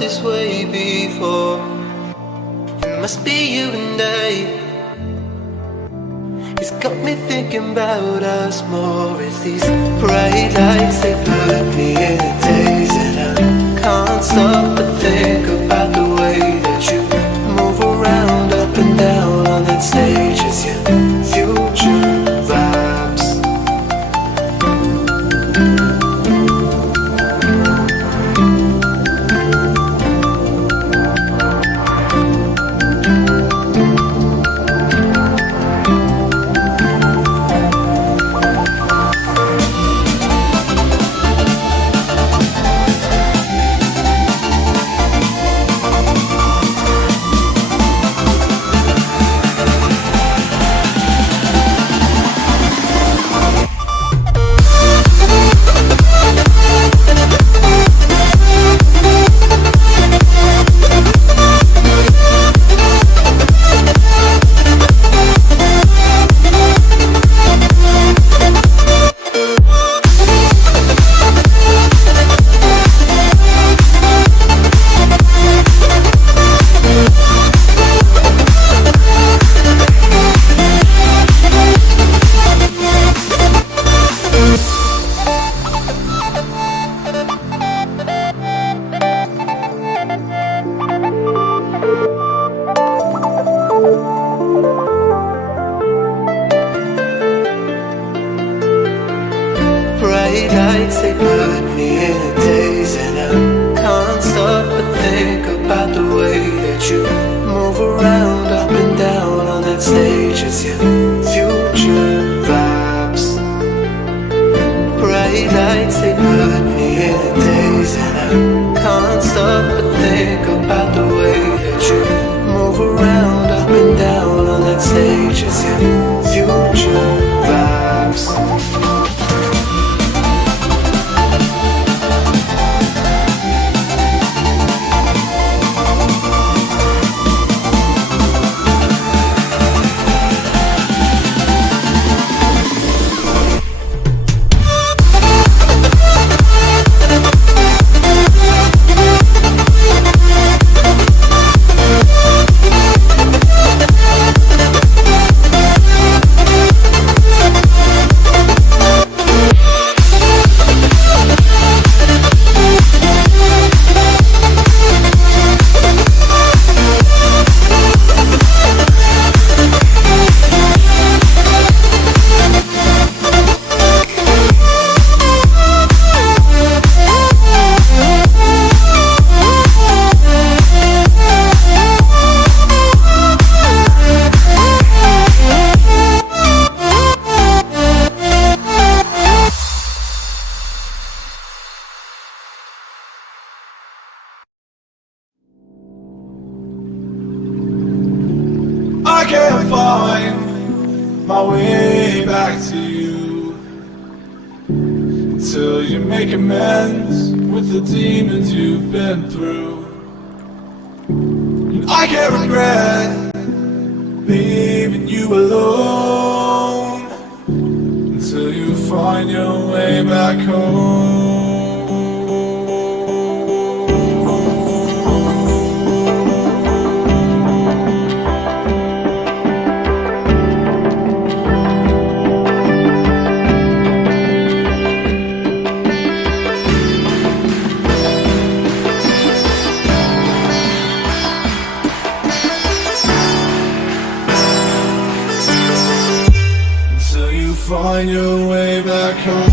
this way before. It must be you and I. It's got me thinking about us more. It's these bright lights, they put me in a daze, and I can't stop but think about the way that you move around, up and down on that stage. It's your future vibes. Lights, they put me in a daze, and I can't stop but think about the way that you move around, up and down on that stage. It's your future vibes. Bright lights, they put me in a daze, and I can't stop but think about the way that you move around, up and down on that stage. It's your future vibes. I can't find my way back to you until you make amends with the demons you've been through. And I can't regret leaving you alone until you find your way back home. Find your way back home.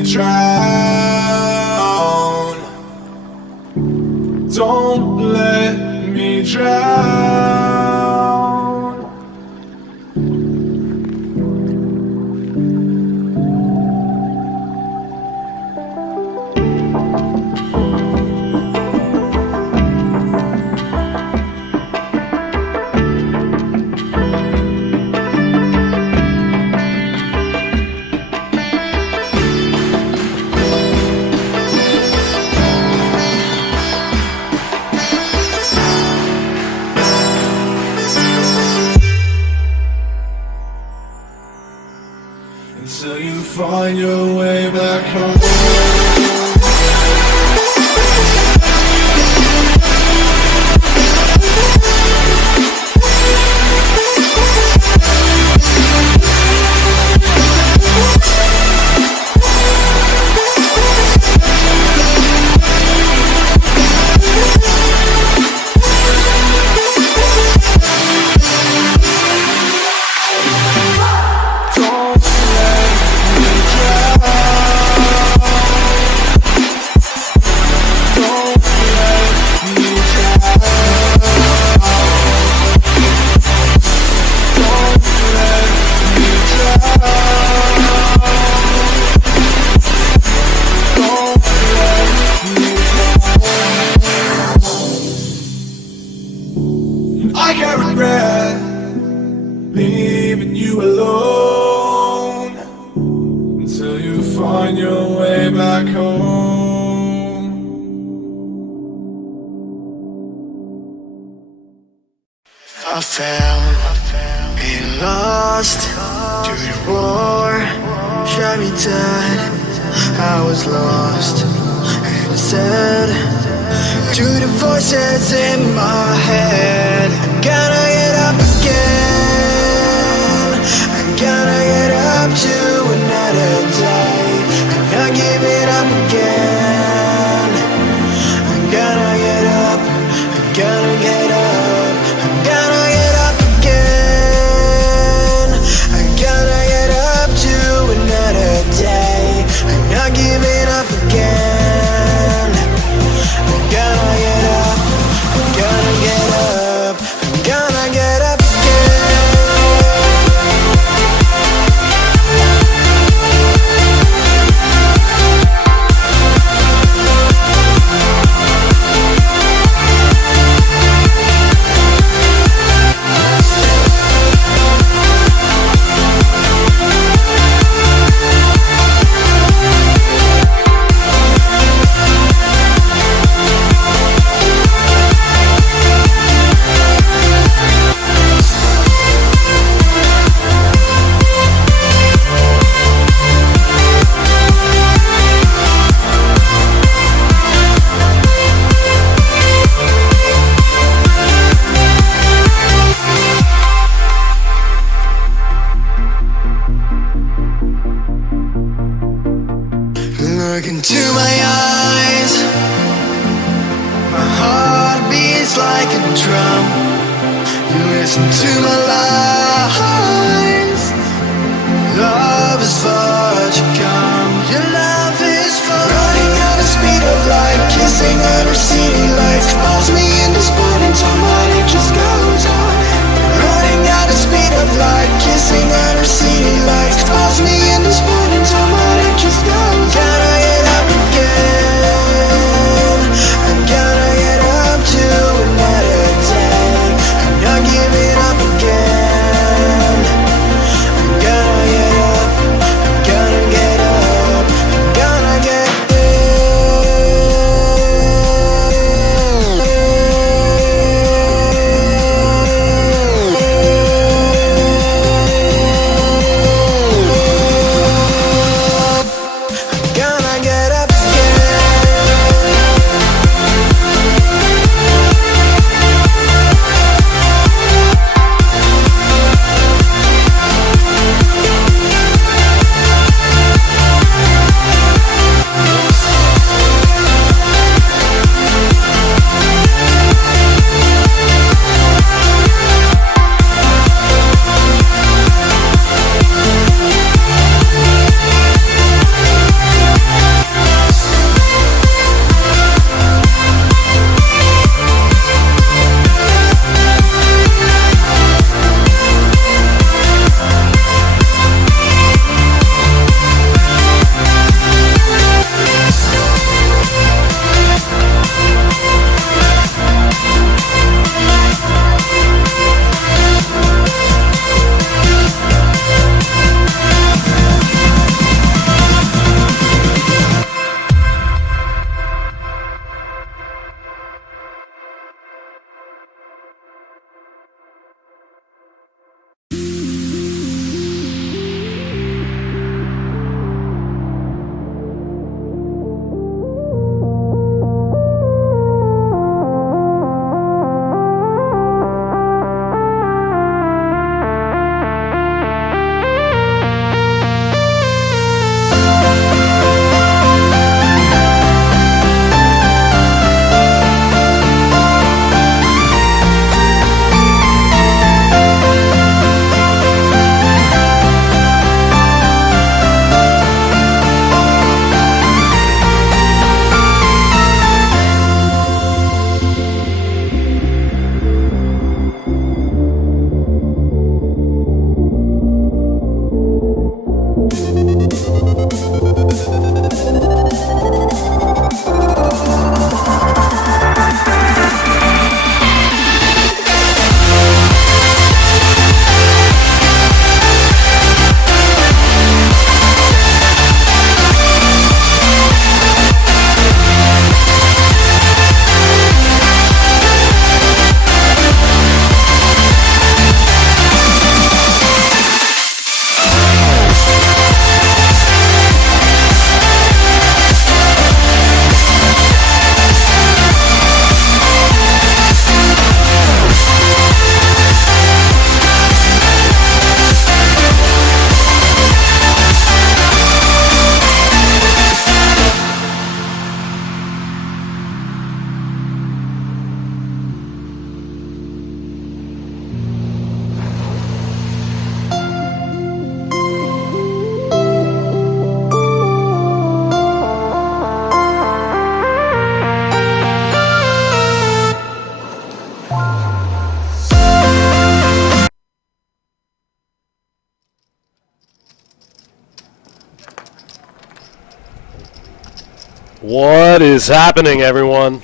me drown. Don't let me drown. Until you find your way back home. I can't regret leaving you alone until you find your way back home. I fell and lost to the war, shot me dead. I was lost and sad to the voices in my head. I gotta get up again. I gotta get up to another day. I'm not giving up again. I gotta get up. I gotta get up. I gotta get up again. I gotta get up to another day. I'm not giving up again. I gotta get up. I gotta get up. I gotta get up Look into my eyes. My heart beats like a drum. You listen to my lies. Love is far to come. Your love is far. Running at the speed of light, kissing under city lights. Calls me in this morning time, but it just goes on. Running at the speed of light, kissing under city lights. Calls me in this morning time, but it just goes on. Gotta get up again. I gotta get up to another day. I'm not giving up again. What is happening, everyone?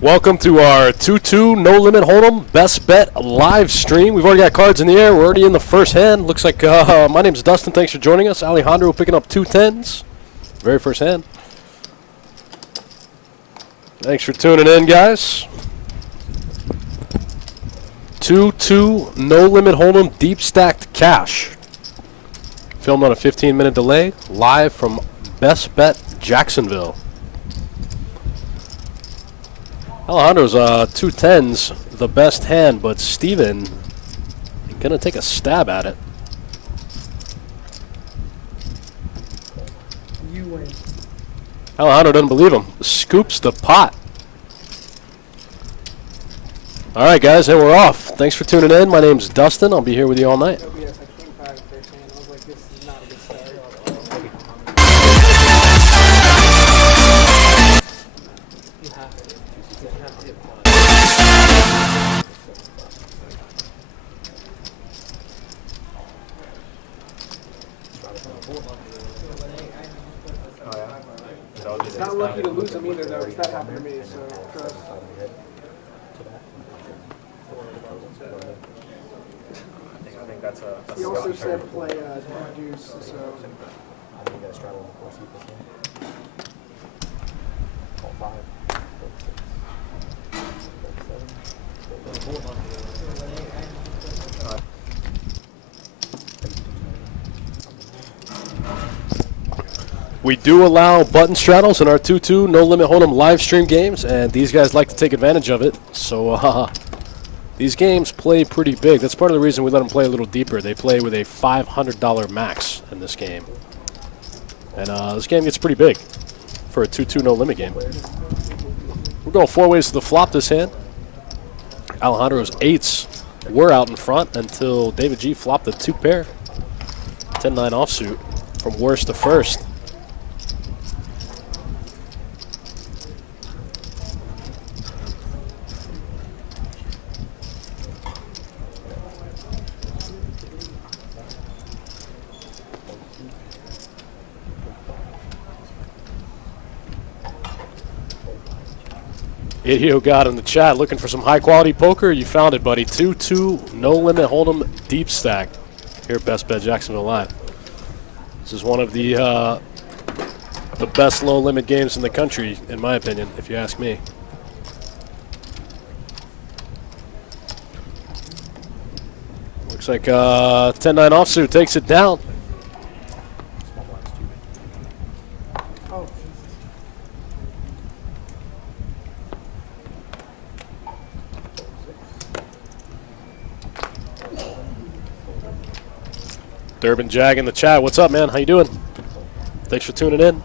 Welcome to our 2-2 No Limit Hold'em Best Bet live stream. We've already got cards in the air. We're already in the first hand. Looks like my name's Dustin. Thanks for joining us. Alejandro picking up 2 10s. Very first hand. Thanks for tuning in, guys. 2-2 No Limit Hold'em Deep Stacked Cash. Filmed on a 15-minute delay. Live from Best Bet Jacksonville. Alejandro's 2 10s, the best hand, but Steven gonna take a stab at it. You win. Alejandro doesn't believe him. Scoops the pot. All right, guys, and we're off. Thanks for tuning in. My name's Dustin. I'll be here with you all night. Yes, I came back first hand. I was like, this is not a good start. You have to. You have to hit one. It's not lucky to lose them either, though, because that happened to me, so trust. He also said play deuce, so. We do allow button straddles in our 2-2 No Limit Hold'em live stream games, and these guys like to take advantage of it. So these games play pretty big. That's part of the reason we let them play a little deeper. They play with a $500 max in this game. And this game gets pretty big for a 2-2 No Limit game. We're going 4 ways to the flop this hand. Alejandro's 8s were out in front until David G flopped the 2 pair. 10-9 offsuit from worst to first. Idio got in the chat looking for some high quality poker. You found it, buddy. 2-2 No Limit Hold'em Deep Stack here at Best Bet Jacksonville Live. This is one of the best low limit games in the country, in my opinion, if you ask me. Looks like 10-9 offsuit takes it down. Oh, Durban Jag in the chat. What's up, man? How you doing? Thanks for tuning in.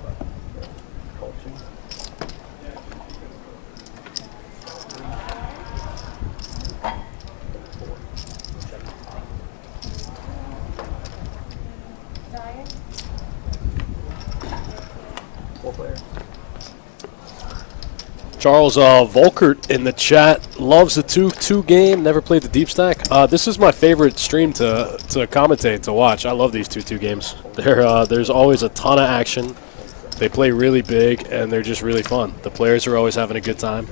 Charles Volkert in the chat loves the 2-2 game. Never played the deep stack. This is my favorite stream to commentate, to watch. I love these 2-2 games. There's always a ton of action. They play really big, and they're just really fun. The players are always having a good time.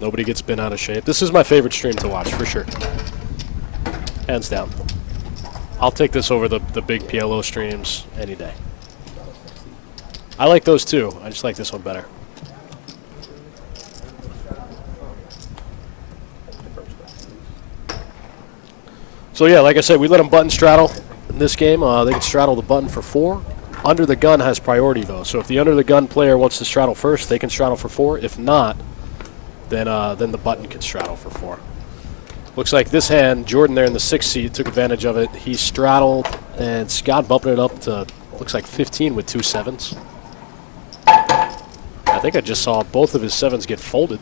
Nobody gets bent out of shape. This is my favorite stream to watch, for sure. Hands down. I'll take this over the big PLO streams any day. I like those too. I just like this one better. So yeah, like I said, we let them button straddle in this game. They can straddle the button for 4. Under the gun has priority though. So if the under the gun player wants to straddle first, they can straddle for 4. If not, then the button can straddle for 4. Looks like this hand, Jordan there in the 6th seat took advantage of it. He straddled, and Scott bumping it up to looks like 15 with 2 7s. I think I just saw both of his 7s get folded.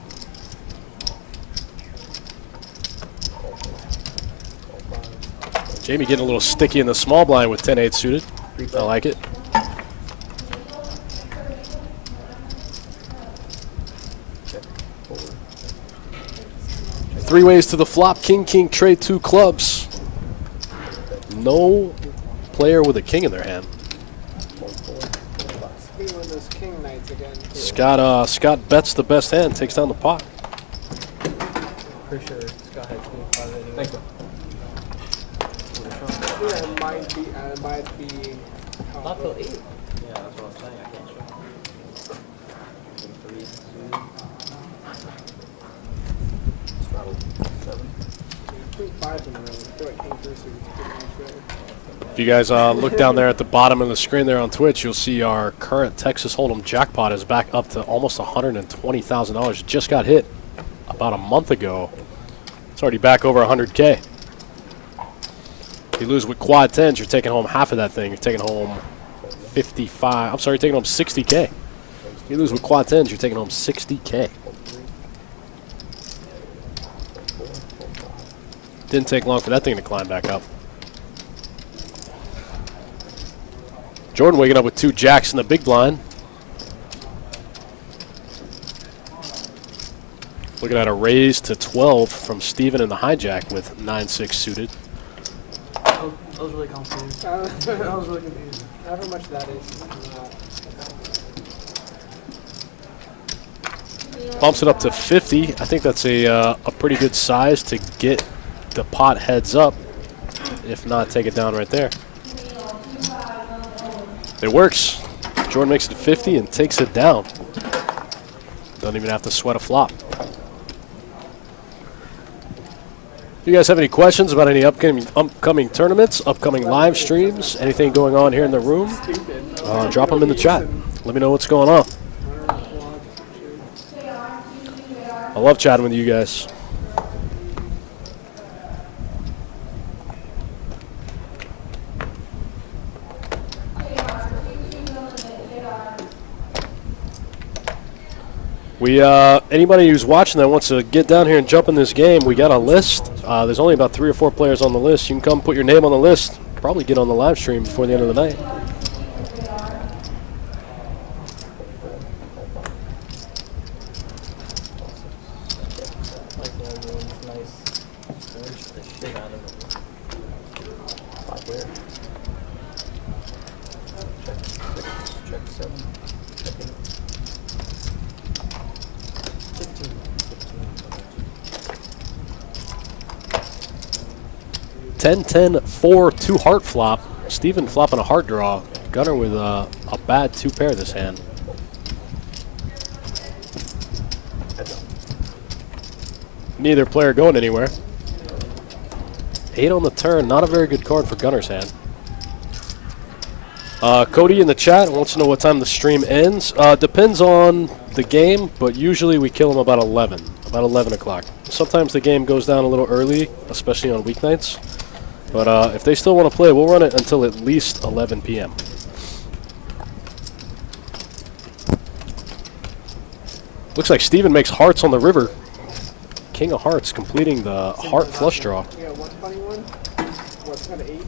Jamie getting a little sticky in the small blind with 10-8 suited. I like it. Three ways to the flop. King, king, trade 2 clubs. No player with a king in their hand. me with those king knights again. Scott bets the best hand, takes down the pot. Pretty sure Scott had 25 anyway. Thank you. Yeah, it might be. Not till 8. Yeah, that's what I'm saying. I can't show. 3, 2. Straddle 7. Queen 5 in a row. I feel like king 3 suits pretty much better. If you guys look down there at the bottom of the screen there on Twitch, you'll see our current Texas Hold'em jackpot is back up to almost $120,000. It just got hit about a month ago. It's already back over 100K. If you lose with quad tens, you're taking home half of that thing. You're taking home 55. I'm sorry, you're taking home 60K. If you lose with quad tens, you're taking home 60K. Didn't take long for that thing to climb back up. Jordan waking up with 2 jacks in the big blind. Looking at a raise to 12 from Steven in the hijack with 9-6 suited. I was really confused. I was really confused. I don't know how much that is. Bumps it up to 50. I think that's a pretty good size to get the pot heads up. If not, take it down right there. It works. Jordan makes it 50 and takes it down. Don't even have to sweat a flop. If you guys have any questions about any upcoming tournaments, upcoming live streams, anything going on here in the room, drop them in the chat. Let me know what's going on. I love chatting with you guys. Anybody who's watching that wants to get down here and jump in this game, we got a list. There's only about 3 or 4 players on the list. You can come put your name on the list. Probably get on the live stream before the end of the night. Check 7. 10-10-4 2 heart flop. Steven flopping a heart draw. Gunner with a bad 2 pair this hand. Neither player going anywhere. 8 on the turn. Not a very good card for Gunner's hand. Cody in the chat wants to know what time the stream ends. Depends on the game, but usually we kill them about 11 o'clock. Sometimes the game goes down a little early, especially on weeknights. But if they still want to play, we'll run it until at least 11 p.m. Looks like Steven makes hearts on the river. King of hearts completing the heart flush draw. Yeah, 121. What's kind of 8?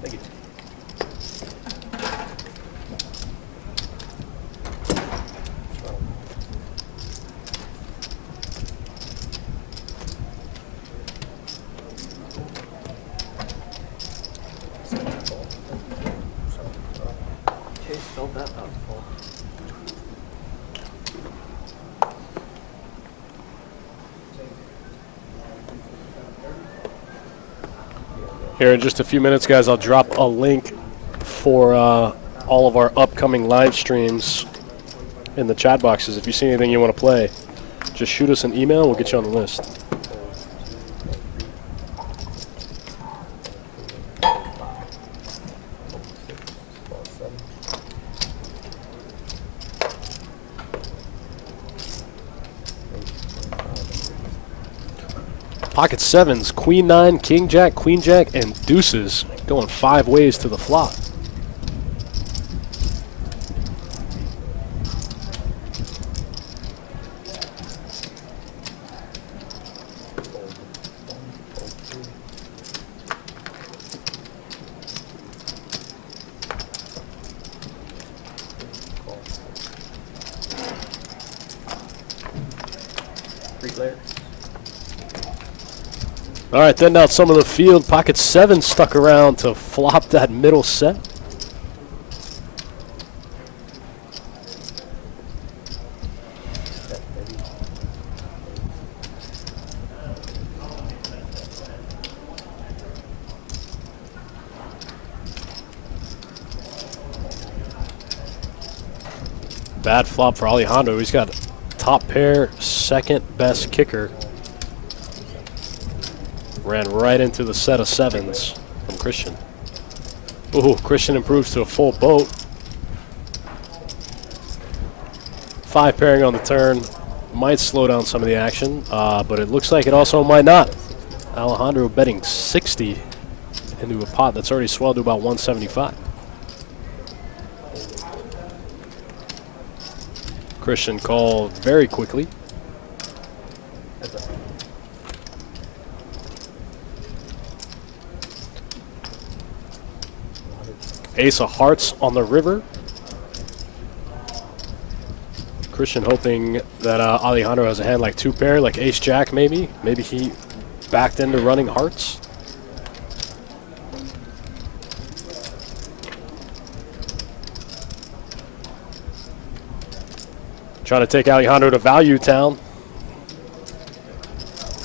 Thank you. Chase felt that powerful. Here in just a few minutes, guys, I'll drop a link for all of our upcoming live streams in the chat boxes. If you see anything you want to play, just shoot us an email. We'll get you on the list. Pocket sevens, queen 9, king jack, queen jack, and deuces going 5 ways to the flop. All right, then out some of the field. Pocket 7 stuck around to flop that middle set. Bad flop for Alejandro. He's got top pair, second best kicker. Ran right into the set of 7s from Christian. Ooh, Christian improves to a full boat. 5 pairing on the turn. Might slow down some of the action, but it looks like it also might not. Alejandro betting 60 into a pot that's already swelled to about 175. Christian called very quickly. Ace of hearts on the river. Christian hoping that Alejandro has a hand like 2 pair, like ace jack maybe. Maybe he backed into running hearts. Trying to take Alejandro to value town.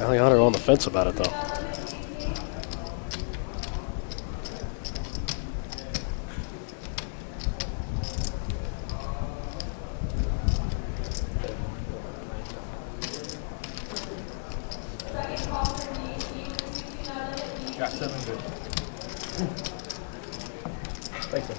Alejandro on the fence about it though. Jack 7 good. Thanks, sir.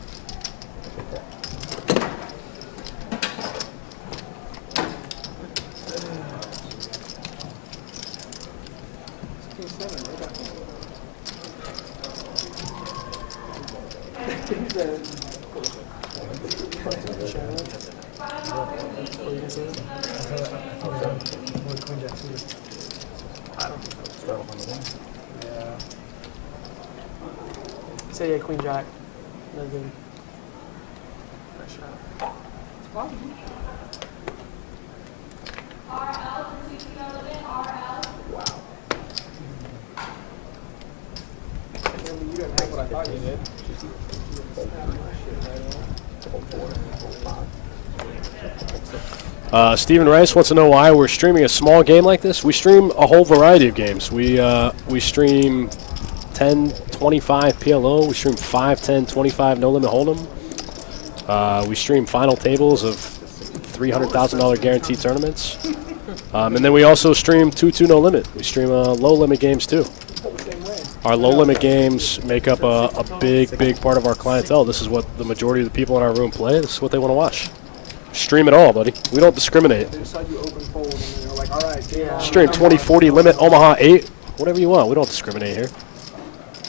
Say yeah, Queen Jack. No good. Nice shot. Wow. You didn't have what I thought you did. Stephen Rice wants to know why we're streaming a small game like this. We stream a whole variety of games. We stream 10, 25 PLO. We stream 5, 10, 25 No Limit Hold'em. We stream final tables of $300,000 guaranteed tournaments. And then we also stream 2-2 No Limit. We stream low limit games too. Our low limit games make up a big part of our clientele. This is what the majority of the people in our room play. This is what they want to watch. Stream it all, buddy. We don't discriminate. They decide you open fold and they're like, all right, yeah. Stream 20, 40, limit, Omaha 8. Whatever you want. We don't discriminate here.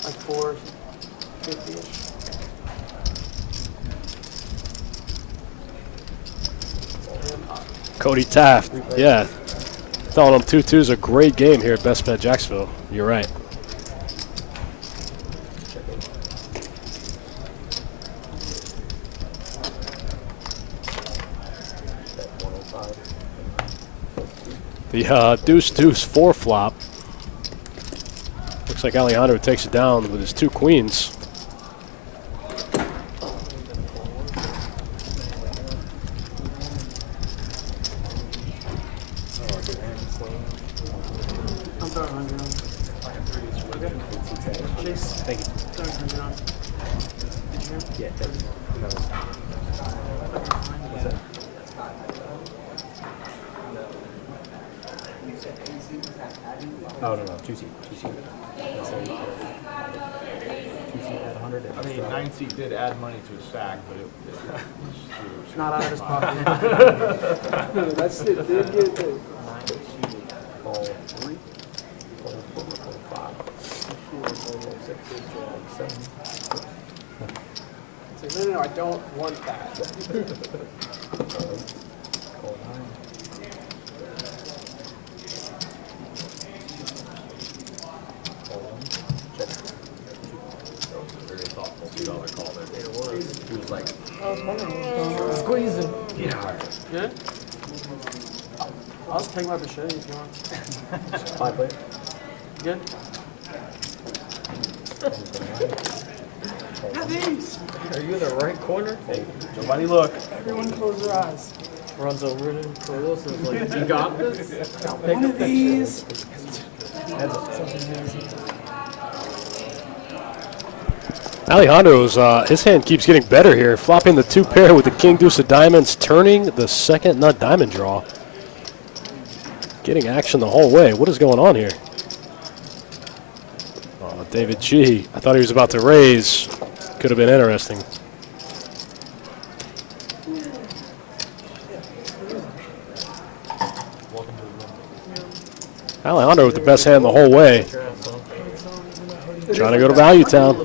Like 450-ish. Cody Taft. Yeah. Telling him 2-2 is a great game here at Best Bet Jacksonville. You're right. The deuce-deuce 4 flop. Looks like Alejandro takes it down with his 2 queens. I'm throwing 100 on. Okay. Chase. Thank you. Throwing 100 on. Did you hear me? Yeah, thank you. What's that? Oh, no, 2C. 2C. 2C at 100. I mean, 9C did add money to his stack, but it It's not out of his pocket. No, that's it. Did get it there. 9C. Ball 3. Ball 4. Ball 5. Ball 6. 7. It's like, no, I don't want that. Ball 9. $2 call there. It was. He was like, Squeezing. get hard. Good? I'll just take my machete if you want. 5 player. Good? Have these. Are you in the right corner? Hey, nobody look. Everyone close their eyes. Runs over to Carlos and is like, you got this? I'll take One a of picture. these. Alejandro's, his hand keeps getting better here, flopping the 2 pair with the king deuce of diamonds, turning the second nut diamond draw. Getting action the whole way. What is going on here? Oh, David G. I thought he was about to raise. Could have been interesting. Alejandro with the best hand the whole way. Trying to go to Value Town.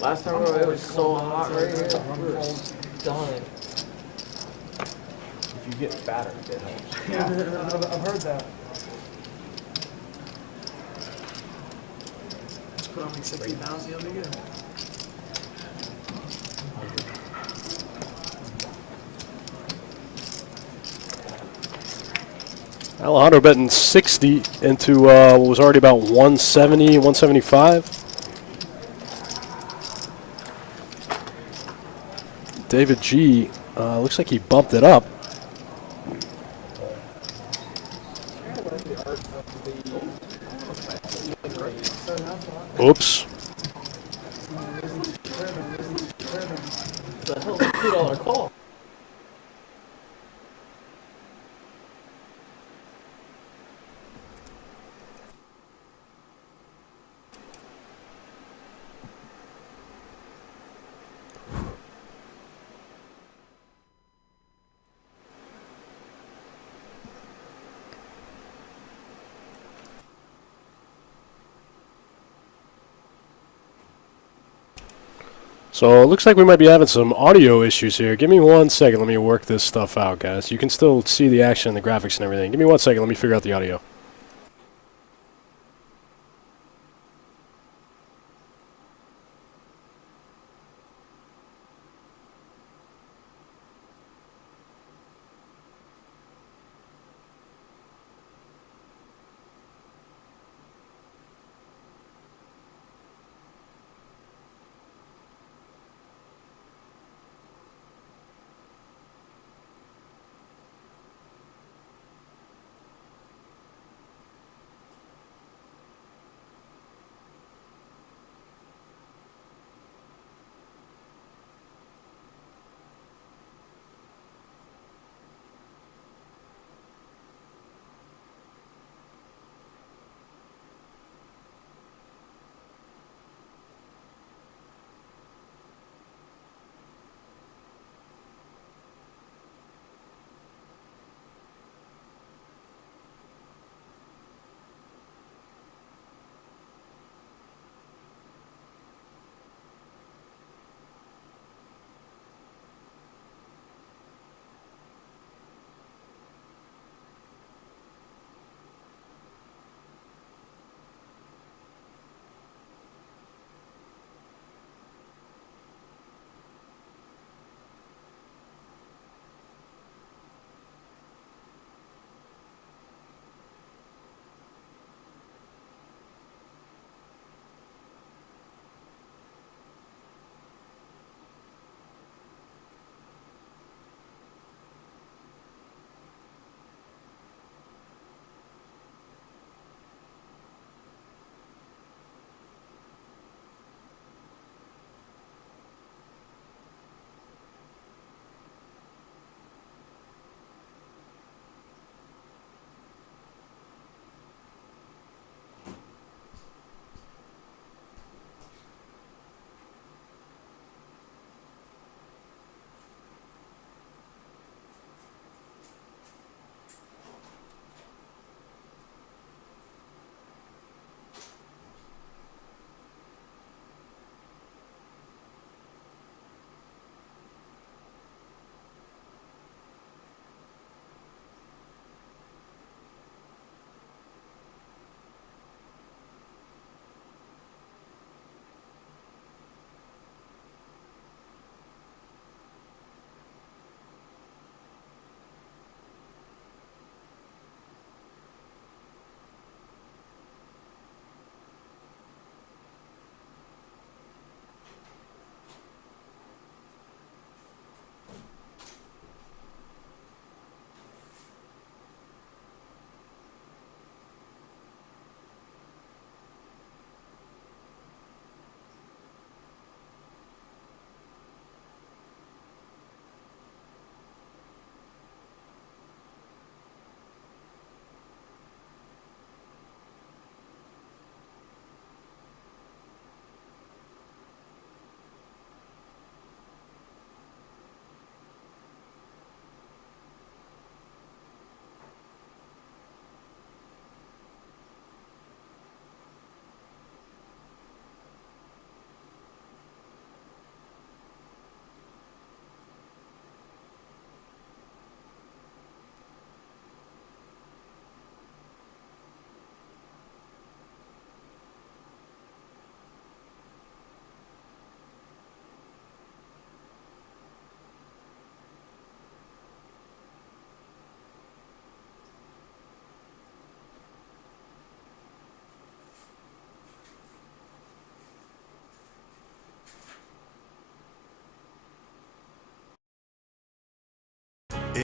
Last time it was so hot right here. We were dying. If you get fatter, it helps. Yeah, I've heard that. Let's put on like 60 pounds, you'll be good. Alejandro betting 60 into what was already about 170, 175. David G. Looks like he bumped it up. Oops. The hell's a $2 call? So it looks like we might be having some audio issues here. Give me 1 second. Let me work this stuff out, guys. You can still see the action and the graphics and everything. Give me 1 second. Let me figure out the audio.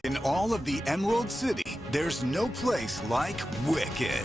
In all of the Emerald City, there's no place like Wicked.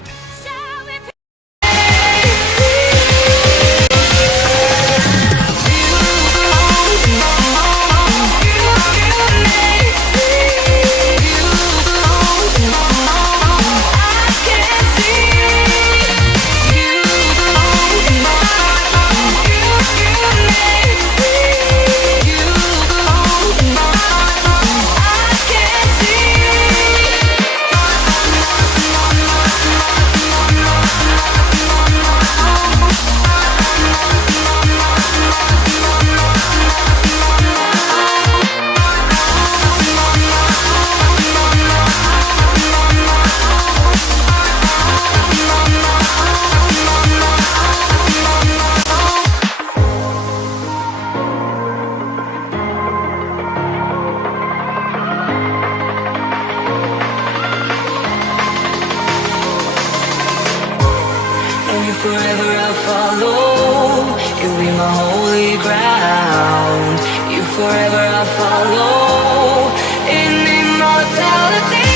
Forever I'll follow, you'll be my holy ground. You forever I'll follow, in immortality.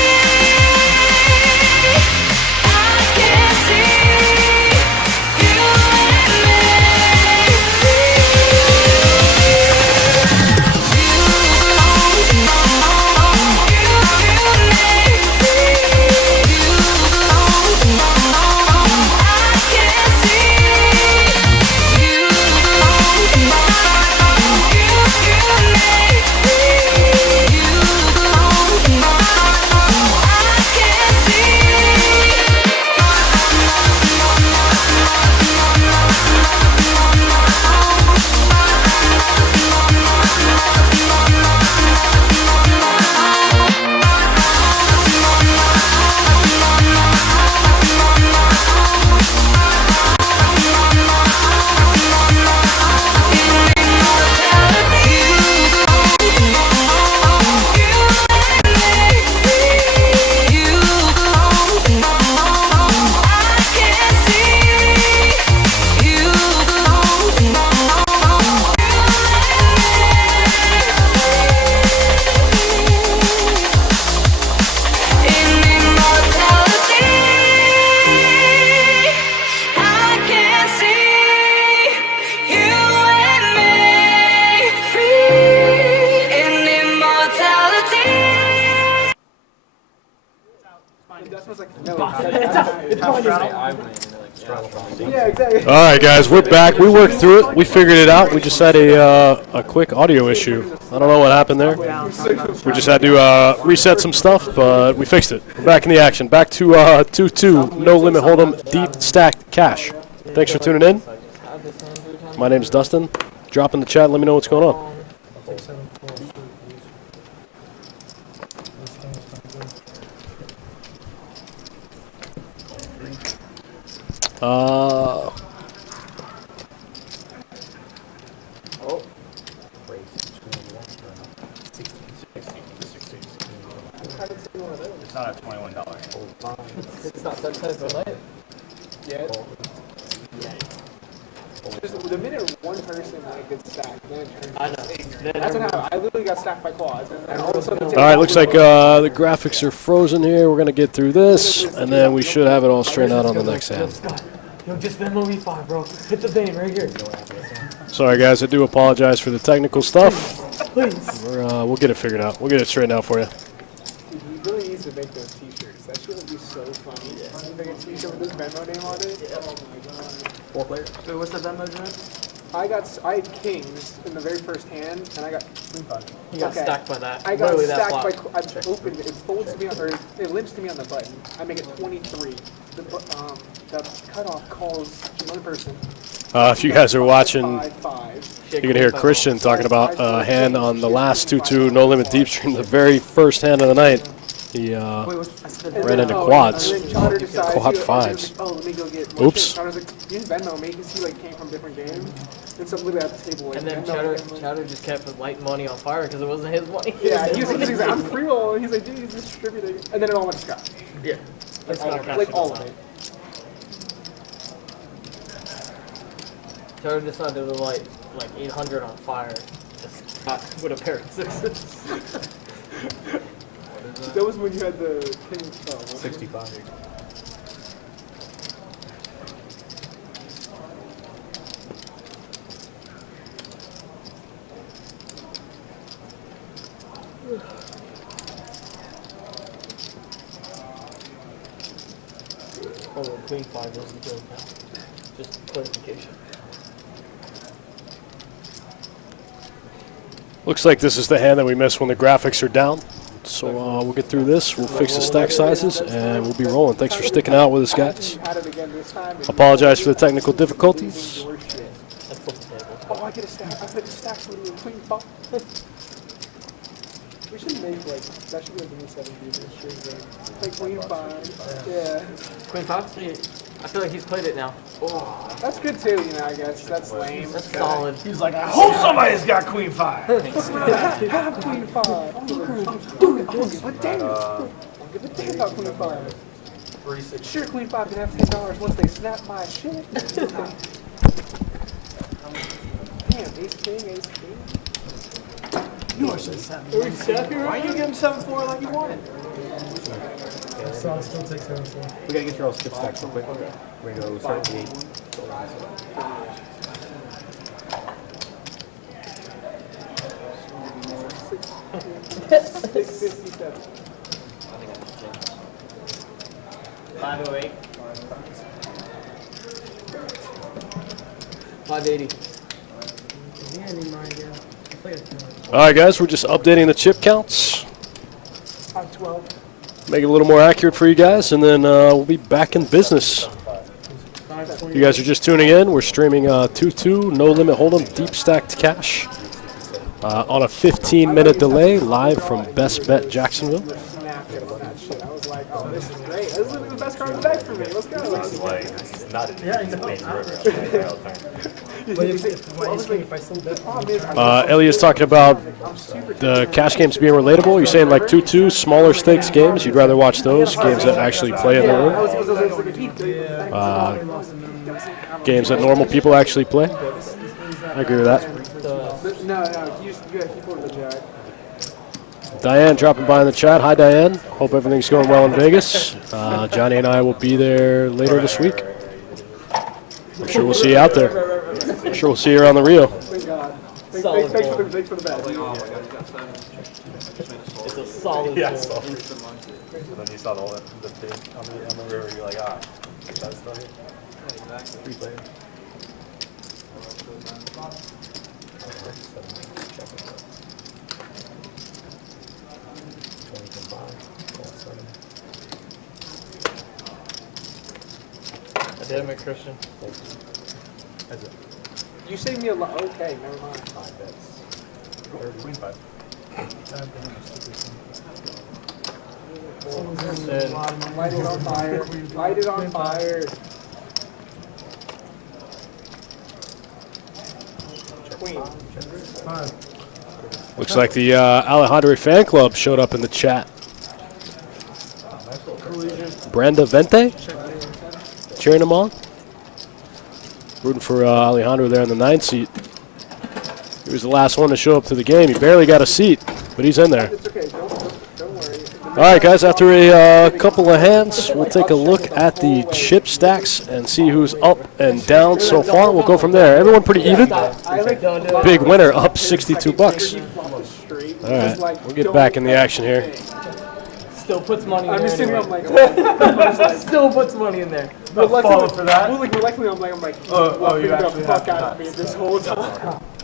I can see you and me. Yeah, exactly. All right, guys, we're back. We worked through it. We figured it out. We just had a quick audio issue. I don't know what happened there. We just had to reset some stuff, but we fixed it. We're back in the action. Back to 2-2, no limit hold'em, deep stacked cash. Thanks for tuning in. My name's Dustin. Drop in the chat. Let me know what's going on. It's not a $21. It's not that type of light. Yeah. Just the minute one person gets stacked, then it turns I know. Then That's what happened. I literally got stacked by quads, and all of a sudden. All right, looks like the graphics are frozen here. We're going to get through this, and then we should have it all straightened out on the next hand. Yo, just Venmo me 5, bro. Hit the vein right here. Sorry, guys. I do apologize for the technical stuff. Please. We'll get it figured out. We'll get it straightened out for you. It'd be really easy to make those t-shirts. That shit would be so funny. Make a t-shirt with this Venmo name on it. Oh my god. 4 players. Wait, what's the Venmo joint? I had kings in the very first hand, and I got. You got stacked by that. I got Literally that stacked by. flop. I opened it. It folds to me on, or it limps to me on the button. I make it 23. The cutoff calls one person. If you guys are watching, 5-5. you're going to hear Christian talking about a hand on the last 2-2 No Limit Deep Stream, the very first hand of the night. He ran into quads. Quad fives. Oh, let me go get. Oops. I was like, use Venmo, me, because he like came from different games. And so literally at the table, like, And then Chowder just kept lighting money on fire because it wasn't his money. Yeah, he's like, I'm free roll. And he's like, dude, he's distributing. And then it all went to Scott. Yeah. Like all of it. Chowder decided to light like 800 on fire just with a pair of sixes. That was when you had the king. Oh, 65. Oh, queen 5 doesn't go now. Just clarification. Looks like this is the hand that we miss when the graphics are down. So we'll get through this, we'll fix the stack sizes, and we'll be rolling. Thanks for sticking out with us, guys. Apologize for the technical difficulties. Oh, I get a stack. I put stacks with a queen 5. We should make like, that should be like a new 7 like queen 5. Yeah. Queen 5? I feel like he's played it now. Oh, that's good too, you know, I guess. That's lame. That's solid. He's like, I hope somebody's got queen 5. Have queen 5. I don't give a damn. I don't give a damn about queen 5. Sure, queen 5 can have $10 once they snap my shit. Damn, ace king. You are so sad. Why you give him 7-4 like you wanted? So I'll still take 7-4. We gotta get your all skip stacks real quick. We're gonna go start with the 8. $6.57. 508. 580. All right, guys, we're just updating the chip counts. 512. Make it a little more accurate for you guys, and then we'll be back in business. You guys are just tuning in. We're streaming 2-2, no limit hold'em, deep stacked cash on a 15-minute delay, live from Best Bet Jacksonville. Snapping on that shit. I was like, oh, this is great. This is the best card in the deck for me. Let's go. Elliot's talking about the cash games being relatable. You're saying like 2-2, smaller stakes games. You'd rather watch those games that actually play in the room. Games that normal people actually play. I agree with that. No, you gotta keep over the jack. Diane dropping by in the chat. Hi, Diane. Hope everything's going well in Vegas. Johnny and I will be there later this week. I'm sure we'll see you out there. I'm sure we'll see you around the Rio. Thank God. Thanks for the bet. It's a solid Yeah, goal. solid. And then you saw the big on the river, you're like, that's not it. Free player. Damn it, Christian. You saved me a lot. Okay, never mind. 5 bets. Queen 5. Light it on fire. Light it on fire. Queen. Looks like the Alejandro fan club showed up in the chat. Brenda Vente cheering him on. Rooting for Alejandro there in the 9 seat. He was the last one to show up to the game. He barely got a seat, but he's in there. It's okay. Don't worry. All right, guys, after a couple of hands, we'll take a look at the chip stacks and see who's up and down so far. We'll go from there. Everyone pretty even? Big winner, up 62 bucks. All right, we'll get back in the action here. Still puts money in I'm there. just sitting Anyway. I'm like, Still puts money in there. but luckily, for that? Well, like, luckily, I'm like, oh, you the actually fuck have out of me this whole time.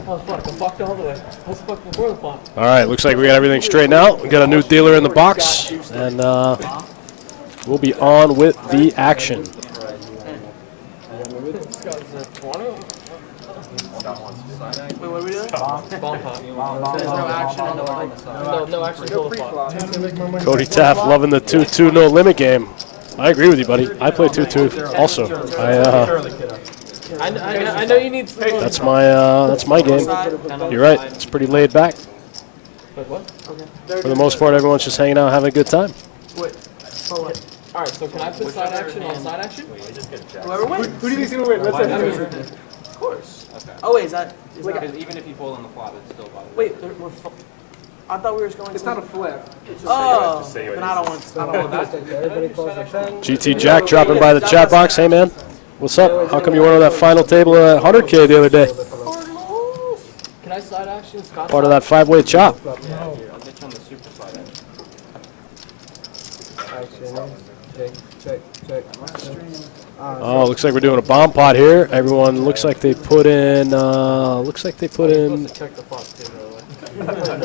Oh, fuck. I fucked all the way. I was fucked before the fuck. All right, looks like we got everything straightened out. We got a new dealer in the box, and we'll be on with the action. Wait, what are we doing? Bomb pop. There's no action on the line. No action until the flop. Cody Taft loving the 2-2 no limit game. I agree with you, buddy. I play 2-2 also. I know you need some. That's my game. You're right. It's pretty laid back. Wait, what? For the most part, everyone's just hanging out, having a good time. Wait. Alright, so can I put side action on side action? Whoever wins. Who do you think's gonna win? That's it. Of course. Oh wait, is that Because even if you fold on the flop, it's still bottom. wait? I thought we were going. It's not a flip. It's a Oh, Just say what then it I don't is. want. I don't want that. Everybody calls it 10. GT Jack dropping by the chat box. Hey, man. What's up? How come you weren't on that final table at 100K the other day? Can I side action Scott? Part of that 5-way chop. I'll get you on the super side action. Action. Check. Oh, looks like we're doing a bomb pot here. Everyone looks like they put in. Looks like they put in. Check the flop too, by the way.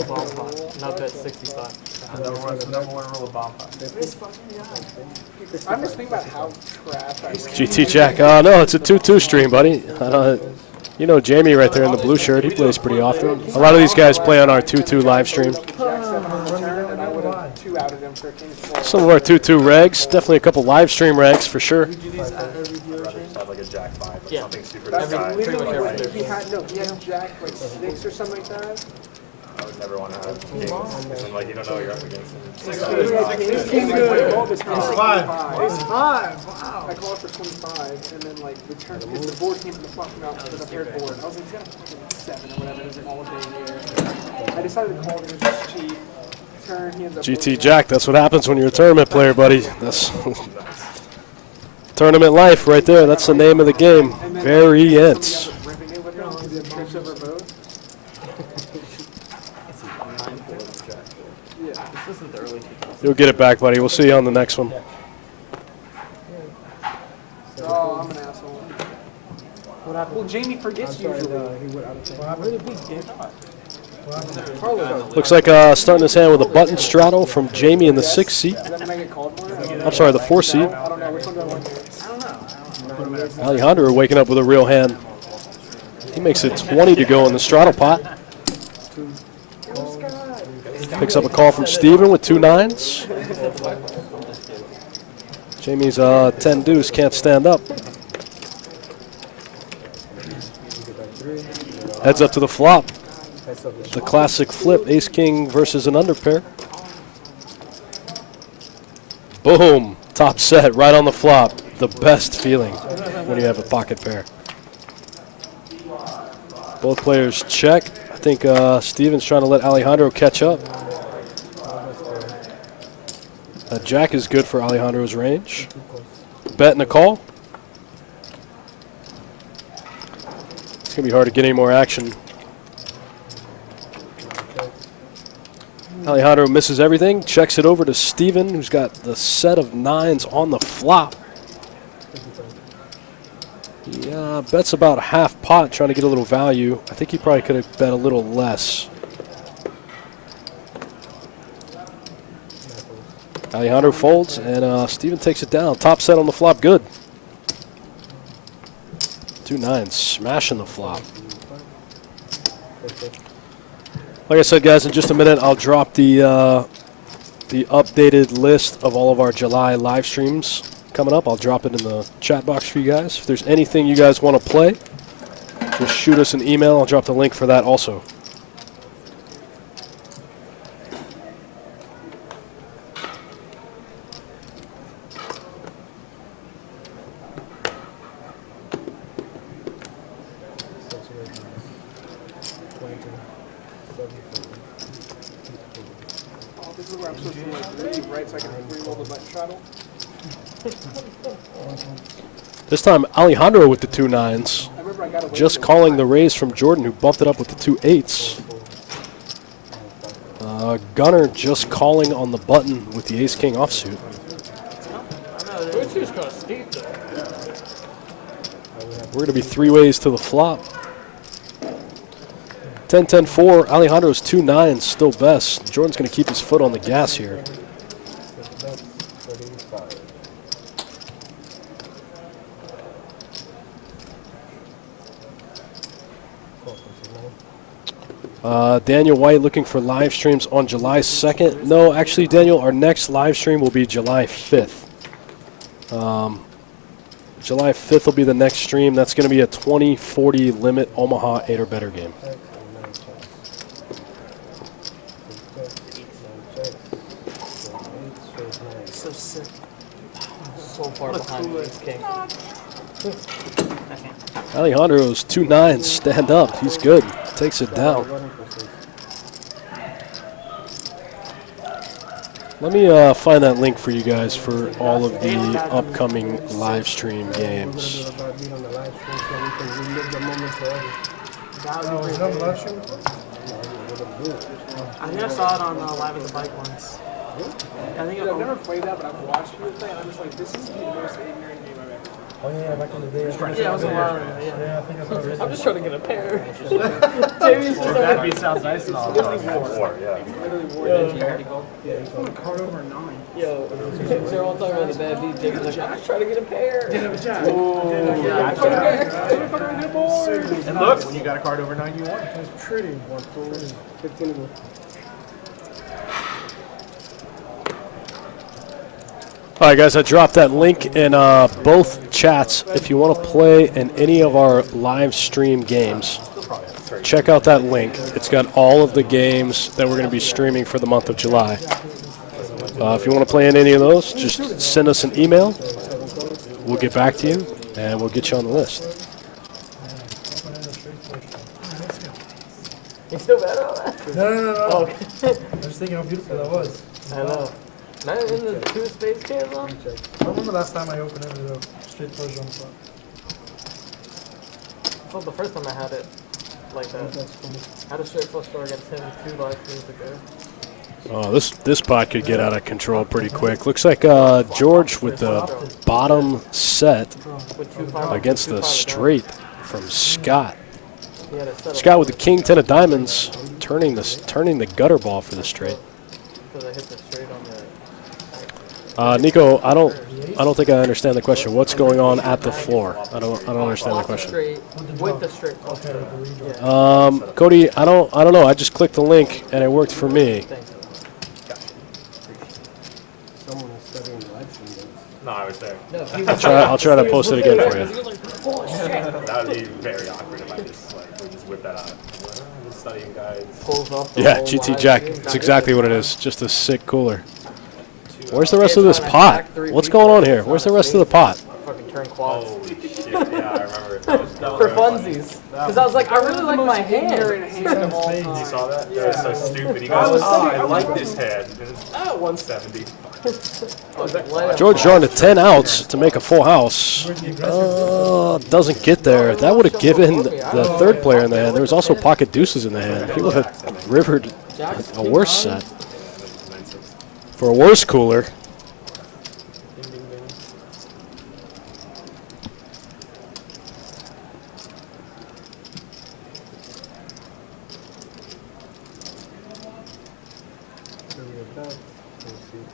Bomb pot. Not that 65. Number one rule of bomb pot. I'm just thinking about how trash I ran. GT Jack. No, it's a 2-2 stream, buddy. You know Jamie right there in the blue shirt. He plays pretty often. A lot of these guys play on our 2-2 live stream. Jack 7 on the turn, and I would have 2-outed him for King's 4. Some of our 2-2 regs. Definitely a couple live stream regs for sure. I'd rather just have like a jack 5 or Yeah. something super That's disguised. literally what he had. No, he had Jack like 6 or something like that. I would never want to have kings. And like you don't know what you're up against. Ace King, like, I called this turn for 25. Ace 5. Wow. I called for 25, and then like the turn, because the board came from the fucking up with a paired board. I was like, he's got a fucking 7 or whatever. It was an all day here. I decided to call it. It was just cheap. Turn. He ends up GT Jack. That's what happens when you're a tournament player, buddy. That's tournament life right there. That's the name of the game. Variants. ripping it with him because he had trips over both. Yeah. This isn't the early 2000s. You'll get it back, buddy. We'll see you on the next one. Oh, I'm an asshole. What happened? Well, Jamie forgets usually. He went out of time. What happened? Looks like starting this hand with a button straddle from Jamie in the 6th seat. Does that mean I get called more? I'm sorry, the 4th seat. I don't know. Which one do I want here? Alejandro waking up with a real hand. He makes it 20 to go in the straddle pot. Picks up a call from Steven with 2 9s. Jamie's 10 deuce can't stand up. Heads up to the flop. The classic flip, ace king versus an underpair. Boom, top set right on the flop. The best feeling when you have a pocket pair. Both players check. I think Steven's trying to let Alejandro catch up. Jack is good for Alejandro's range. Bet and a call. It's going to be hard to get any more action. Alejandro misses everything, checks it over to Steven, who's got the set of 9s on the flop. Yeah, bets about half pot, trying to get a little value. I think he probably could have bet a little less. Alejandro folds, and Steven takes it down. Top set on the flop, good. 2 9s, smashing the flop. Like I said, guys, in just a minute, I'll drop the updated list of all of our July live streams coming up. I'll drop it in the chat box for you guys. If there's anything you guys want to play, just shoot us an email. I'll drop the link for that also. Oh, this is where I'm supposed to like leave, right? So I can re-roll the button straddle. This time, Alejandro with the 2 9s. I remember I got away Just with it. calling the raise from Jordan, who bumped it up with the 2 8s. Gunner just calling on the button with the ace-king offsuit. We're going to be 3 ways to the flop. 10-10-4. Alejandro's 2 9s still best. Jordan's going to keep his foot on the gas here. Daniel White looking for live streams on July 2nd. No, actually, Daniel, our next live stream will be July 5th. July 5th will be the next stream. That's going to be a 20-40 limit Omaha 8 or better game. So sick. So far behind Ace King. Alejandro's 2 9s stand up. He's good. Takes it down. Let me find that link for you guys for all of the upcoming live stream games. About being on the live stream so we can relive the moment forever. That would be Oh, pretty is that on the big. live stream? I think I saw it on Live at the Bike once. I think I've never played that, but I've watched people play, and I'm just like, this is the most ignorant game I've ever played. Oh yeah, back in the day. Yeah, it was a while ago. Yeah. Yeah, I think I saw it. I'm just trying to get a pair. Jamie's just That like, beat sounds nice and all. War, yeah. I'm a card over 9. yo, they're all talking about the bad beat. Jamie's like, I'm just trying to get a pair. And look, when you got a card over 9, you won. It's pretty. 15 of them. All right, guys, I dropped that link in both chats. If you want to play in any of our live stream games, check out that link. It's got all of the games that we're going to be streaming for the month of July. If you want to play in any of those, just send us an email. We'll get back to you, and we'll get you on the list. You still better on that? No. Okay. I was thinking how beautiful that was. I know. Not in the 2 space cans though? I remember last time I opened it with a straight flush on the front. Well, the first time I had it like that. That's funny. I had a straight flush score against him 2 live streams ago. Oh, this pot could get out of control pretty quick. Looks like George with the bottom set With 2-5 against the straight from Scott. He had it set up Scott with the king 10 of diamonds, turning the gutter ball for the straight. because I hit the straight on the. Nico, I don't think I understand the question. What's going on at the floor? I don't understand the Off the question. straight with the straight flush Okay, draw. with the redraw. Cody, I don't know. I just clicked the link and it worked for me. Thanks. Someone is studying the live stream games. No, I was there. No, he was I'll try to post it again for you. He was like, oh shit. That would be very awkward if I just would just whip that out. I'm just studying guides. Pulls off the Yeah, whole GT live Jack. stream. It's exactly what it is. Just a sick cooler. Where's the rest of this pot? What's going on here? Where's the rest of the pot? Fucking turn quads. Holy shit, yeah, I remember. That was For very funny. funsies. Because I was like, I really like my hand. Hand of all You time. saw that? That was so stupid. He goes, I like this hand. And it's 170. I was like, let him George fly. drawing to 10 outs to make a full house. Doesn't get there. That would have given the third player in the hand. There was also pocket deuces in the hand. He would have rivered a worse set. For a worse cooler.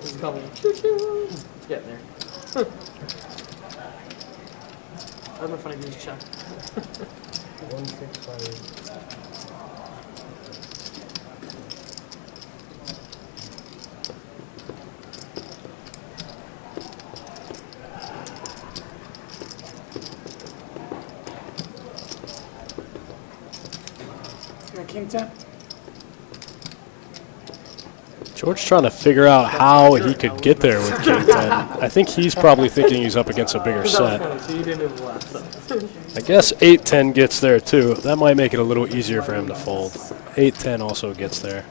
It's coming. Choo-choo. It's getting there. That'd be funny to just check. 165. King 10. George trying to figure out how he could get there with King 10. I think he's probably thinking he's up against a bigger set. So you didn't even laugh. I guess 8-10 gets there too. That might make it a little easier for him to fold. 8-10 also gets there.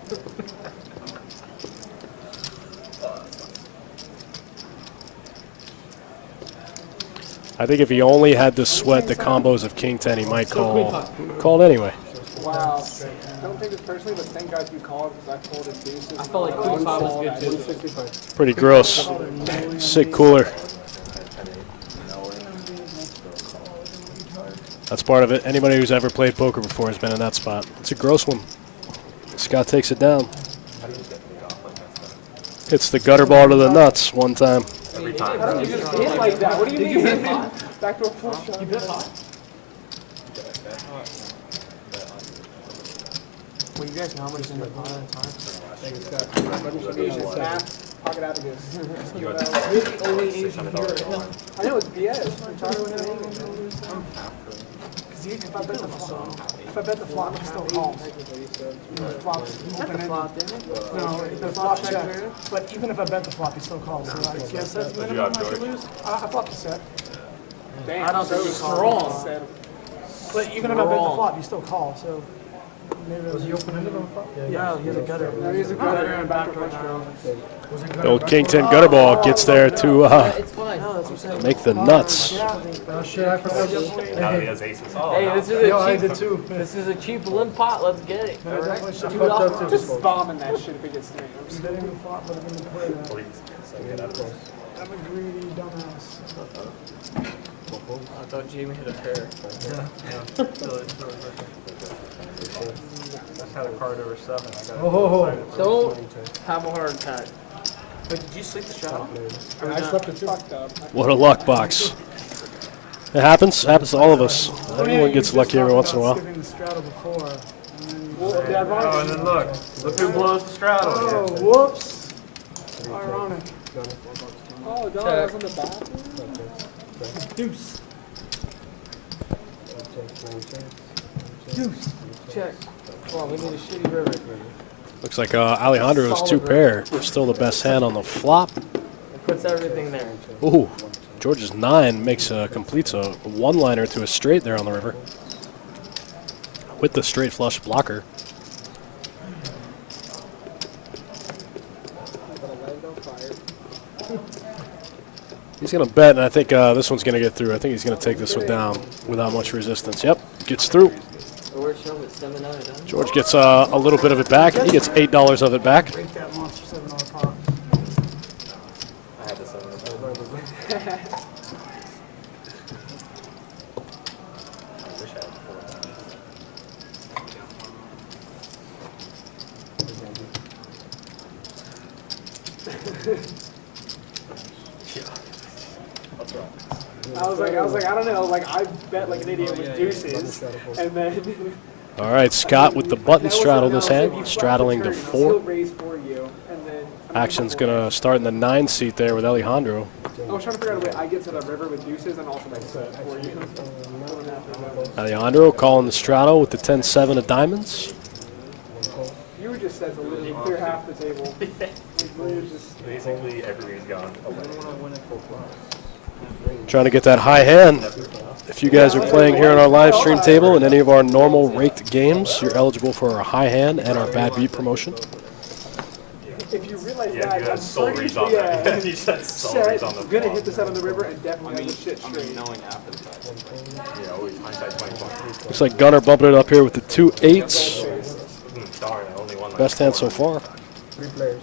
I think if he only had to sweat the combos of King 10, he might call it anyway. Wow. Don't take this personally, but thank God you called because I called it deuces. I felt like 2-5 was good too. 165. Pretty gross. Sick cooler. That's part of it. Anybody who's ever played poker before has been in that spot. It's a gross one. Scott takes it down. Hits the gutter ball to the nuts one time. Every time. You just hit like that. What do you mean? Back to a full shot. You bet hot. Well, you guys know how much is in the pot at a time? Asian math, pocket abacus. You got You're the only Asian here right now. I know it's BS. I'm trying to win everything. Because if I bet the flop, he still calls. Flop, Bet the flop, didn't it? no, the flop check. But even if I bet the flop, he still calls. So I guess that's the minimum I should lose. I flopped a set. Damn, I don't think he called. But even if I bet the flop, you still call. So Was he open-ended on the flop? Yeah, he has a gutter. No, he's a gutter and a backdoor punch draw. Was it The old King 10 gutter ball gets there to It's fine. No, that's what I'm saying. make the nuts. Oh shit, I forgot. Now he has aces. Oh, Hey, this is Yo, I a did cheap. too. This is a cheap limp pot. Let's get it. I All right. definitely should Shoot have off. fucked up too. Just bombing that shit if it gets 3. He didn't even flop, but I didn't play that. please. So get out of this. I'm a greedy dumbass. I thought Jamie hit a pair. I had a card over 7. I got Oh, Don't have a heart attack. Wait, did you sleep the shot? I slept it too. Fucked up. What a luck box. It happens. Happens to all of us. Everyone gets lucky every once in a while. Skipping the straddle before. Well, the ironic. Oh, and then look who blows the straddle. Oh, whoops. Ironic. Oh, dog, I was in the bathroom. Deuce. Deuce. Check. Come on, we need a shitty river. Looks like Alejandro's 2 pair. Still the best hand on the flop. It puts everything there. Ooh, George's 9 completes a 1-liner to a straight there on the river. With the straight flush blocker. He's going to bet, and I think this one's going to get through. I think he's going to take this one down without much resistance. Yep, gets through. George gets a little bit of it back. He gets $8 of it back. Break that monster $7 pot. I had the 7. I wish I had 4. I was like, I don't know. Like, I bet like an idiot with deuces. And then. All right, Scott with the button straddle this hand, straddling to 4. Action's going to start in the 9 seat there with Alejandro. I was trying to figure out a way I get to the river with deuces and also my set for you. Alejandro calling the straddle with the 10-7 of diamonds. You were just set to literally clear half the table. Basically, everybody's gone. Trying to get that high hand. If you guys are playing here on our live stream table in any of our normal raked games, you're eligible for our high hand and our bad beat promotion. If you realize Yeah, you that, had soul reads on that. You said soul reads on the gonna flop. hit the 7 on the river and definitely have the shit straight. Knowing after the fact. Yeah, always hindsight 2020. Looks like Gunner bumping it up here with the 2 8s. Sorry, I only won. Best hand so far. 3 players.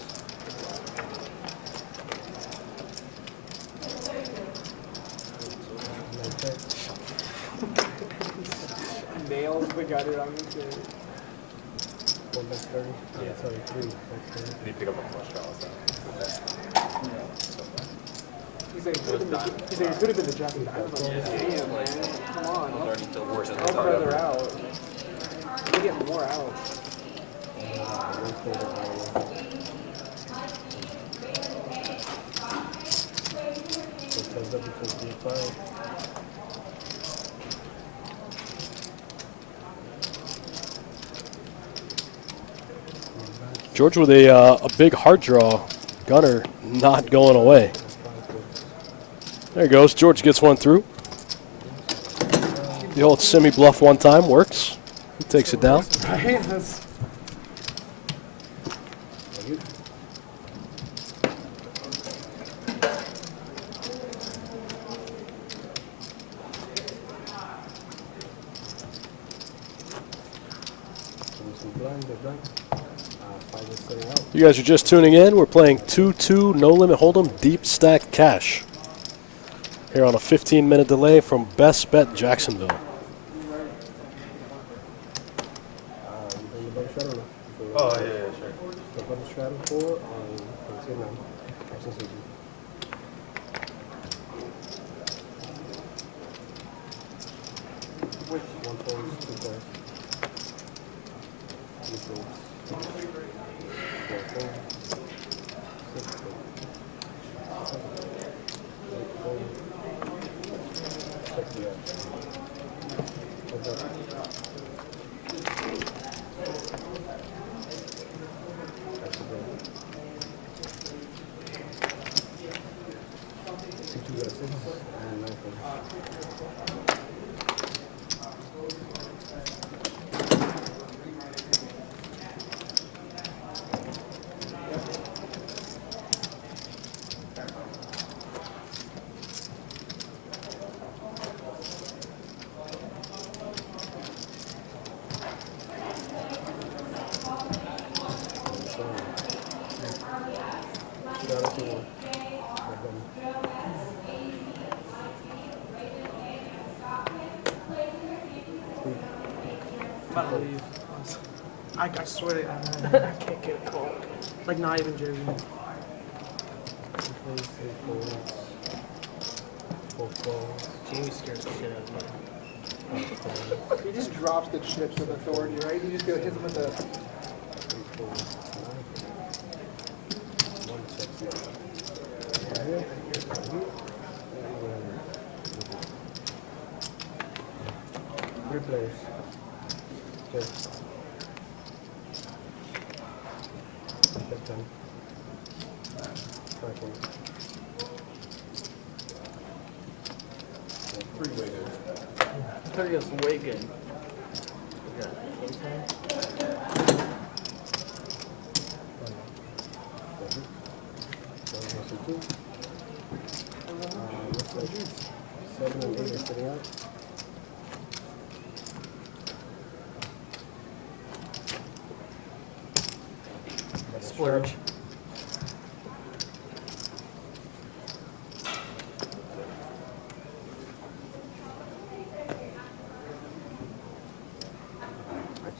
Nails the gutter on the table. 1 best 30. Yeah. Sorry, 3 best 30. Did you pick up a flush draw? He's saying it could have been the Japanese. I was like, damn, man. Come on. How far they're out? They get more out. George with a big heart draw. Gunner not going away. There he goes. George gets one through. The old semi-bluff one time works. He takes it down. You guys are just tuning in. We're playing 2-2 No Limit Hold'em Deep Stack Cash. Here on a 15-minute delay from Best Bet Jacksonville. Oh, yeah, sure. I'm about to leave. I swear to God, I can't get a call. Like, not even joking. Jamie scares the shit out of me. He just drops the chips with authority, right? He just hits him with the. Three players. Okay. Captain. Five points. Three waiters. I thought he was way good. Yeah. Looks like 7 and 8 are sitting out. Splurge.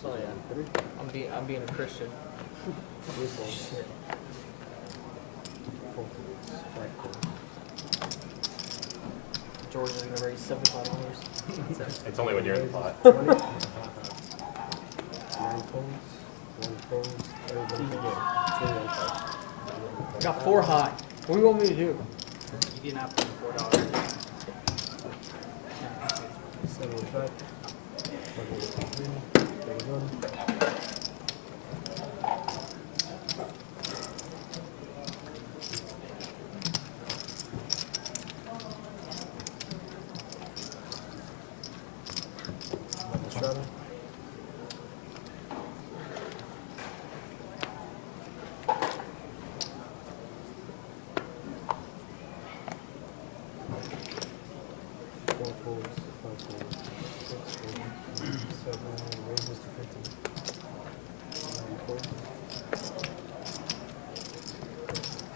So yeah, I'm being a Christian. Shit. George is gonna raise $75. It's only when you're in the pot. 9 points. 1 point. Everybody can get 2 Got 4 high. What do you want me to do? You didn't have to pay $4. 75. 31. Strata. Four folds, 5 folds, 6 folds, 7, raises to 50. 9 folds.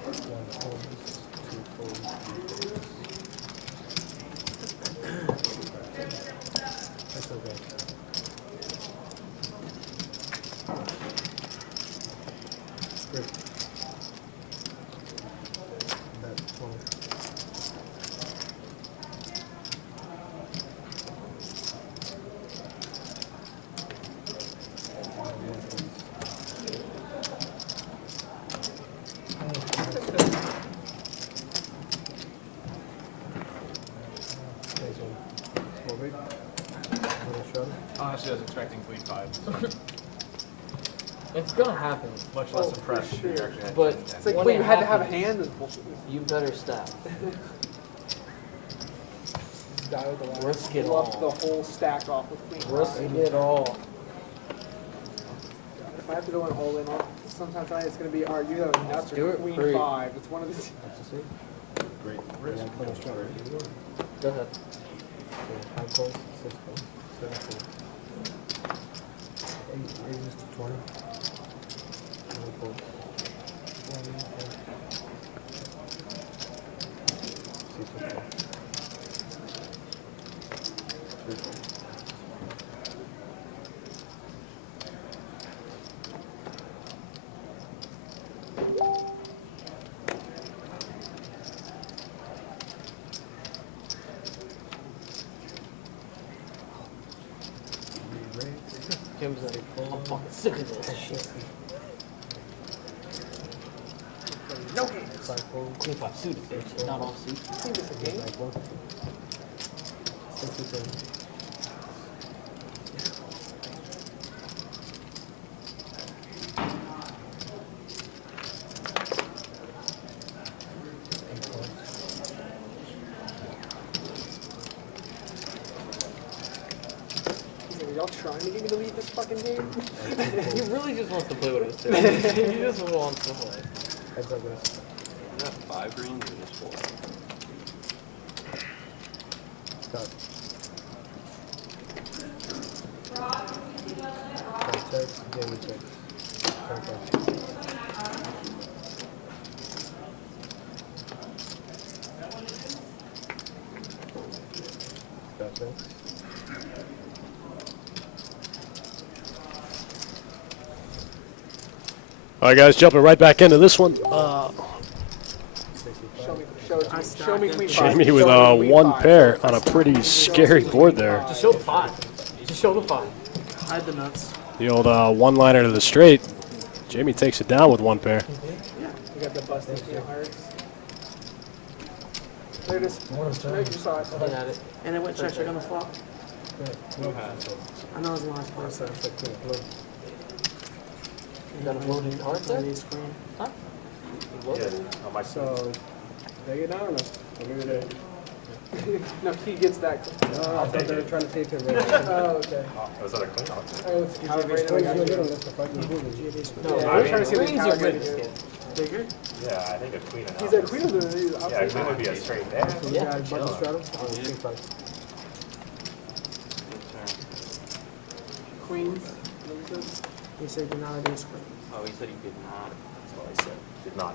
1 folds, 2 folds, 3 folds. That's okay. Good. That's 20. Honestly, I was expecting queen 5. It's gonna happen. Much less impressed if you actually had But queen 10. It's like, when wait, it you had to have a happens, hand? That's bullshit. You better stack. Die with the last. Risk it Bluff all. the whole stack off with queen. Risk it all. If I have to go in all in, sometime tonight it's going to be, all right, you have nuts Do or it queen free. 5. It's one of these. That's a save. Great risk. Yeah, playing Strata. Go ahead. 5 folds, 6 folds, 7 folds. 8 raises to 20. 9 folds. 1 fold. 6 folds. 3 folds. Jim's like, I'm fucking sick of this shit. No hands. 5 folds. Queen 5 suited, bitch. Not all suited. See this a game? Like 1. 67. Are y'all trying to get me to leave this fucking game? He really just wants to play what it says. He just wants to play. Heads up, guys. Is that 5 greens or just 4? Start. Start checks, Jamie checks. Start checks. Start checks. All right, guys, jumping right back into this one. Show me queen five. Jamie with Show me queen one five. pair on a pretty scary board there. Just show the 5. Just show the 5. Hide the nuts. The old one-liner to the straight. Jamie takes it down with one pair. You got the busted hearts. There it is. Make your sauce. Looking at it. And then what check on the flop? I know it's the last place. You got a loading card there? Huh? Yeah, on my So, take it down or no? Or maybe they. No, he gets that. I thought they were trying to take it right. Oh, okay. was that a clean off? Oh, it's calibrated. I got you. Unless the fight was moving. No, Yeah, I was trying to see if it's queens are calibrated. bigger. Bigger? Yeah, I think a queen and He's a queen of the Yeah, a queen would be a straight there. Yeah. Button straddle? Oh, king five. queens. He said you're not a base queen. Oh, he said he did not. That's what I said. Did not.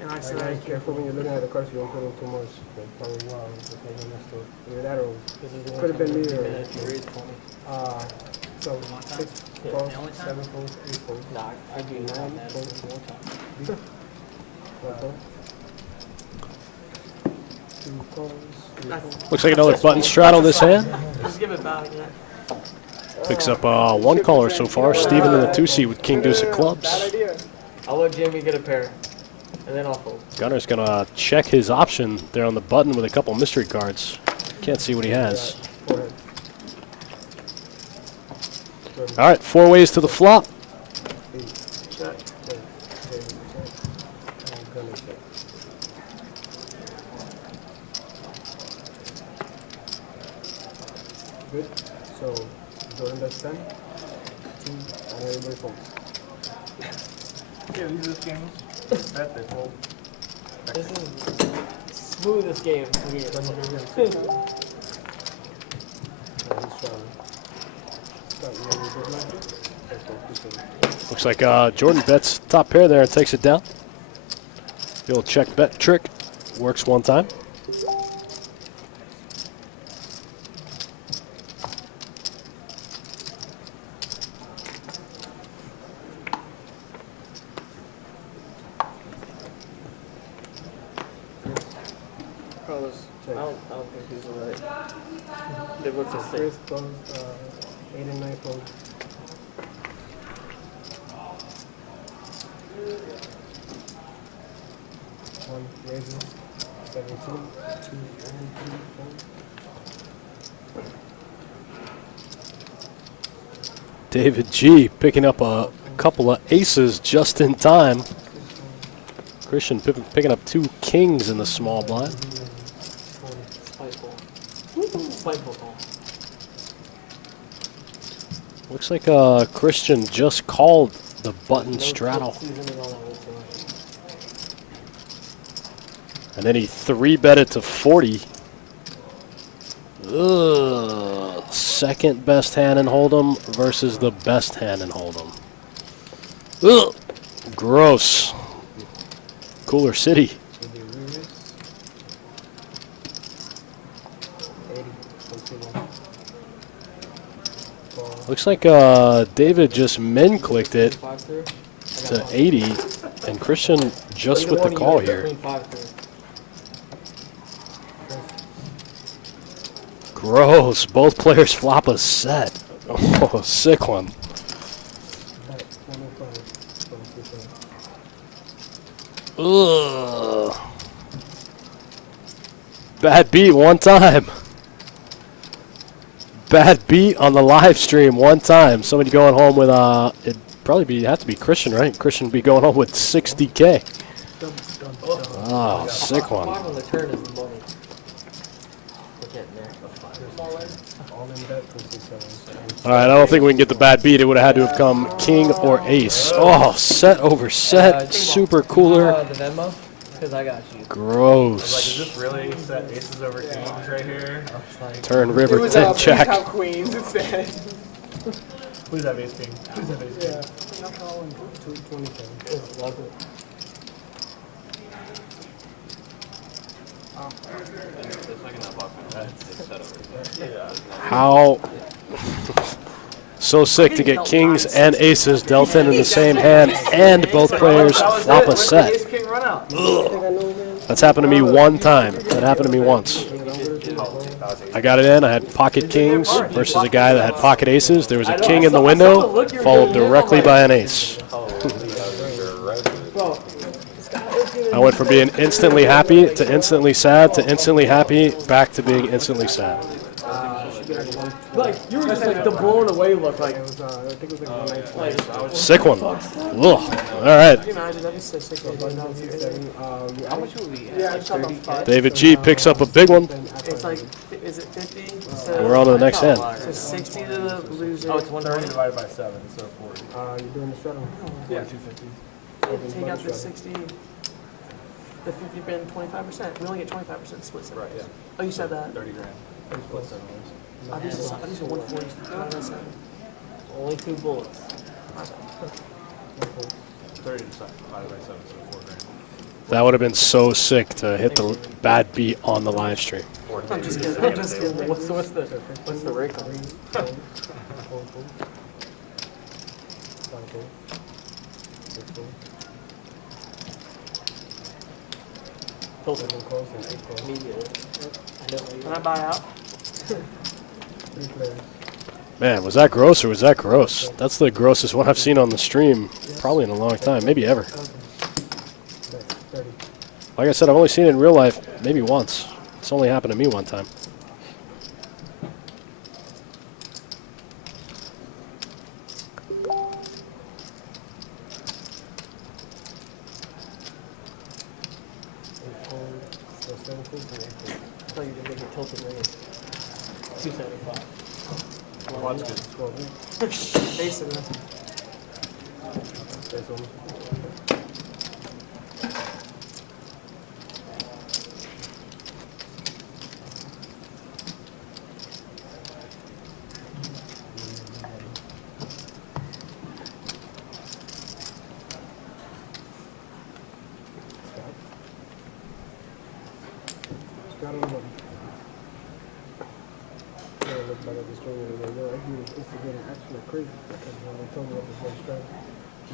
And I I said, gotta be careful when you're looking at the cards, you don't put in too much. Probably wow, either that or could have been me or so 6 calls, 7 calls, 8 calls. nah, I do 9 not. calls, 1 call. 2 calls, 3 calls. Looks like another button straddle this hand. Just give it back, yeah. Picks up one caller so far. Steven in the 2-seat with king deuce of Bad clubs. idea. I'll let Jamie get a pair. And then I'll fold. Gunner's going to check his option there on the button with a couple mystery cards. Can't see what he has. Forehead. All right, 4 ways to the flop. Check. Good. So, Jordan does 10. 2, and everybody folds. Yeah, these are the games. That they fold. This is smoothest game to me. Looks like Jordan bets top pair there and takes it down. The old check bet trick works one time. Carlos, I don't think these are right. They look the same. First goes 8 and 9 fold. One raises 17, 2 and 3 fold. David G picking up a couple of aces just in time. Christian picking up 2 kings in the small blind. Spiteful. Spiteful call. Looks like Christian just called the button straddle. And then he 3-betted to 40. Ugh. Second best hand in Hold'em versus the best hand in Hold'em. Ugh. Gross. Cooler City. Looks like David just clicked it to 80, and Christian just with the call here. Gross. Both players flop a set. Oh, sick one. Ugh. Bad beat one time. Bad beat on the live stream one time. Somebody going home with it'd probably have to be Christian, right? Christian would be going home with 60K. Oh, sick one. On the turn is the money. We're getting there. All right, I don't think we can get the bad beat. It would have had to have come king or ace. Oh, set over set. Super cooler. The Venmo? Because I got you. Gross. Like, is this really set aces over kings right here? Turn It river was 10 please check. have queens instead. Who's that ace king? Who's that ace king? How So sick to get kings and aces dealt in the same hand, and both players flop a set. That's happened to me one time. That happened to me once. I got it in. I had pocket kings versus a guy that had pocket aces. There was a king in the window, followed directly by an ace. I went from being instantly happy to instantly sad to instantly happy back to being instantly sad. Like, you were just like the blown away look. Like, I think it was like 119. Sick one. Ugh. All right. can you imagine? That'd be so sick. How much would we? Yeah, it's about 5. David G picks up a big one. It's like, is it 50? So, We're on to the next hand. so 60 to the loser. Oh, it's 130 divided by 7, so 40. You're doing the shuttle. Yeah. 250. Take out the 60. The 50 been 25%. We only get 25% split seven. Right, yeah. Oh, you said that. 30 grand. Split 7 ways. I just said 140 divided by 7. Only 2 bullets. 30 divided by 7, so 4 grand. That would have been so sick to hit the bad beat on the live stream. I'm just kidding. I'm just kidding. What's the rate on it? Can I buy out? Man, was that gross or was that gross? That's the grossest one I've seen on the stream probably in a long time, maybe ever. Like I said, I've only seen it in real life maybe once. It's only happened to me one time. I thought you were going to make it tilted raise. 275. Well, that's good. Basically. Crazy because when they told me what was going straight,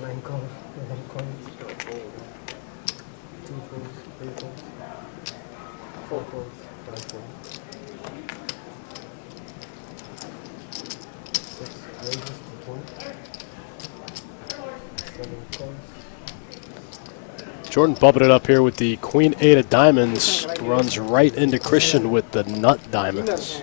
9 calls, 11 calls, 2 calls, 3 calls, 4 calls, 5 calls, 6 raises to 20, 7 calls. Jordan bumping it up here with the Queen 8 of diamonds. Runs right into Christian with the nut diamonds.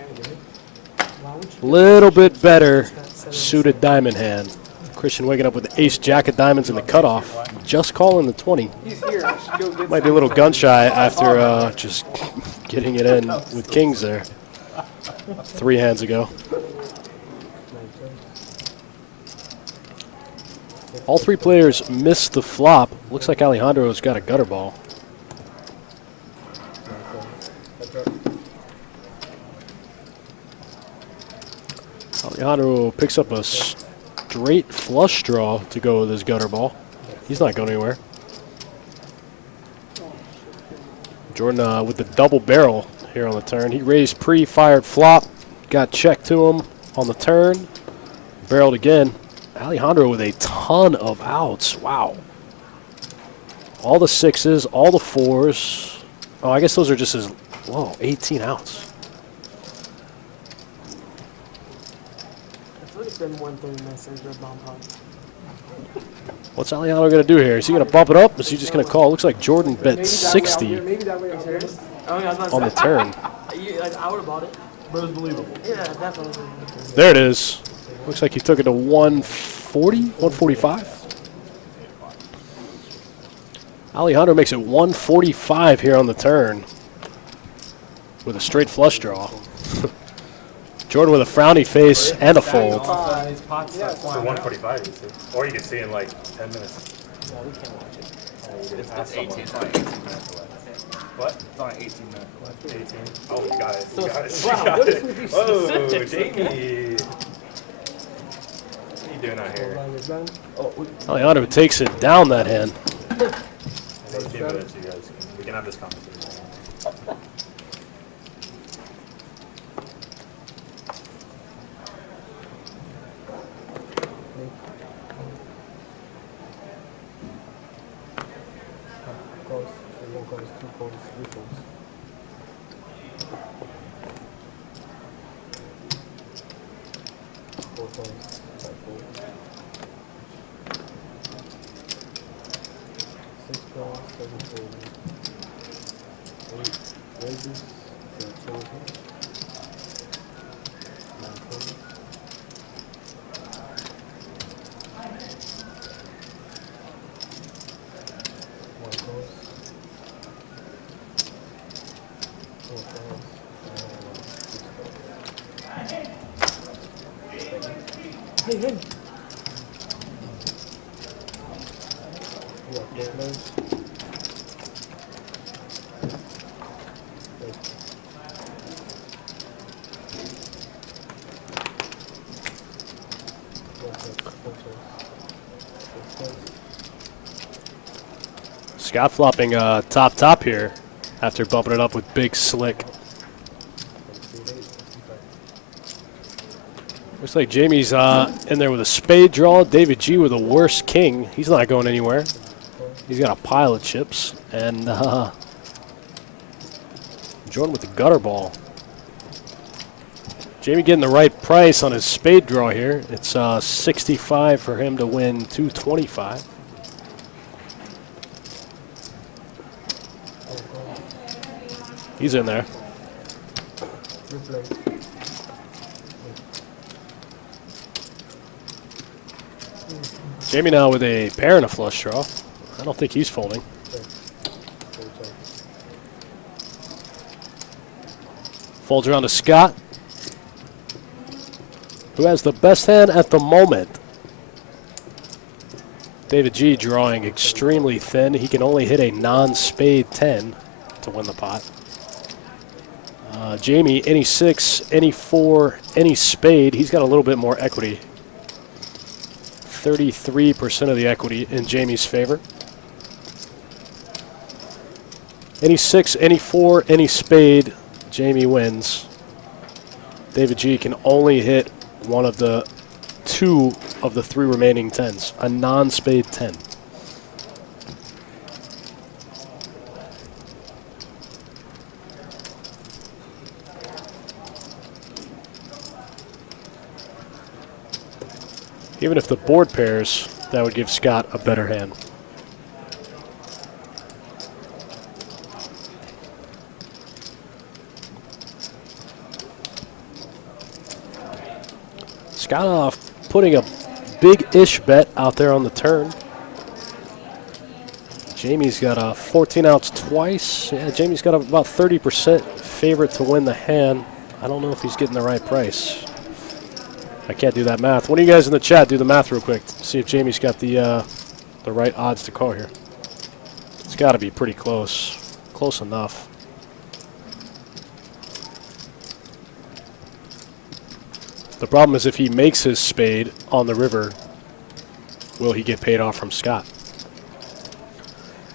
Little bit better suited diamond hand. Christian waking up with the ace jack of diamonds in the cutoff. Just calling the 20. He's here. I should go get Might be a little gun shy after just getting it in with kings there 3 hands ago. All 3 players missed the flop. Looks like Alejandro's got a gutter ball. Alejandro picks up a straight flush draw to go with his gutter ball. He's not going anywhere. Jordan with the double barrel here on the turn. He raised pre-fired flop, got checked to him on the turn, barreled again. Alejandro with a ton of outs. Wow. All the 6s, all the 4s. Oh, I guess those are just his, whoa, 18 outs. It's been 130 message or bomb pop. What's Alejandro going to do here? Is he going to bump it up? Is he just going to call? Looks like Jordan bet 60 Maybe that way I'm serious. Oh, yeah, I was about to on the say, turn. I would have bought it. But it's believable. Yeah, definitely. There it is. Looks like he took it to 140, 145. Alejandro makes it 145 here on the turn with a straight flush draw. Jordan with a frowny face and a fold. For 145, you see. Or you can see in like 10 minutes. No, we can't watch it. It's 18 minutes away. What? It's only 18 minutes away. 18? Oh, you got it. You got it. Wow, You got what it. is with these Whoa, statistics? Jamie. What are you doing out here? Alejandro takes it down that hand. 18 minutes, you guys. We can have this conversation. folds, 3 folds. 4 folds, 5 folds. 6 draws, 7 folds. 8 raises, 12 folds. 9 folds. 1 folds. 4 folds. And 6 folds. Hey, hey! You have 4 blows. Scott flopping top here after bumping it up with big slick. Looks like Jamie's in there with a spade draw. David G with a worse king. He's not going anywhere. He's got a pile of chips. And Jordan with the gutter ball. Jamie getting the right price on his spade draw here. It's 65 for him to win 225. He's in there. Jamie now with a pair and a flush draw. I don't think he's folding. Folds around to Scott, who has the best hand at the moment. David G drawing extremely thin. He can only hit a non-spade 10 to win the pot. Jamie, any 6, any 4, any spade. He's got a little bit more equity. 33% of the equity in Jamie's favor. Any 6, any 4, any spade, Jamie wins. David G can only hit one of the 2 of the 3 remaining 10s, a non-spade 10. Even if the board pairs, that would give Scott a better hand. Scott putting a big-ish bet out there on the turn. Jamie's got a 14-ounce twice. Yeah, Jamie's got about 30% favorite to win the hand. I don't know if he's getting the right price. I can't do that math. One of you guys in the chat do the math real quick. See if Jamie's got the right odds to call here. It's got to be pretty close. Close enough. The problem is if he makes his spade on the river, will he get paid off from Scott?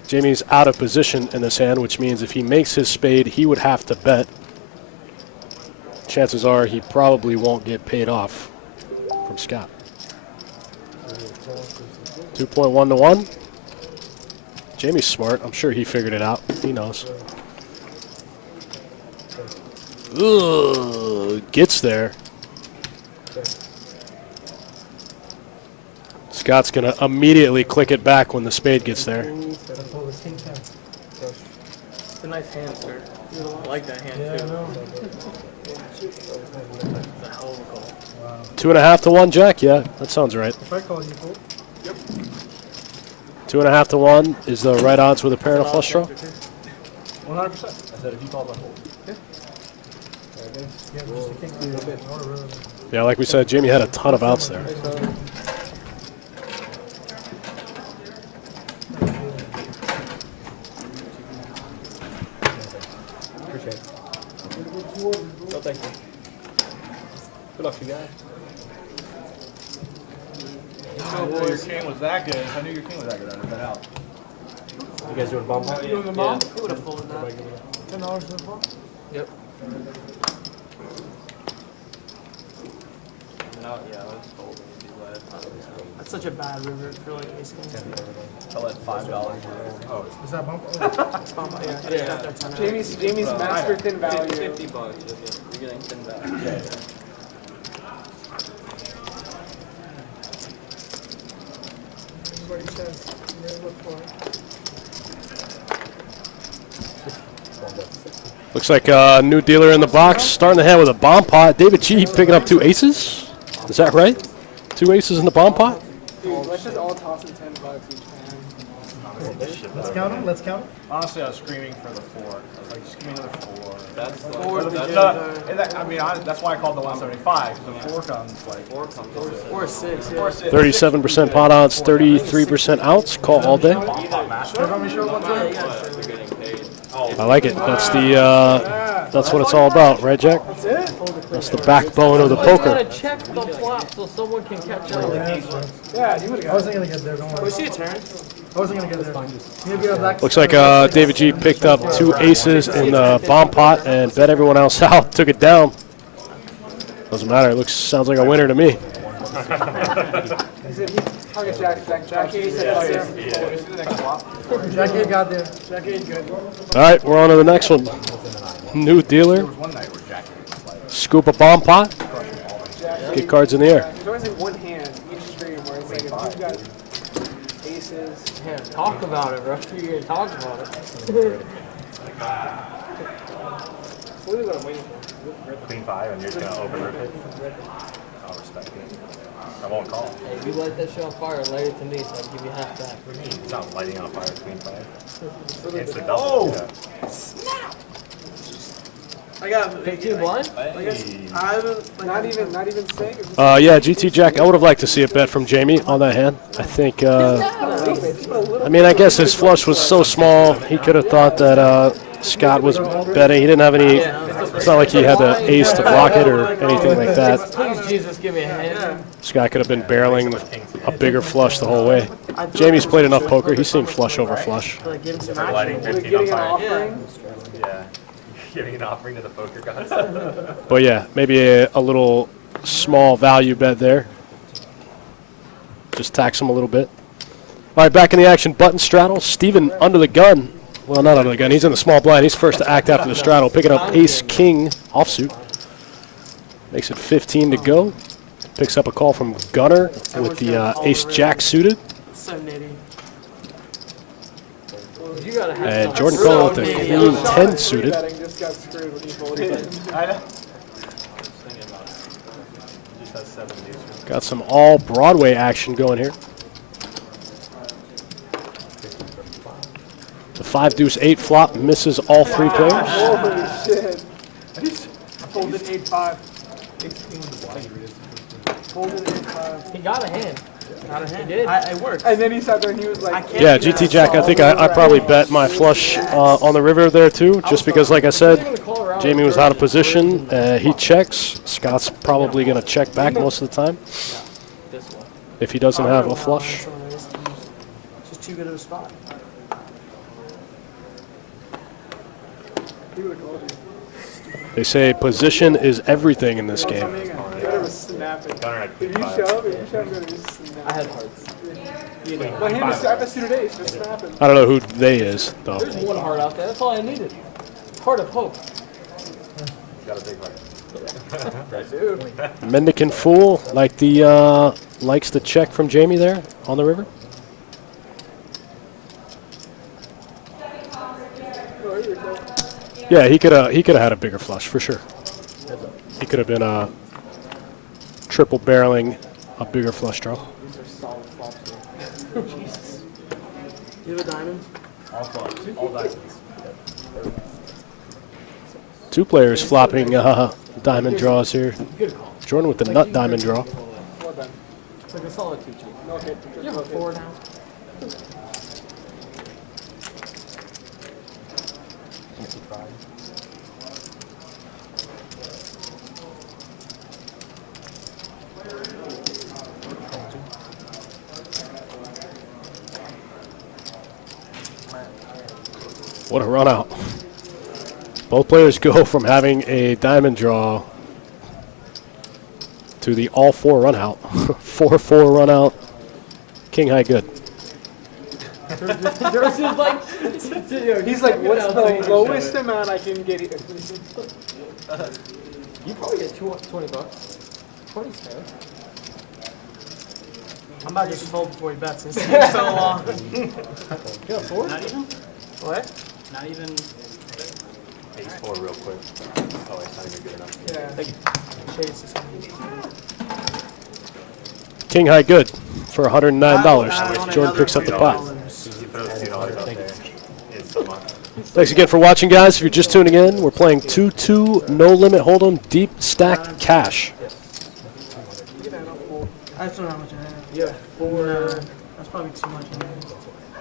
Jamie's out of position in this hand, which means if he makes his spade, he would have to bet. Chances are he probably won't get paid off from Scott. 2.1 to 1. Jamie's smart. I'm sure he figured it out. He knows. Ugh, gets there. Scott's going to immediately click it back when the spade gets there. It's a nice hand, sir. I like that hand, too. It's a hell of a call. 2.5 to 1, Jack? Yeah, that sounds right. If I call you fold? Yep. 2.5 to 1 is the right odds with a pair and a flush draw. 100%. I said if you called my hold. Yeah, like we said, Jamie had a ton of outs there. Appreciate it. No, thank you. Good luck, you guys. I knew your king was that good. If I knew your king was that good, I'd have been out. You guys doing bomb ball? You doing the bomb? Who would have folded that? $10 for the bomb? Yep. No, yeah, That's such a bad river for like ace king. I'll let $5. Oh, Is that bump? Oh, Yeah. Jamie's master thin value. $50. You're getting 10 back. What he says. You never look for it. Looks like a new dealer in the box. Starting the hand with a bomb pot. David G picking up 2 aces. Is that right? 2 aces in the bomb pot? Dude, let's just all toss in $10 each hand. let's count them. Let's count them. honestly, I was screaming for the 4. I was like, just give me another 4. That's the I mean, that's why I called the 175, because the 4 comes like 4 comes. 4 6. Yeah. 4 6. 37% pot odds, 33% outs. Call all day. I like it. That's what it's all about, right, Jack? That's it? That's the backbone of the You poker. gotta check the flop so someone can catch up. Yeah, you would I have wasn't gonna get there. Don't We worry. see a turn. I wasn't gonna get there. You get a black. Looks like David G picked up 2 aces in the bomb pot and bet everyone else out. Took it down. Doesn't matter. Sounds like a winner to me. He said he target Jack 8 Jack 8 got there. Jack 8 good. All right, we're on to the next one. New dealer. One night where Jackie was like, Scoop a bomb pot. Get cards in the air. There's always like one hand each stream where it's like if you've got aces. Yeah, talk about it, bro. You're gonna talk about it. That's literally what I'm waiting for. Queen 5, and you're just gonna open rip it. I'll respect it. I won't call. Hey, if you light that shit on fire, light it to me so I'll give you half back. What do you mean? It's not lighting on fire, Queen 5. It's the double. Yeah. I got 15 blind? I haven't, not even saying. Yeah, GT Jack, I would have liked to see a bet from Jamie on that hand. I think, I mean, I guess his flush was so small, he could have thought that Scott was betting. He didn't have any, it's not like he had the ace to block it or anything like that. Please, Jesus, give me a hand. Scott could have been barreling a bigger flush the whole way. Jamie's played enough poker. He's seen flush over flush. Like, give him some Start lighting action. 15 on Getting an fire. offering. Yeah. Giving an offering to the poker gods. But yeah, maybe a little small value bet there. Just tax him a little bit. All right, back in the action. Button straddle. Steven under the gun. Well, not under the gun. He's in the small blind. He's first to act after the straddle. Picking up ace-king offsuit. Makes it 15 to go. Picks up a call from Gunner with the ace-jack suited. So nitty. You gotta have And some Jordan real calling with the nitty. queen 10 suited. Betting just got screwed when he folded. I know. Just has 7 deuces. Got some all Broadway action going here. The 5-deuce-8 flop misses all 3 players. Holy shit. Folded 8-5. Folded 8-5. He got a hand. He did. It worked. And then he sat there and he was like, Yeah, GT Jack, I think I probably bet my flush on the river there too, just because, like I said, Jamie was out of position. He checks. Scott's probably going to check back most of the time if he doesn't have a flush. Just too good of a spot. he would have called you. They say position is everything in this game. Gunner was snapping. Gunner had If Queen you 5. show up, Gunner was snapping. I had hearts. My hand is, I have a suited ace, just snapping. I don't know who they is, though. There's one heart out there. That's all I needed. Heart of hope. Got a big heart. Mendicant Fool, like the likes the check from Jamie there on the river. Yeah, he could have had a bigger flush for sure. He could have been triple barreling a bigger flush draw. These are solid flops here. Jesus. You have a diamond? All clubs. All diamonds. 2 players flopping diamond draws here. Good call. Jordan with the nut diamond draw. Well done. It's like a solid 2-2. Okay. You have a 4 now? What a run out. Both players go from having a diamond draw to the all-4 run out. 4-4 run out. King high good. Yours is like, He's like, what's the lowest amount I can get here? you probably get $20. 20's fair. I'm about to just fold before he bets. It's taking so long. You got 4? Not even? What? Not even. Ace 4 real quick. Oh, it's not even good enough. Yeah. Chase is King high good for $109. I want Jordan another picks up the pot. You put those $2 out there. It's so much. Thanks again for watching, guys. If you're just tuning in, we're playing 2-2 no limit hold'em deep stack cash. I just don't know how much I have. Yeah, 4. That's probably too much.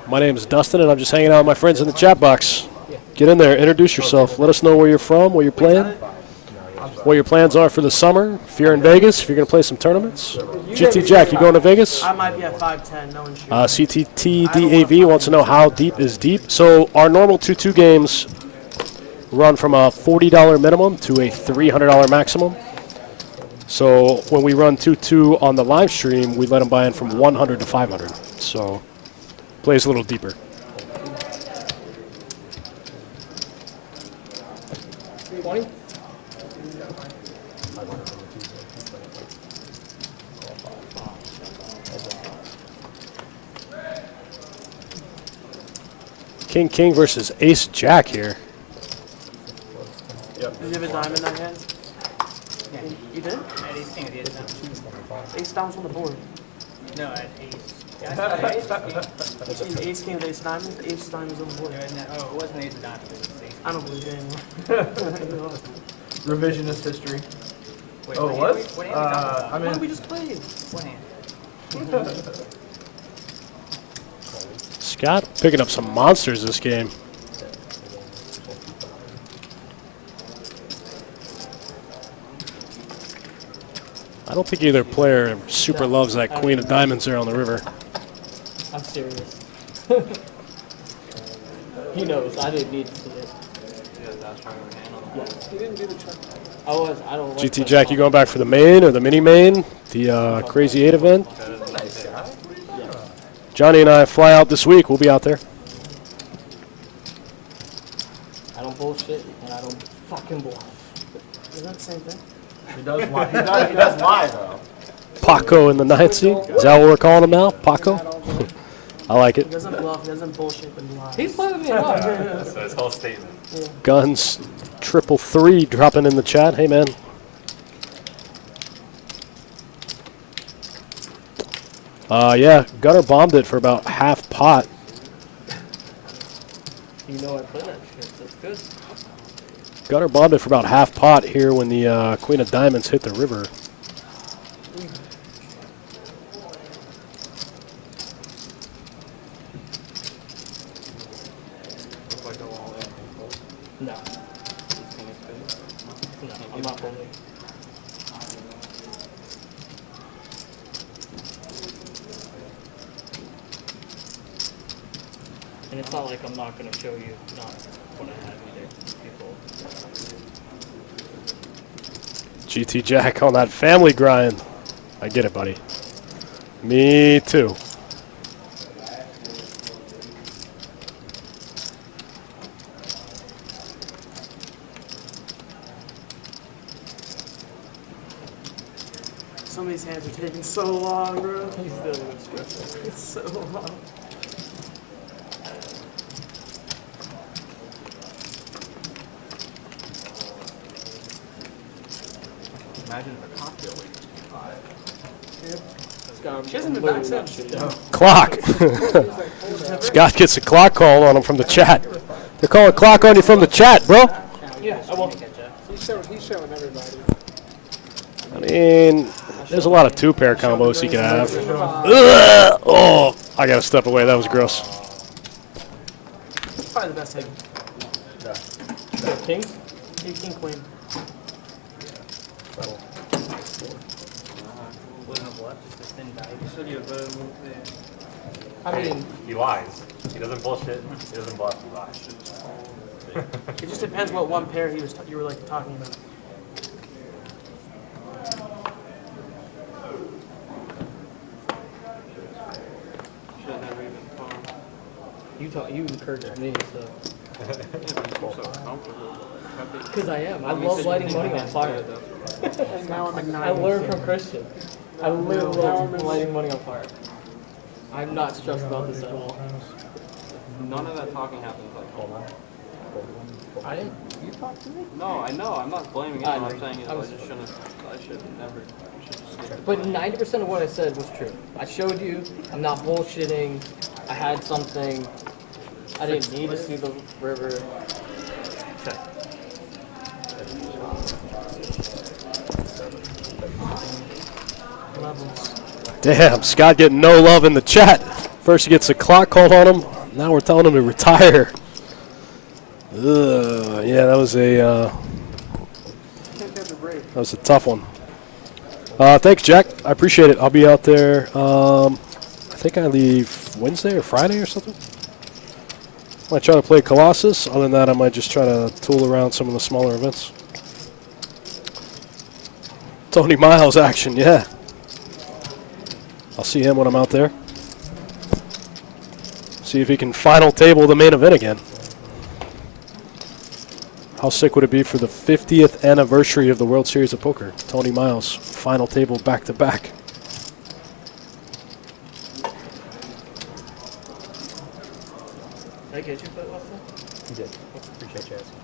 My name is Dustin, and I'm just hanging out with my friends in the chat box. Get in there, introduce yourself. Let us know where you're from, where you're playing, what your plans are for the summer. If you're in Vegas, if you're going to play some tournaments. GT Jack, you going to Vegas? I might be at 5'10", no one's sure. CTTDAV wants to know how deep is deep. So our normal 2-2 games run from a $40 minimum to a $300 maximum. So when we run 2-2 on the live stream, we let them buy in from 100 to 500. So plays a little deeper. King versus Ace Jack here. Did you have a diamond on hand? Yeah. You did? At ace king, he had down. Ace diamonds on the board. No, at ace. Yeah, I said ace king. Ace king with ace diamonds? Ace diamonds on the board. Oh, it wasn't ace of diamonds. It was ace. I don't believe it anymore. Revisionist history. Wait, Oh, what it hand was? we- what hand we talking about? I What did mean, we just played? What hand? Scott picking up some monsters this game. I don't think either player super loves that queen of diamonds there on the river. I'm serious. He knows. I didn't need to see it. He didn't do the check. I was. I don't like GT Jack, you going back for the main or the mini main? The Crazy 8 event? Johnny and I fly out this week. We'll be out there. I don't bullshit and I don't fucking bluff. Is that the same thing? he does lie. He does lie though. Paco in the 9th seat. Is that what we're calling him now? Paco? I like He it. doesn't bluff, he doesn't bullshit, but he lies. He's playing me up. That's his whole statement. Guns 333 dropping in the chat. Hey, man. Yeah, Gunner bombed it for about half pot. You know I play that shit. That's good. Gunner bombed it for about half pot here when the Queen of Diamonds hit the river. No. No, I'm not folding. And it's not like I'm not going to show you not what I have either, people. GT Jack on that family grind. I get it, buddy. Me too. Some of these hands are taking so long, bro. He's still stressing. It's so long. Imagine if a cocktail waited. She hasn't been back since. Clock. Scott gets a clock call on him from the chat. They're calling clock on you from the chat, bro. Yeah, I won't. He's showing everybody. I mean, there's a lot of two-pair combos he can have. Ugh! Oh, I gotta step away. That was gross. It's probably the best hand. Kings? King, queen. I mean, He lies. He doesn't bullshit. He doesn't bluff. He lies. It just depends what one pair you were like talking about. You encouraged me, so. Because I am. I love lighting money on fire. And now I'm at 9. I learned from Christian. I literally love lighting money on fire. I'm not stressed about this at all. None of that talking happens like I didn't. You talked to me? No, I know. I'm not blaming you. I What know. I'm saying is I I was- just shouldn't. I should never. I should just stick to But playing. 90% of what I said was true. I showed you. I'm not bullshitting. I had something. I didn't need to see the river. Damn, Scott getting no love in the chat. First he gets a clock called on him. Now we're telling him to retire. Ugh, yeah, that was a tough one. Thanks, Jack. I appreciate it. I'll be out there. I think I leave Wednesday or Friday or something. Might try to play Colossus. Other than that, I might just try to tool around some of the smaller events. Tony Miles action, yeah. I'll see him when I'm out there. See if he can final table the main event again. How sick would it be for the 50th anniversary of the World Series of Poker? Tony Miles, final table back-to-back. Did I get you for that last time? You did. Appreciate you asking.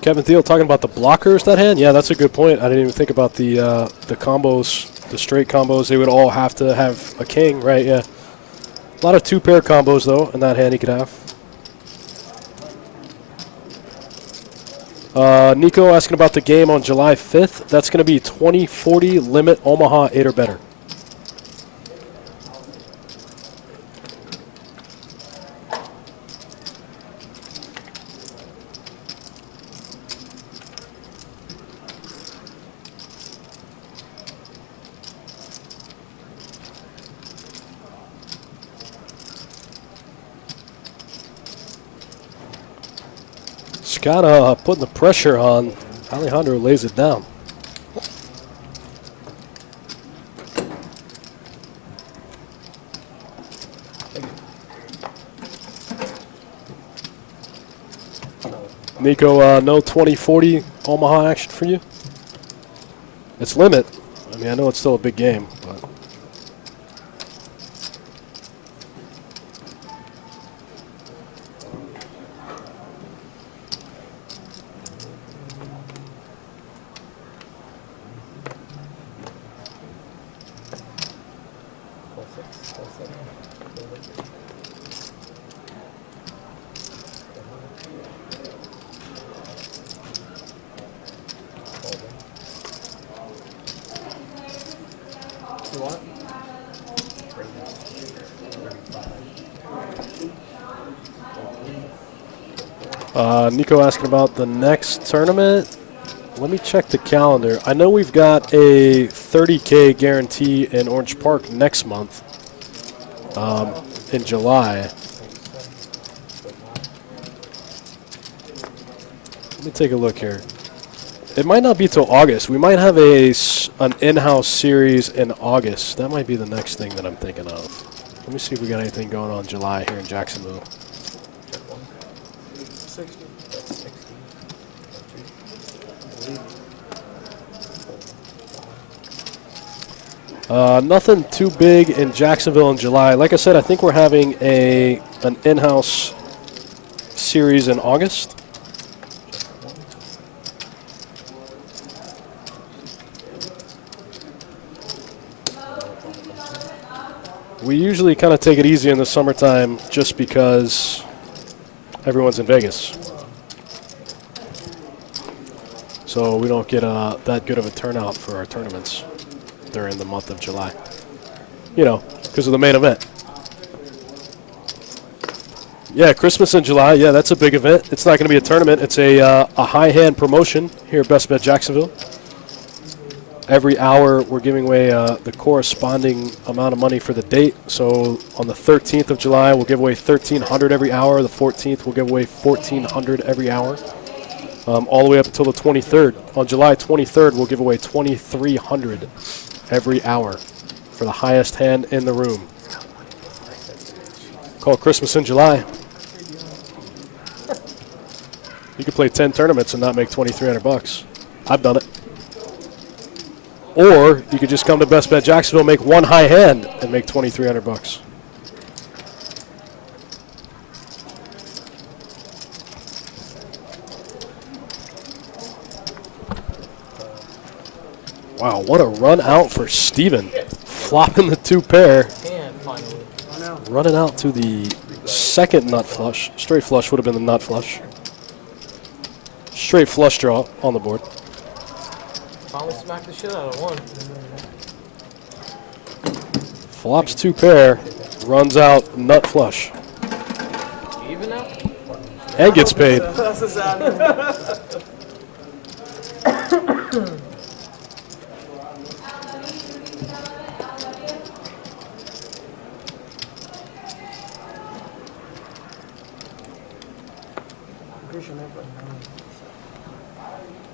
Kevin Thiel talking about the blockers that hand. Yeah, that's a good point. I didn't even think about the combos, the straight combos. They would all have to have a king, right? Yeah. A lot of two-pair combos, though, in that hand he could have. Nico asking about the game on July 5th. That's going to be 2040 limit Omaha 8 or better. Scott putting the pressure on. Alejandro lays it down. Nico, no 2040 Omaha action for you? It's limit. I mean, I know it's still a big game, but. You want it? Nico asking about the next tournament. Let me check the calendar. I know we've got a 30K guarantee in Orange Park next month, in July. Let me take a look here. It might not be till August. We might have an in-house series in August. That might be the next thing that I'm thinking of. Let me see if we got anything going on in July here in Jacksonville. 60. Nothing too big in Jacksonville in July. Like I said, I think we're having an in-house series in August. We usually kind of take it easy in the summertime just because everyone's in Vegas. So we don't get that good of a turnout for our tournaments during the month of July. You know, because of the main event. Yeah, Christmas in July. Yeah, that's a big event. It's not going to be a tournament. It's a high hand promotion here at Best Bet Jacksonville. Every hour we're giving away the corresponding amount of money for the date. So on the 13th of July, we'll give away $1,300 every hour. The 14th, we'll give away $1,400 every hour. all the way up until the 23rd. On July 23rd, we'll give away 2,300 every hour for the highest hand in the room. Call Christmas in July. You could play 10 tournaments and not make 2,300 bucks. I've done it. Or you could just come to Best Bet Jacksonville, make one high hand, and make 2,300 bucks. Wow, what a run out for Steven. Flopping the 2 pair. And finally. Running out to the second nut flush. Straight flush would have been the nut flush. Straight flush draw on the board. Finally smacked the shit out of one. Flops 2 pair. Runs out nut flush. Even now? And gets paid. That's the sad.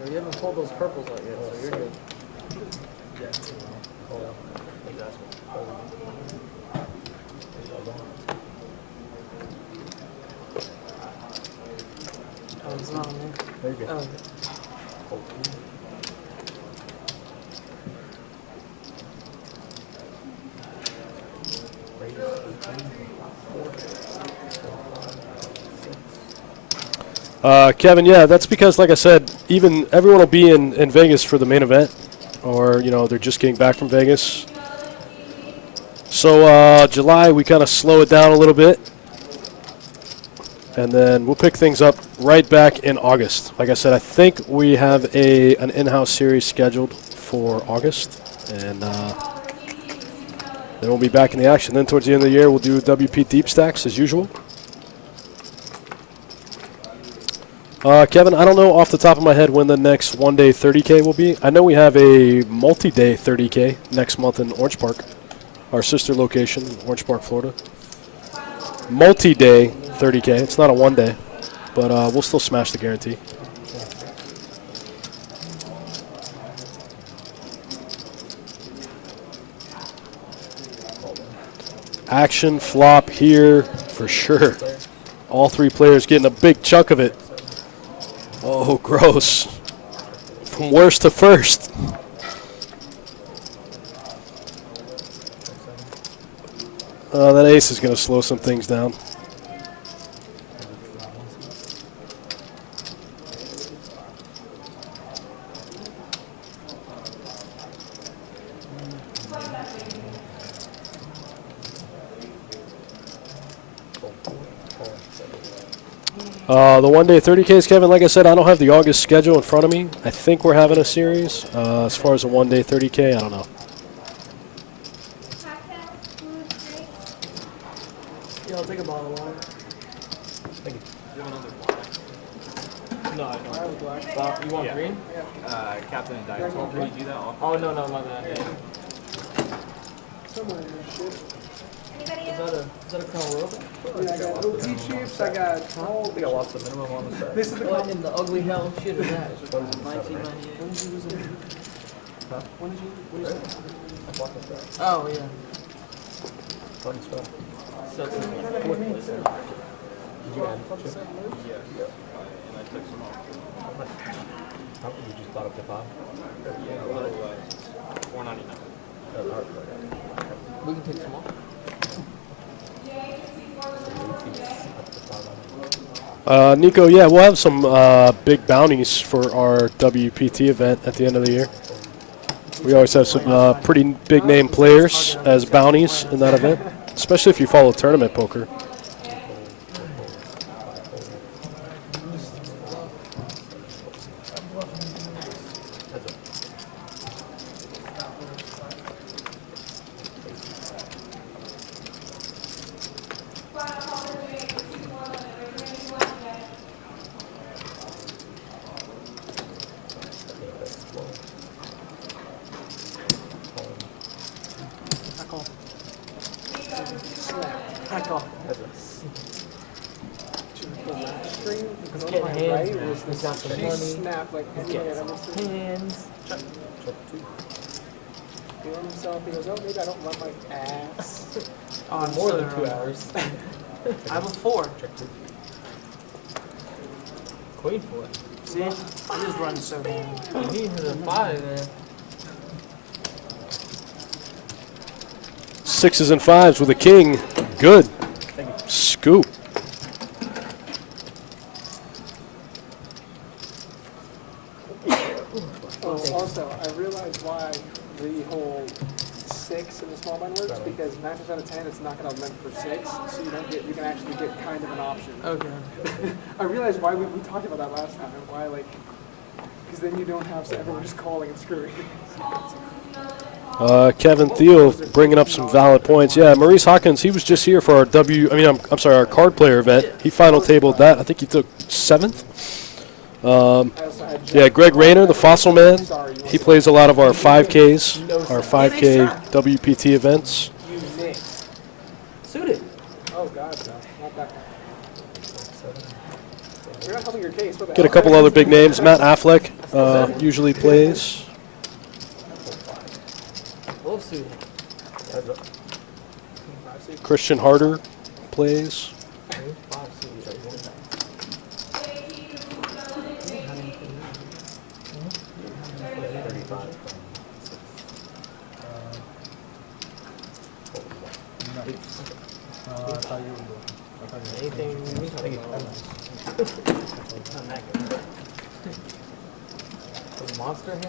You haven't pulled those purples out yet, so you're good. Oh, it's not on there. Oh. Kevin, yeah, that's because, like I said, even everyone will be in Vegas for the main event, or, you know, they're just getting back from Vegas. So July, we kind of slow it down a little bit, and then we'll pick things up right back in August. Like I said, I think we have an in-house series scheduled for August, and then we'll be back in the action. Then towards the end of the year, we'll do WP Deep Stacks as usual. Kevin, I don't know off the top of my head when the next one-day 30K will be. I know we have a multi-day 30K next month in Orange Park, our sister location, Orange Park, Florida. Multi-day 30K. It's not a one-day, but we'll still smash the guarantee. Action flop here for sure. All 3 players getting a big chunk of it. Oh, gross. From worst to first. That ace is going to slow some things down. The one-day 30Ks, Kevin, like I said, I don't have the August schedule in front of me. I think we're having a series. As far as the one-day 30K, I don't know. Yeah, I'll take a bottle of water. No, I don't have black. You want green? Captain and Diet Coke. Can you do that often? Oh, no, my bad. Somewhere in there, shit. Is that a Crown Royal? Yeah, I got OT chips, I got I think I lost the minimum on the set. This is the What in the ugly hell shit is that? 1998. When did you lose it? Huh? When did you lose it? Oh, yeah. Fun stuff. So it's in the fourth place. Did you add chips? Yeah. And I took some off. How did you just thought up to 5? Yeah, a little $4.99. We can take some off. Nico, yeah, we'll have some big bounties for our WPT event at the end of the year. We always have some pretty big name players as bounties in that event, especially if you follow tournament poker. watching the last stream because on getting my hands, right man. was He's got this some she money. snapped like He's anything I've getting ever some seen. hands. Feeling himself, he goes, oh, maybe I don't run my ass. Oh, I'm More so than 2 nervous. hours. I have a 4. Queen for it. See? I'm just running so bad. He needs a 5, man. 6s and 5s with a king. Good. Scoop. Oh, also, I realized why the whole 6 in the small blind works because 9 times out of 10 it's not going to limp for 6, so you can actually get kind of an option. Okay. I realized why we talked about that last time and why because then you don't have everyone just calling and screwing. Kevin Thiel bringing up some valid points. Yeah, Maurice Hawkins, he was just here for our I'm sorry, our card player event. He final tabled that. I think he took 7th. Yeah, Greg Rayner, the Fossil Man. He plays a lot of our 5Ks, our 5K WPT events. You mix. Suited. Oh, God, no. Not that one. You're not helping your case. What the Get a hell? couple other big names. Matt Affleck usually plays. Love suited. Christian Harder plays. 5 suited. Anything you think not that good. The monster hand? I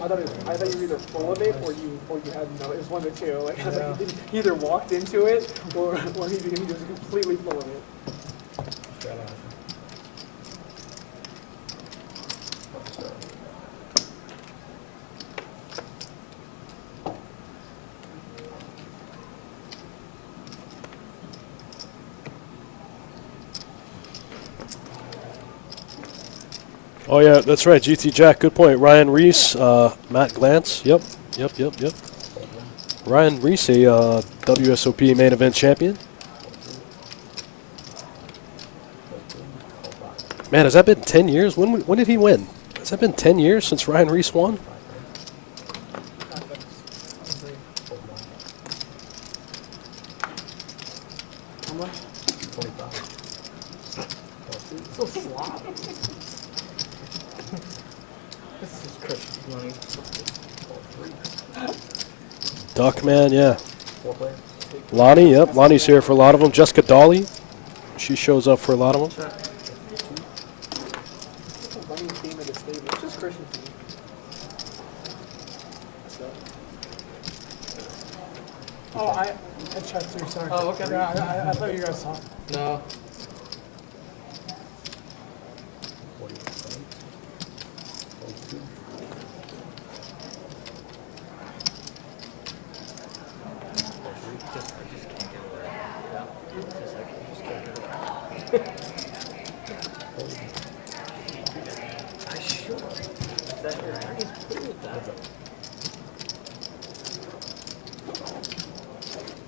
thought you were either full of it or you had no. It was one of the two. Like, I was like, he either walked into it or he was completely full of it. Oh, yeah, that's right. GT Jack, good point. Ryan Reese, Matt Glantz. Yep. Ryan Reese, a WSOP main event champion. Man, has that been 10 years? When did he win? Has that been 10 years since Ryan Reese won? How much? 25. So sloppy. This is Christian's money. Duckman, yeah. 4 players. Lonnie, yep. Lonnie's here for a lot of them. Jessica Dolly, she shows up for a lot of them. It's a running theme of the stable. It's just Christian for me. Oh, I checked too, sorry. Oh, okay. Yeah, I thought you guys saw it. No. 48. 42.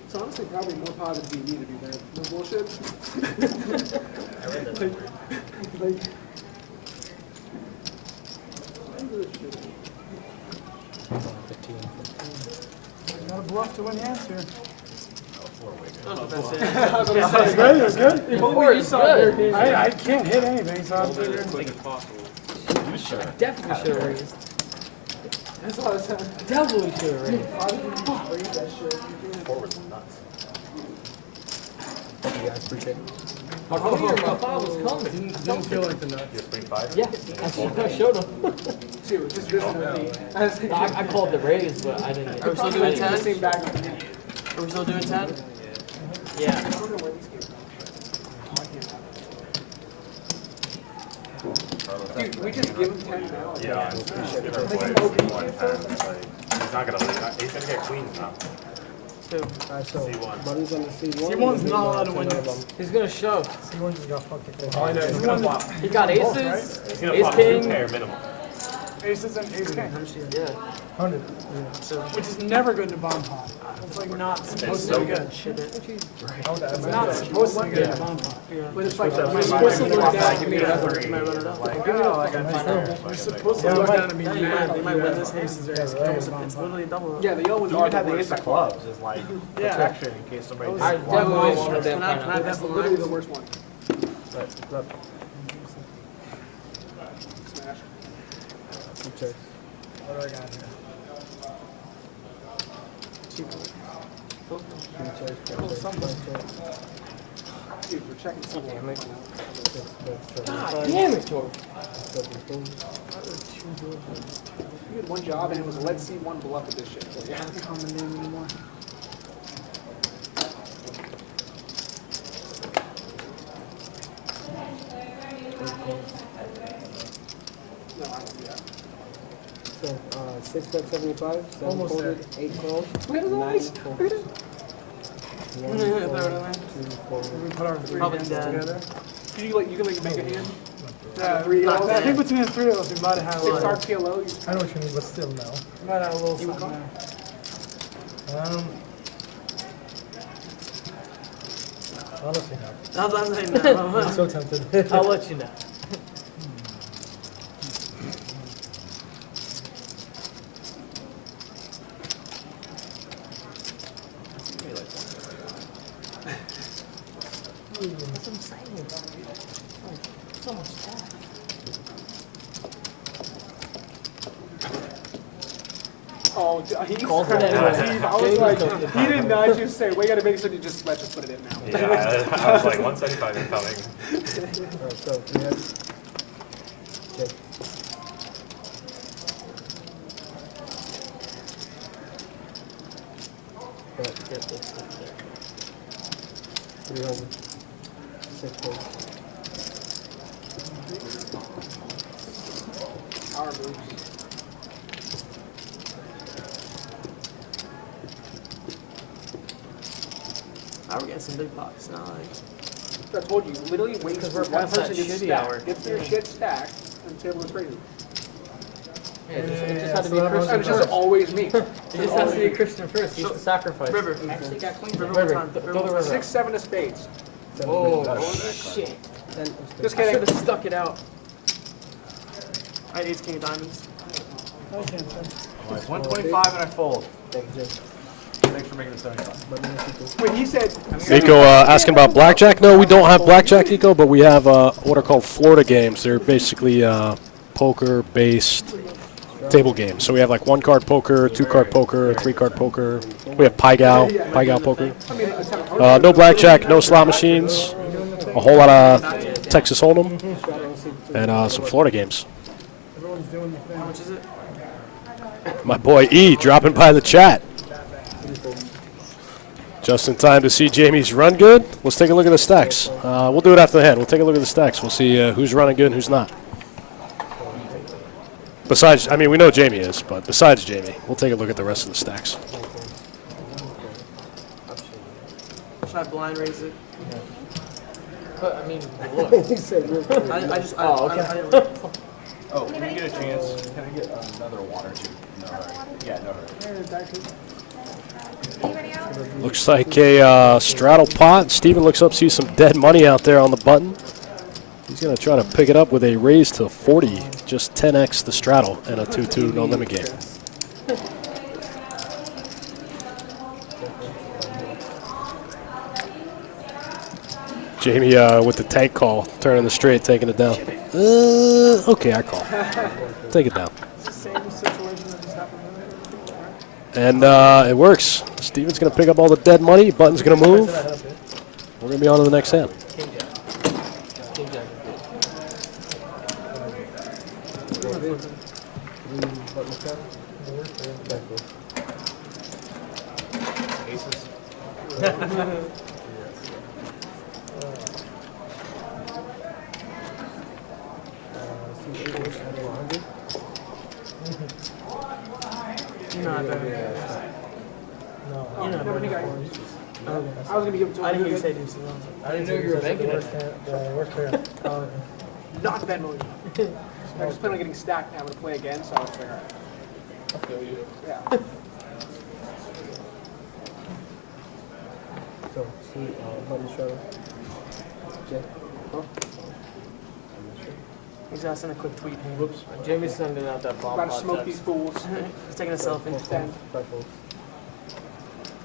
It's honestly probably more positive than you to do that. No bullshit. like, You got a bluff to win hands here. That was the best hand. It's good, it's good. if only you saw your hand. I can't hit anything, so I'm figuring. Definitely should have raised. That's a lot of time. Definitely should have raised. Why would you raise that shit? Forward was nuts. Thank you guys, appreciate it. My file was coming. Didn't feel like the nuts. You're spring 5? Yeah, I showed him. Two, just this one with me. I was thinking, I called the raise, but I didn't. Are we still probably doing using the 10? same bag with me. Are we still doing 10? Yeah. I don't know where these came from. Oh, I can't have it. Dude, we just give him 10 now. Yeah, Like, he's okay, not gonna leave. He's gonna get queens now. Alright, so, C1. Buddy's on the C1. C1's not allowed to win this. He's gonna shove. C1 just got fucked. Oh, I know. He's gonna flop. He got aces, He's gonna ace flop 2 king. pair minimum. Aces and ace king. Yeah. 100. Which is never good in a bomb pot. It's like not supposed to be good. It's not supposed to be good in a bomb pot. But it's like, am I supposed to look down to me? You're supposed to look down to me mad. They might win this aces or ace king. It's literally double. Yeah, the yellow ones are Have the ace of clubs is like protection in case somebody. I definitely want to That's literally the worst one. Smash. Check. What do I got here? Dude, we're checking something. God damn it, Tor. You had one job and it was let's see one bluff at this shit. So yeah, it's not common name anymore. No, I don't do that. So, 6 bet 75, 7 Almost folded, 8 calls, Look at 9 those. folded. Look at it. 1 Throw it fold, away. 2 fold. We put our three Probably hands dead. together. Can you make a hand? Yeah, Three. not I dead. think between the three of us, we might have had 6 Well, star PLO. You I know what you mean, but still no. might have a little something there. Honestly, no. I'm saying no. I'm so tempted. I'll let you know. That's what I'm saying. So much stuff. Oh, he Calls it anyway. I was like, he did not just say, we gotta make sure you just let's just put it in now. Yeah, I was like 175 incoming. Alright, so 3 X. Check. Right, 300. 6 folds. Power moves. Now we're getting some big pots. Now, like, I told you, literally wait Because for we're one past that person to shitty stack. hour. Get their shit stacked, and the table is crazy. yeah, it just had to be And Christian it's just first. always me. It just has to be Christian first. He's the sacrifice. River. Actually got queen. River, River, one time. throw the river. 6, 7 of spades. Oh, shit. 10 of Just spades. I kidding. should have stuck it out. I had ace king of diamonds. 125 and I fold. Thank you, Jay. Thanks for making it 75. But then it's equal. When he said, Eco asking about blackjack. No, we don't have blackjack, Eco, but we have what are called Florida games. They're basically poker-based table games. So we have like 1-card poker, 2-card poker, 3-card poker. We have Pai Gow poker. No blackjack, no slot machines. A whole lot of Texas Hold'em and some Florida games. everyone's doing the thing. How much is it? My boy E dropping by the chat. Just in time to see Jamie's run good. Let's take a look at the stacks. We'll do it after the hand. We'll take a look at the stacks. We'll see who's running good and who's not. Besides, I mean, we know Jamie is, but besides Jamie, we'll take a look at the rest of the stacks. Should I blind raise it? But, I mean, look. He said real quick. I just, Oh, okay. I didn't Oh, when you get a chance, can I get another one or two? No, yeah, no. Looks like a straddle pot. Steven looks up, sees some dead money out there on the button. He's going to try to pick it up with a raise to 40, just 10x the straddle and a 2-2 no limit game. Jamie with the tank call, turning the straight, taking it down. Okay, I call. Take it down. It's the same situation that just happened earlier. And it works. Steven's going to pick up all the dead money. Button's going to move. We're going to be on to the next hand. King Jack. King Jack. You're not better. Oh, no, he got yours. I was gonna give it to him. I didn't hear you say deuces. I didn't know you were banking it. The worst hand. not Venmo. I just plan on getting stacked now to play again, so I was like, all right. I feel you. Yeah. So, see, button straddle. Jay. He's asking a quick tweet. Whoops. Jamie's sending out that bomb About to pot smoke text. these fools. He's taking a selfie. Extend. Five folds.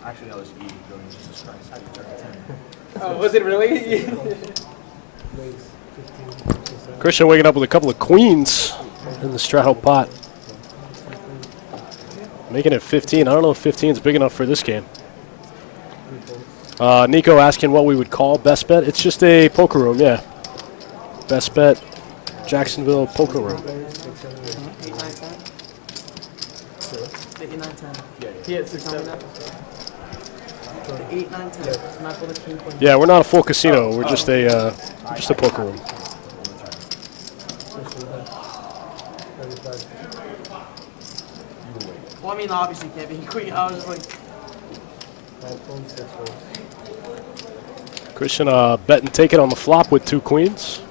Actually, that was E going Jesus Christ. I turned 10. Oh, was it really? Raise 15, 57. Christian waking up with a couple of queens in the straddle pot. Making it 15. I don't know if 15 is big enough for this game. Nico asking what we would call Best Bet. It's just a poker room, yeah. Best Bet Jacksonville poker room. 8, 9, 10. 8, 9, 10. He hit 6, 7. 8, 9, 10. Not for the king, queen. Yeah, we're not a full casino. We're just a poker room. 35. Well, I mean, obviously can't be queen. I was just like, 5 folds, 6 folds. Christian bet and take it on the flop with 2 queens.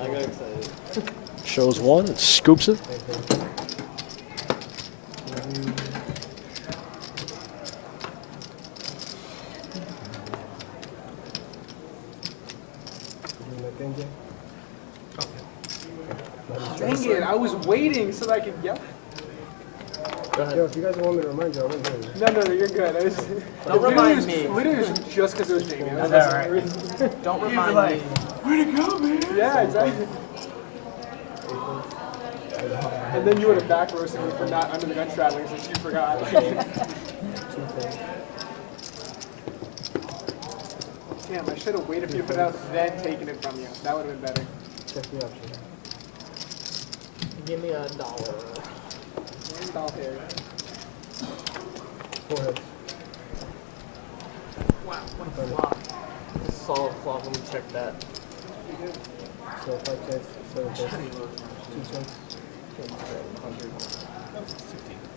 I got excited. Shows 1 and scoops it. Dang it, I was waiting so that I could yell. Yo, if you guys want me to remind you, I won't do it. No, you're good. I was, don't remind me. Literally was just because it was Jamie. That's all right. Don't remind me. Where'd it go, man? Yeah, exactly. And then you would have back roasted me for not under the gun straddling since you forgot. Damn, I should have waited for you to put it out, then taken it from you. That would have been better. Check the option. Give me $1. Doll hair. 4 heads. Wow, what a flop. Solid flop. Let me check that. So 5 checks, 7 checks, 2 checks. 100.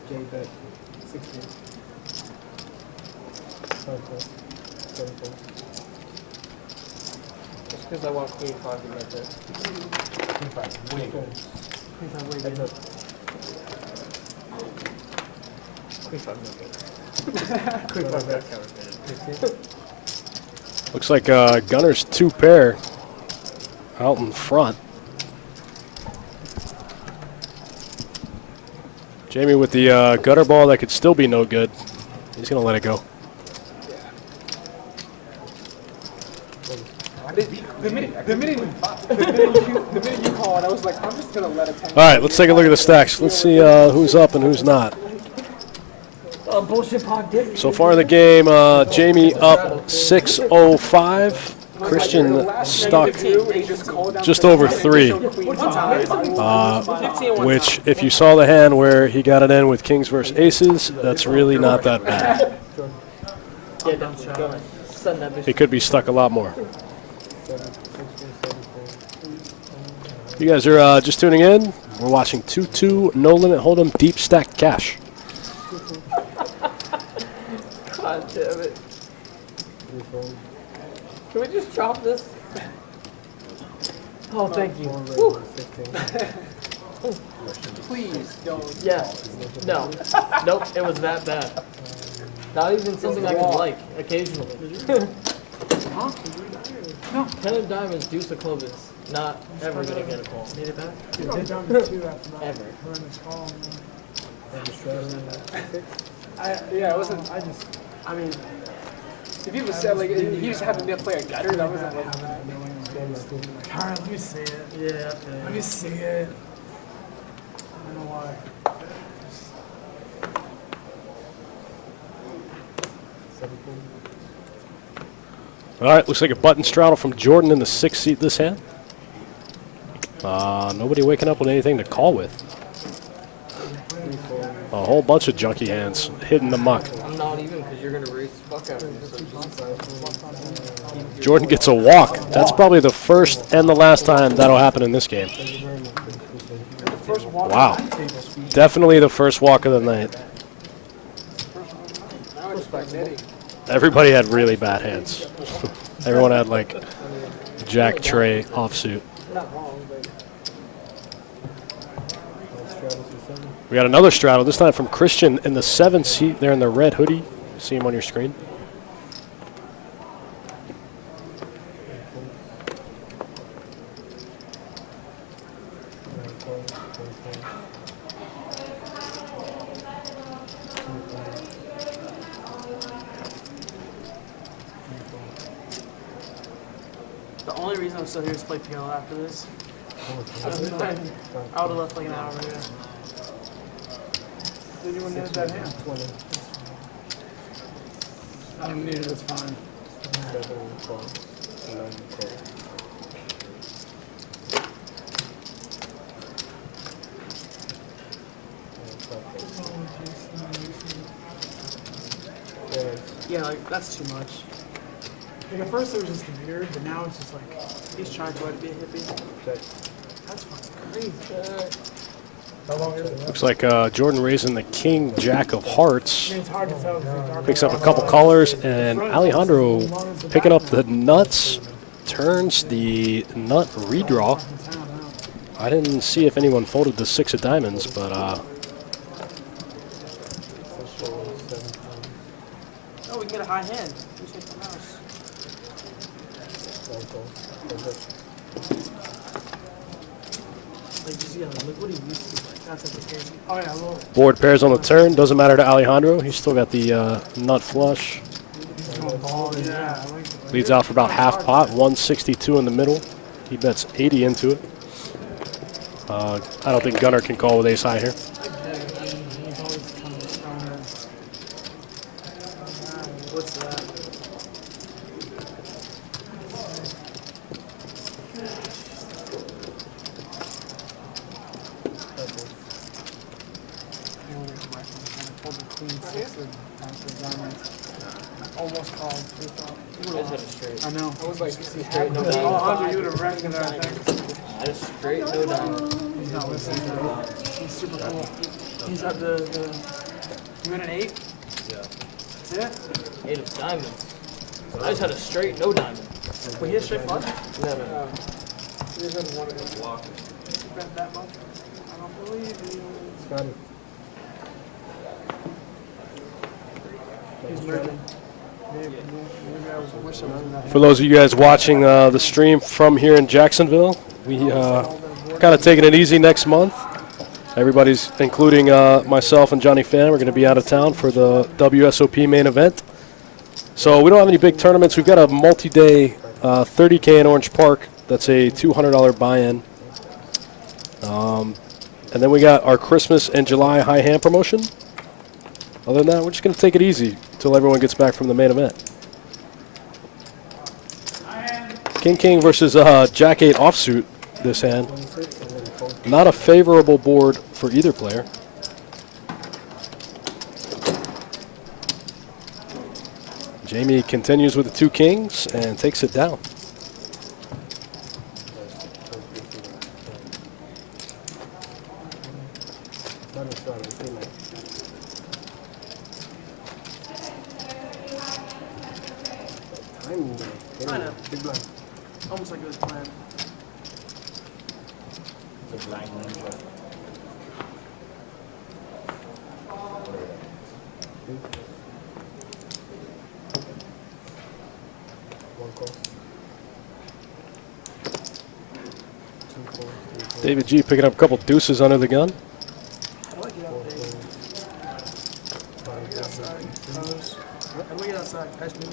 J bet 16. 5 folds, 7 folds. Just because I want queen 5 to get there. Queen 5. Queen 5. Heads up. Queen 5 no good. Queen 5 bets. Looks like Gunner's 2 pair out in front. Jamie with the gutter ball that could still be no good. He's going to let it go. The minute you called, I was like, I'm just gonna let it tank. All right, let's take a look at the stacks. Let's see who's up and who's not. Bullshit pod dip. So far in the game, Jamie up 605. Christian stuck just over 3. Which, if you saw the hand where he got it in with kings versus aces, that's really not that bad. He could be stuck a lot more. You guys are just tuning in. We're watching 2-2 No Limit Hold'em Deep Stacked Cash. God damn it. Can we just drop this? Oh, thank you. Whew. Please don't. Yes. No. Nope, it was that bad. Not even something I could like, occasionally. Huh? 10 of diamonds, deuce of clubs. Not ever gonna get a call. Need it back? Ever. Yeah, it wasn't. I mean, if he was said like he just happened to play a gutter, that wasn't like. Alright, let me see it. Yeah. Let me see it. I don't know why. All right, looks like a button straddle from Jordan in the 6th seat this hand. Nobody waking up with anything to call with. A whole bunch of junky hands hitting the muck. I'm not even, because you're gonna raise the fuck out of me. Jordan gets a walk. That's probably the first and the last time that'll happen in this game. Wow. Definitely the first walk of the night. Everybody had really bad hands. Everyone had like Jack Trey offsuit. not wrong, but We got another straddle, this time from Christian in the 7th seat there in the red hoodie. See him on your screen. The only reason I'm still here is to play PL after this. I would have left like an hour ago. did you want to hit that hand? I don't need it, it's fine. Yeah, like, that's too much. Like at first it was just weird, but now it's just like he's trying to be a hippie. That's fucking crazy. How long is it? Looks like Jordan raising the king jack of hearts. I mean, it's hard to tell. Picks up a couple colors, and Alejandro picking up the nuts, turns the nut redraw. I didn't see if anyone folded the 6 of diamonds, but Oh, we can get a high hand. We should the mouse. Like, just, yeah, look what he used to. Like, that's like crazy. Oh yeah, well, board pairs on the turn. Doesn't matter to Alejandro. He's still got the nut flush. yeah, I like it. Leads out for about half pot, 162 in the middle. He bets 80 into it. I don't think Gunner can call with ace high here. He's always kind of stronger. What's that? Almost called. I I know. I was like, Straight no Oh, diamond. Andre, you would have wrecked that thing. I just straight no diamond. He's not listening to that. He's super cool. He's at the you in an 8? Yeah. That's it? 8 of diamonds. I just had a straight no diamond. But he has straight flush? No, no. He doesn't want to block. Bet that much? I don't believe you. Scotty. He's merging. Maybe I wish I was in that. For those of you guys watching the stream from here in Jacksonville, we kind of taking it easy next month. Everybody's, including myself and Johnny Fan, we're going to be out of town for the WSOP main event. So we don't have any big tournaments. We've got a multi-day 30K in Orange Park. That's a $200 buy-in. And then we got our Christmas and July high hand promotion. Other than that, we're just going to take it easy until everyone gets back from the main event. King versus Jack 8 offsuit this hand. Not a favorable board for either player. Jamie continues with the 2 kings and takes it down. I know. Almost like it was planned. David G picking up a couple deuces under the gun. I like it out there. Get outside. I like it outside. Pass me.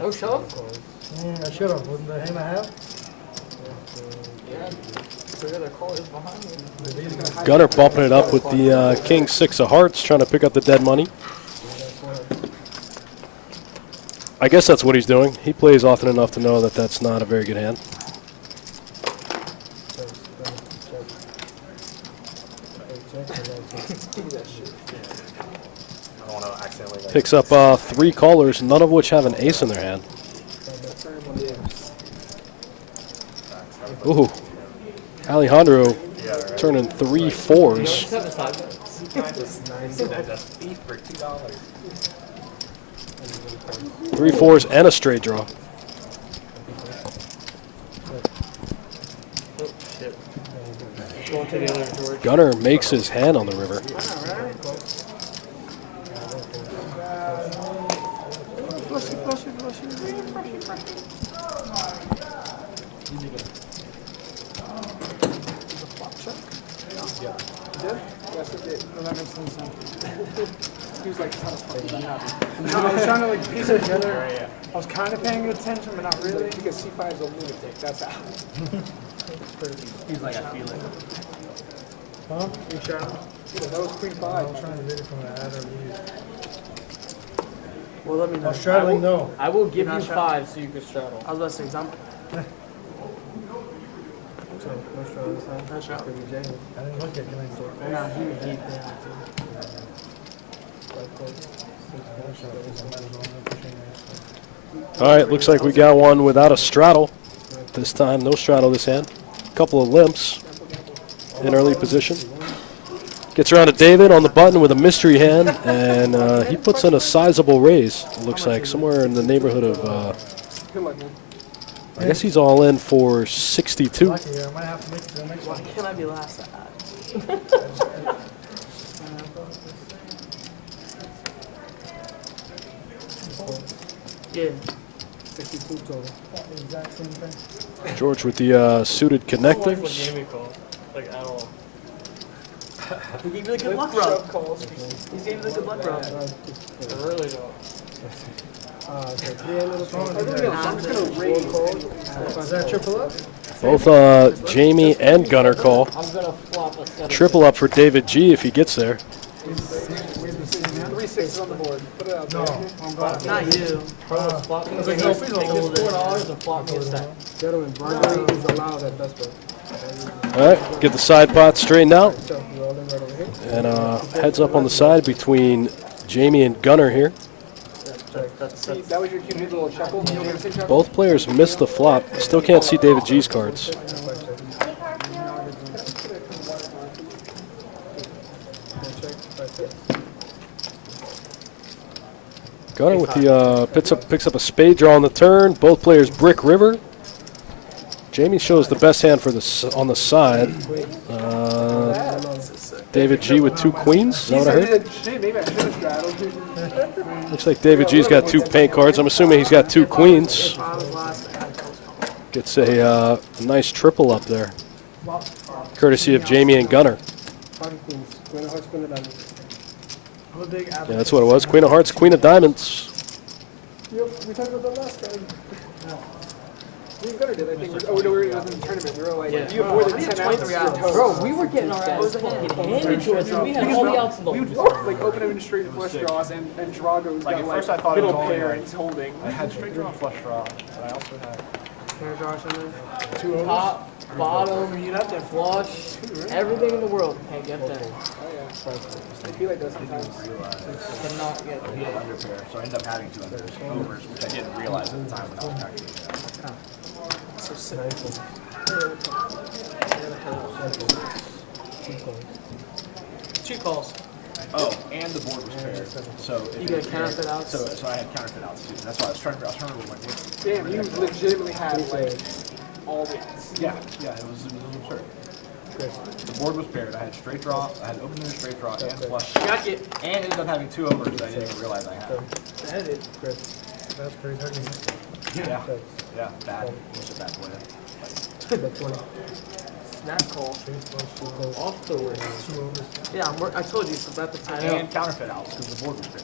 No shove? I should have. Wasn't the hand I have? Yeah. So the other call is behind me. Gunner bumping it up with the king 6 of hearts, trying to pick up the dead money. I guess that's what he's doing. He plays often enough to know that that's not a very good hand. Picks up 3 callers, none of which have an ace in their hand. Ooh, Alejandro turning 3 4s. That's a thief for $2. 3 4s and a straight draw. Going to the other George. Gunner makes his hand on the river. Yes, it did. No, that makes no sense. He was like, how the fuck did that happen? No, I was trying to like piece it together. I was kind of paying attention, but not really, because C5 is a lunatic. That's how. He's like, I feel it. Huh? You sure? Yeah, that was Queen 5. I'm trying to read it from the ad or leave. Well, let me know. Straddling, no. I will give you 5 so you can straddle. I was about to say, example. So, no straddle this time. No straddle. Maybe Jamie. I didn't look at Jamie. Nah, he would keep that. All right, looks like we got one without a straddle. This time, no straddle this hand. Couple of limps in early position. Gets around to David on the button with a mystery hand, and he puts in a sizable raise. It looks like somewhere in the neighborhood of, Good luck, man. I guess he's all in for 62. Lucky, I might have to make the next Why one. can't I be last at that? Yeah. 62 total. Exact same thing. George with the suited connectors. Like at all. He gave you the good luck rub. He gave you the good luck rub. I really don't. So 3 end of the phone. I'm just going to raise. Is that triple up? Both Jamie and Gunner call. I'm gonna flop a set of Triple up for David G if he gets there. 3 6s on the board. Put it out there. No, I'm gone. Not you. Flop me. like, Take no, this please don't hold it. $4 and flop me a set. Gentlemen, bargaining is allowed at Best Bet. All right, get the side pot straightened out. So, you all in right over here? And heads up on the side between Jamie and Gunner here. See, that was your cute little chuckle. You want me to chuckle? Both players missed the flop. Still can't see David G's cards. Gunner with the picks up a spade draw on the turn. Both players brick river. Jamie shows the best hand for on the side. David G with 2 queens. Is that what I heard? Shit, maybe I should have straddled. Looks like David G's got 2 paint cards. I'm assuming he's got 2 queens. Gets a nice triple up there, courtesy of Jamie and Gunner. Yeah, that's what it was. Queen of Hearts, Queen of Diamonds. Yep, we talked about that last time. We better did, I think. Oh, no, we were in the tournament. We were like, you have more than 10 outs. Bro, we were getting our asses handed to us, and we had all the outs in the We would like open them in straight flush draws, and Drago's Like, got at like first I thought it was middle only pair, like- and he's holding. I had straight draw and flush draw, but I also had Pair draw something. Top, bottom, flush, everything in the world. Can't get there. Oh, yeah. I feel like that sometimes. Cannot get a there. heel under pair, so I ended up having 2 overs, which I didn't realize at the time when I was calculating. So sick. Two calls. Oh, and the board was paired. So if You it got was paired- counterfeit outs? So I had counterfeit outs too. That's why I was trying to remember what my board. Damn, you legitimately had like all the outs. Yeah, it was absurd. The board was paired. I had straight draw, I had open ended straight draw and flush. Check it. And ended up having 2 overs that I didn't even realize I had. That's crazy. Yeah, bad. Was a bad play. Snap call. Off the wrist. Yeah, I told you, it's about the time. And counterfeit outs because the board was paired.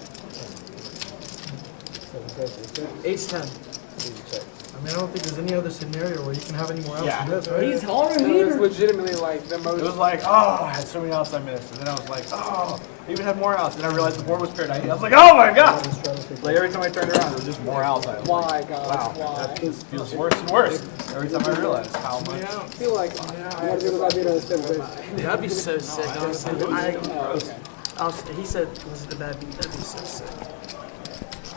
Ace 10. I mean, I don't think there's any other scenario where you can have any more outs Yeah. than this, right? He's harder No, it's here. legitimately like the most. It was like, oh, I had so many outs I missed. And then I was like, oh, I even had more outs. And I realized the board was paired. I was like, oh my god! Like every time I turned around, there was just more outs. I was like, Why, God? wow, Why? that feels worse and worse. Every time I realize how much. I feel like I had to go to That'd be so sick, honestly. Oh, okay. He said, was it the bad beat? That'd be so sick.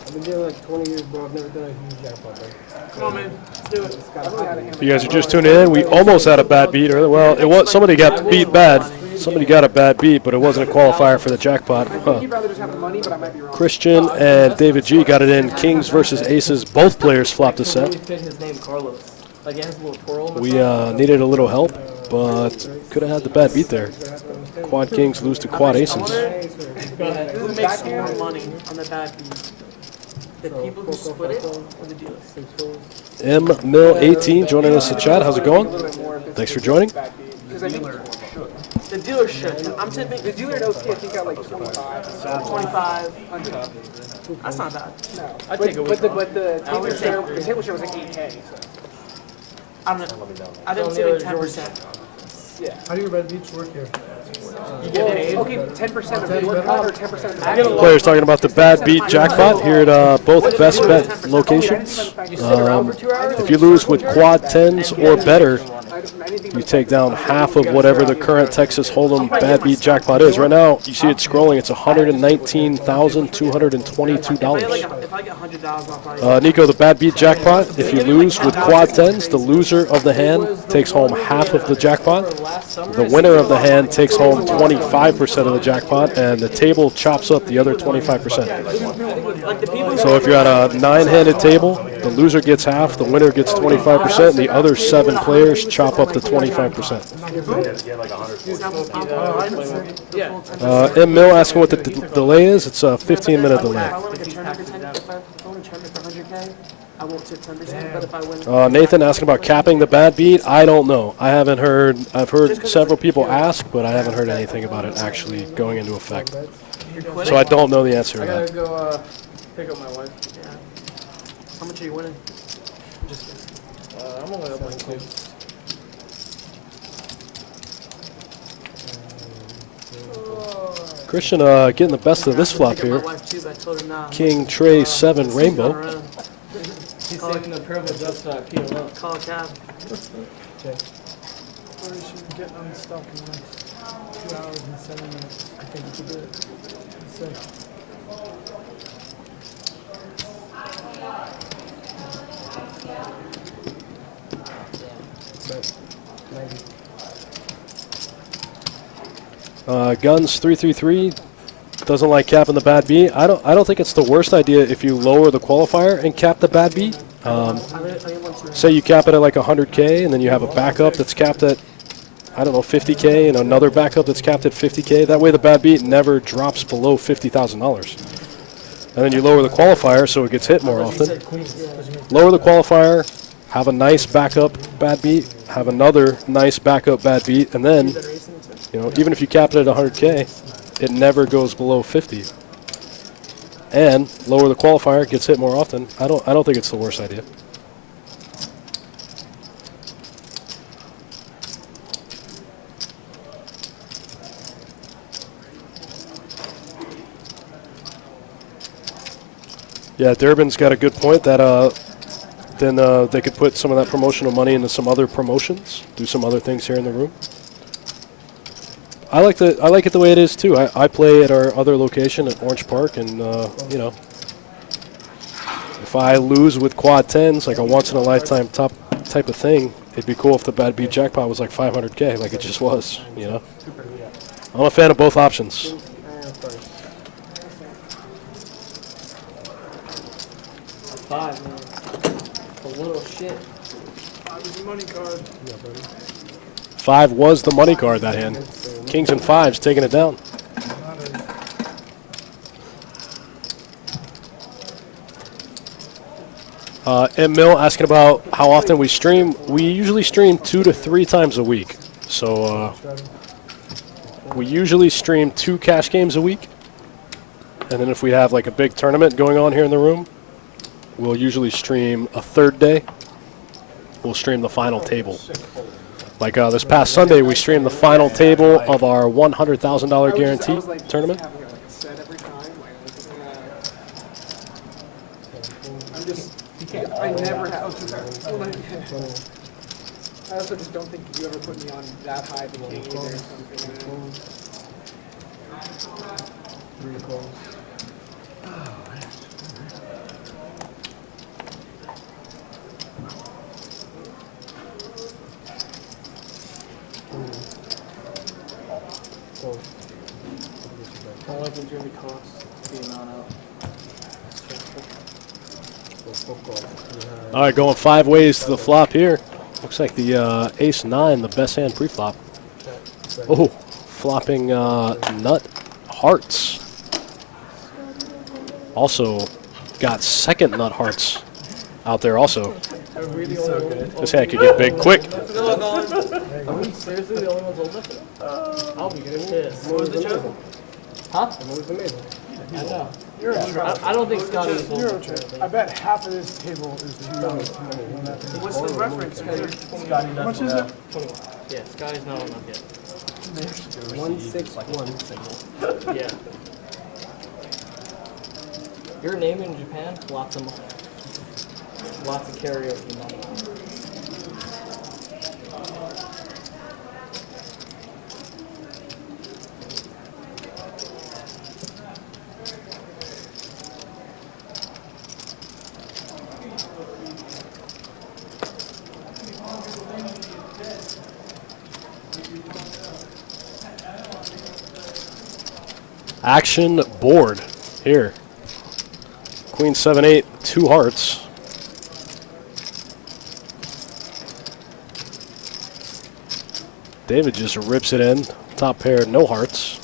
I've been doing like 20 years, bro. I've never done a huge jackpot, bro. Come on, man. Let's do it. I really had to handle If you guys are just tuning in, we almost had a bad beat earlier. Well, it was somebody got beat bad. Somebody got a bad beat, but it wasn't a qualifier for the jackpot. I think Huh. he'd rather just have the money, but I might be wrong. Christian and David G got it in. Kings versus Aces. Both players flopped a Can't set. really fit his name, Carlos. Like it has a little twirl in the We front. needed a little help, but could have had the bad beat there. Quad Kings lose to Quad Aces. Who makes more money on the bad beat? The people who split it or the dealer? M-Mill18 joining us in chat. How's it going? Thanks for joining. Because I think The dealer should. I'm tipping the dealer knows I think got like 25. 2,500. That's not bad. No. I'd take a week off. But the table share was like 8K. So. I'm not. I think tipping 10%. Yeah. How do your bad beats work here? You get paid. Okay, 10% of the or 10% of the back. Players talking about the bad beat jackpot here at both Best Bet locations. You sit around for 2 hours. If you lose with quad 10s or better, you take down half of whatever the current Texas Hold'em bad beat jackpot is. Right now, you see it scrolling. It's $119,222. If I get 100,000, I'll probably. Nico, the bad beat jackpot, if you lose with quad 10s, the loser of the hand takes home half of the jackpot. The winner of the hand takes home 25% of the jackpot, and the table chops up the other 25%. So if you're at a 9-handed table, the loser gets half, the winner gets 25%, and the other 7 players chop up to 25%. M. Mill asking what the delay is. It's a 15-minute delay. If I win a tournament for 100K, I won't tip 10%. But if I win, Nathan asking about capping the bad beat. I don't know. I haven't heard. I've heard several people ask, but I haven't heard anything about it actually going into effect. So I don't know the answer to I that. gotta go pick up my wife. Yeah. How much are you winning? Just I'm only up like 2. Christian getting the best of this flop Pick up my here. wife too, but I told her nah. King Trey 7 Rainbow. He's saving the privilege up to PLO. Call a cab. Or you should get unstuck in the next 2 hours and 7 minutes. I think you could do it. So, Guns 333 doesn't like capping the bad beat. I don't think it's the worst idea if you lower the qualifier and cap the bad beat. Say you cap it at like 100K, and then you have a backup that's capped at, I don't know, 50K, and another backup that's capped at 50K. That way the bad beat never drops below $50,000. And then you lower the qualifier so it gets hit more often. Lower the qualifier, have a nice backup bad beat, have another nice backup bad beat, and then, you know, even if you cap it at 100K, it never goes below 50. And lower the qualifier, gets hit more often. I don't think it's the worst idea. Yeah, Durbin's got a good point that then they could put some of that promotional money into some other promotions, do some other things here in the room. I like it the way it is too. I play at our other location at Orange Park, and you know, if I lose with quad 10s, like a once in a lifetime type of thing, it'd be cool if the bad beat jackpot was like 500K, like it just was. You know, I'm a fan of both options. 5, man. A little shit. money card. 5 was the money card that hand. Kings and 5s taking it down. M. Mill asking about how often we stream. We usually stream 2 to 3 times a week. So we usually stream 2 cash games a week. And then if we have like a big tournament going on here in the room, we'll usually stream a 3rd day. We'll stream the final table. Like this past Sunday, we streamed the final table of our $100,000 guarantee tournament. I never have. I also just don't think you ever put me on that high of a king either or something. 3 calls. much it really costs to be not out. All right, going 5 ways to the flop here. Looks like the ace-9, the best hand pre-flop. Oh, flopping nut hearts. Also got second nut hearts out there also. This hand could get big quick. Seriously, the only one's old enough? I'll be pissed. What was the joke? Huh? I know. I don't think Scotty is old enough. I bet half of this table is the Euro. What's the reference? How much is it? 21. Yeah, Scotty's not old enough yet. 161. Yeah. Your name in Japan, lots of karaoke money. Action board here. Queen 7-8, 2 hearts. David just rips it in. Top pair, no hearts.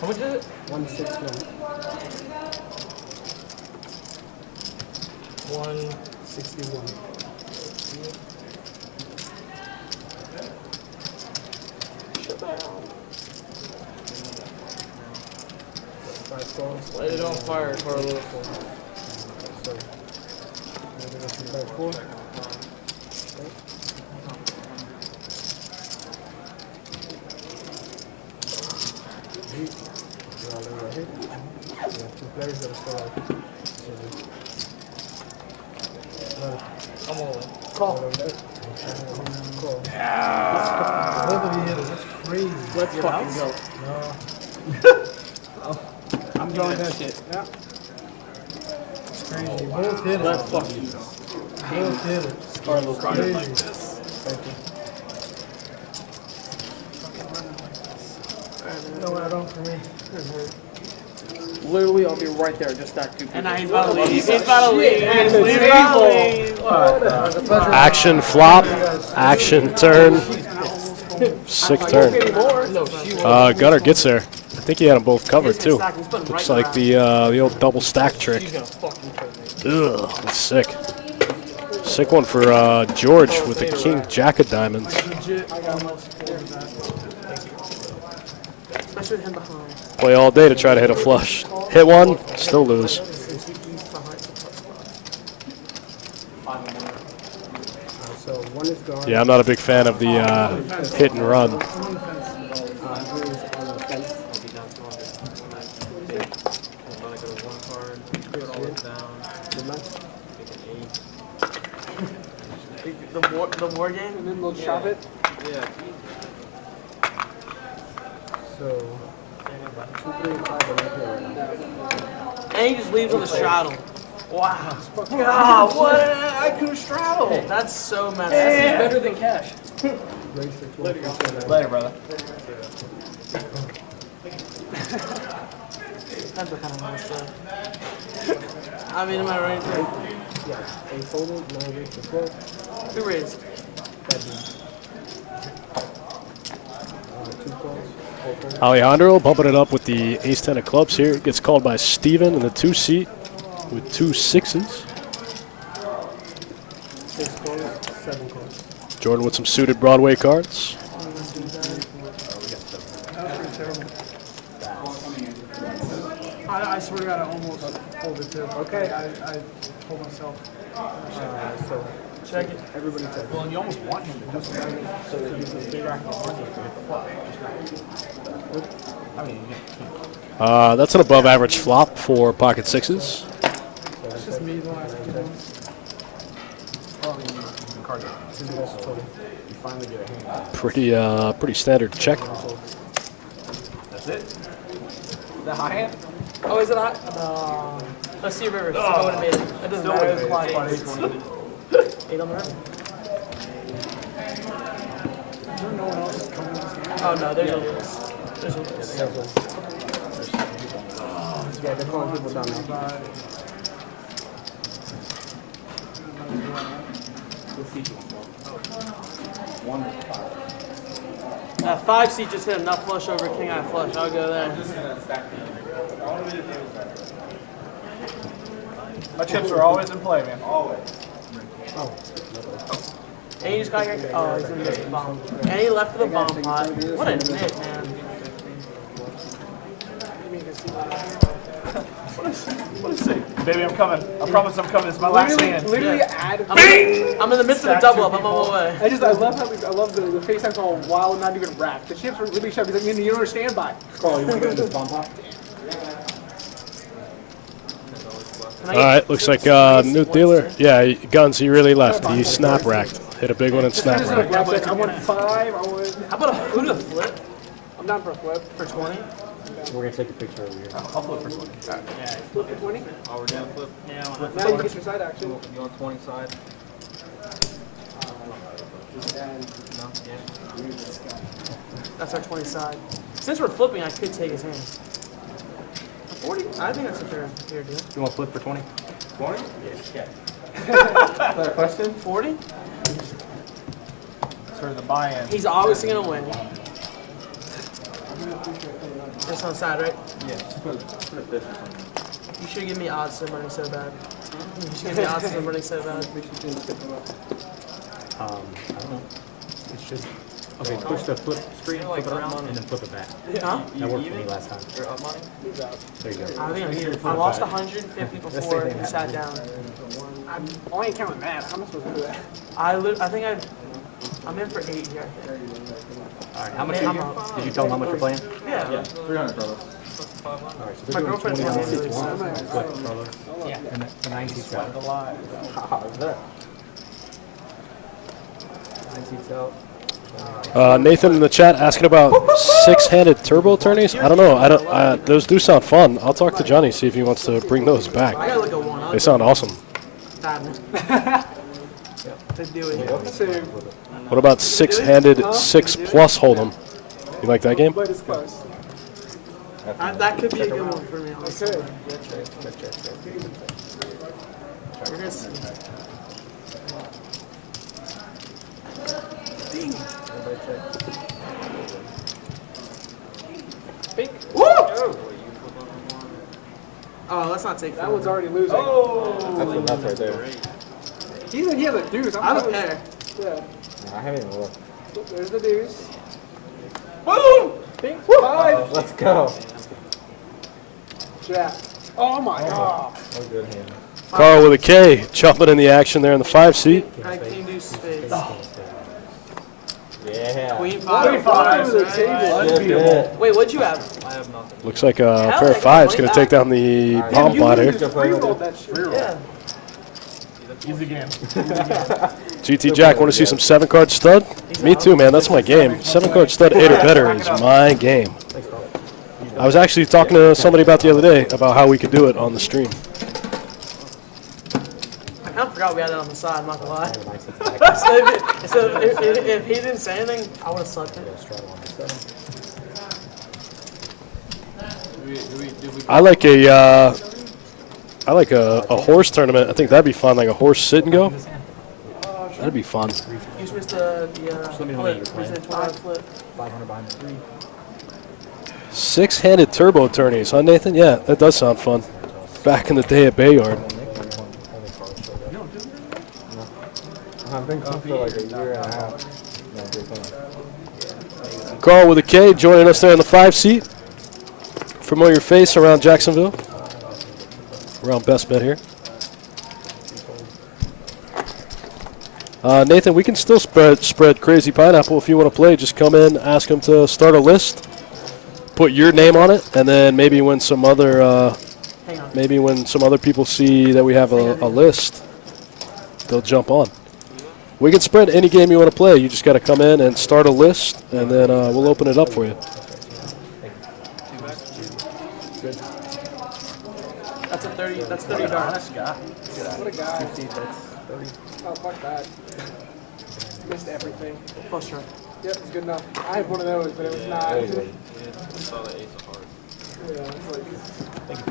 How much is it? 161. 161. Light it on fire, Carlos. I'm all in. Call. That's crazy. Let's fucking go. I'm going that shit. Yeah. It's crazy. Both hit it. Let's fucking go. Both hit it. Carlos, Crazy. like this. Thank you. No add-on for me. Literally, I'll be right there, just that two people. And now he's about to leave. He's about to leave. He's about to leave. Action flop, action turn. Sick turn. No, she won't. Gunner gets there. I think he had them both covered too. Looks like the old double stack trick. She's gonna fucking turn me. Ugh, that's sick. Sick one for George with the king jack of diamonds. Legit, I got almost four of that. Especially with him behind. Play all day to try to hit a flush. Hit one, still lose. So one is gone. Yeah, I'm not a big fan of the hit and run. Who is on the fence? The war game? And then they'll chop it. Yeah. So 2, 3, 5 are right here right now. And he just leaves on the straddle. Wow. God, what an IQ straddle. That's so messy. That's better than cash. Raise the 12. Later, brother. That's what kind of messed up. I mean, am I right? Yeah, ace folded, now raise the 12. Who raised? That'd be 2 calls, 4 calls. Alejandro bumping it up with the ace-10 of clubs here. Gets called by Steven in the 2 seat with 2 6s. 6 calls, 7 calls. Jordan with some suited Broadway cards. I swear to God, I almost pulled it too. Okay. I told myself. So Check it. everybody checks. Well, and you almost want him to do something so that you can distract the money to hit the flop. I mean, That's an above average flop for pocket sixes. It's just me the last few months. card game. You finally get a hand. Pretty standard check. That's it? The high hand? Oh, is it hot? Let's see Rivers. I would have made it. It doesn't matter. It's flying. 8 on the river. No one else is coming to this game. Oh, no, there's a list. There's a list. Yeah, they're calling people down now. 5 seat just hit enough flush over king eye flush. I'll go there. My chips are always in play, man. Always. And he just got here. Oh, he's gonna miss the bomb. And he left for the bomb pot. What a nick, man. What is it? Baby, I'm coming. I promise I'm coming. It's my last hand. Literally add. I'm in the midst of the double up. I'm on my way. I love how I love the FaceTime's all wild, not even wrapped. The chips were literally shoved. He's like, you don't understand by. Carl, you want to go into this bomb pop? All right, looks like new dealer. Yeah, Guns, he really left. He snap racked. Hit a big one and snap racked. I want 5. I want. How about who's a flip I'm down for a flip. for 20? We're gonna take a picture over here. I'll flip for 20. Flip for 20. Oh, we're doing flip. Yeah, I want Now you can get your side action. You want 20 side? No? Yeah. That's our 20 side. Since we're flipping, I could take his hand. 40? I think that's a fair deal. You want to flip for 20? 20? Yeah. Is that a question? 40? For the buy-in. He's obviously gonna win. This on side, right? Yeah. Just put a fish or something. You should give me odds to running so bad. You should give me odds to running so bad. I don't know. It should. Okay, push the flip screen, flip it around, and then flip it back. Huh? That worked for me last time. You're up money? There you go. I think I'm here. I lost 150 before he sat down. I ain't counting that. How am I supposed to do that? I think I'm in for 8 here. All right, how much did you tell them how much you're playing? Yeah. 300, brother. All right, so My they're doing girlfriend's 20 telling me on to seats do one. this. Flip, Carlos. Yeah. And the 9 seats out. How's that? 9 seats out. Nathan in the chat asking about 6-handed turbo attorneys. I don't know. Those do sound fun. I'll talk to Johnny, see if he wants to bring those back. I gotta look at one. They sound awesome. To do it. What about 6-handed 6+ hold'em? You like that game? But it's close. That could be a good one for me. Honestly. Okay. We're gonna see. Pink. Woo! Oh, let's not take That one's already losing. That's the nuts right there. He has a deuce. I have a pair. Yeah. I haven't even looked. There's the deuce. Boom! Pink. 5. Let's go. Jack. Oh my god. That was a good hand. Carl with a K, jumping in the action there in the 5 seat. I king deuce spades. Yeah. Queen 5. Yeah. Wait, what'd you have? I have nothing. Looks like a pair of 5's going to take down the bomb pot here. Rerolled that shit. Yeah. Easy game. GT Jack, want to see some 7-card stud? Me too, man. That's my game. 7-card stud 8 or better is my game. I was actually talking to somebody about the other day about how we could do it on the stream. I kind of forgot we had that on the side, I'm not gonna lie. So if he didn't say anything, I would have slept it. I like a horse tournament. I think that'd be fun, like a horse sit and go. That'd be fun. You just missed the let me know when you're flip. playing. 25 flip. 500 behind the 3. 6-handed turbo attorneys, huh, Nathan? Yeah, that does sound fun. Back in the day at Bayard. I've been gone for like a year and a half. Carl with a K joining us there in the 5 seat. Familiar face around Jacksonville. Around Best Bet here. Nathan, we can still spread Crazy Pineapple if you want to play. Just come in, ask him to start a list, put your name on it, and then maybe when some other people see that we have a list, they'll jump on. We can spread any game you want to play. You just got to come in and start a list, and then we'll open it up for you. That's 30 darn. What a guy. Oh, fuck that. Missed everything. Plus sure. Yep, it's good enough. I have one of those, but it was not. I saw the ace of hearts. Yeah, it's like,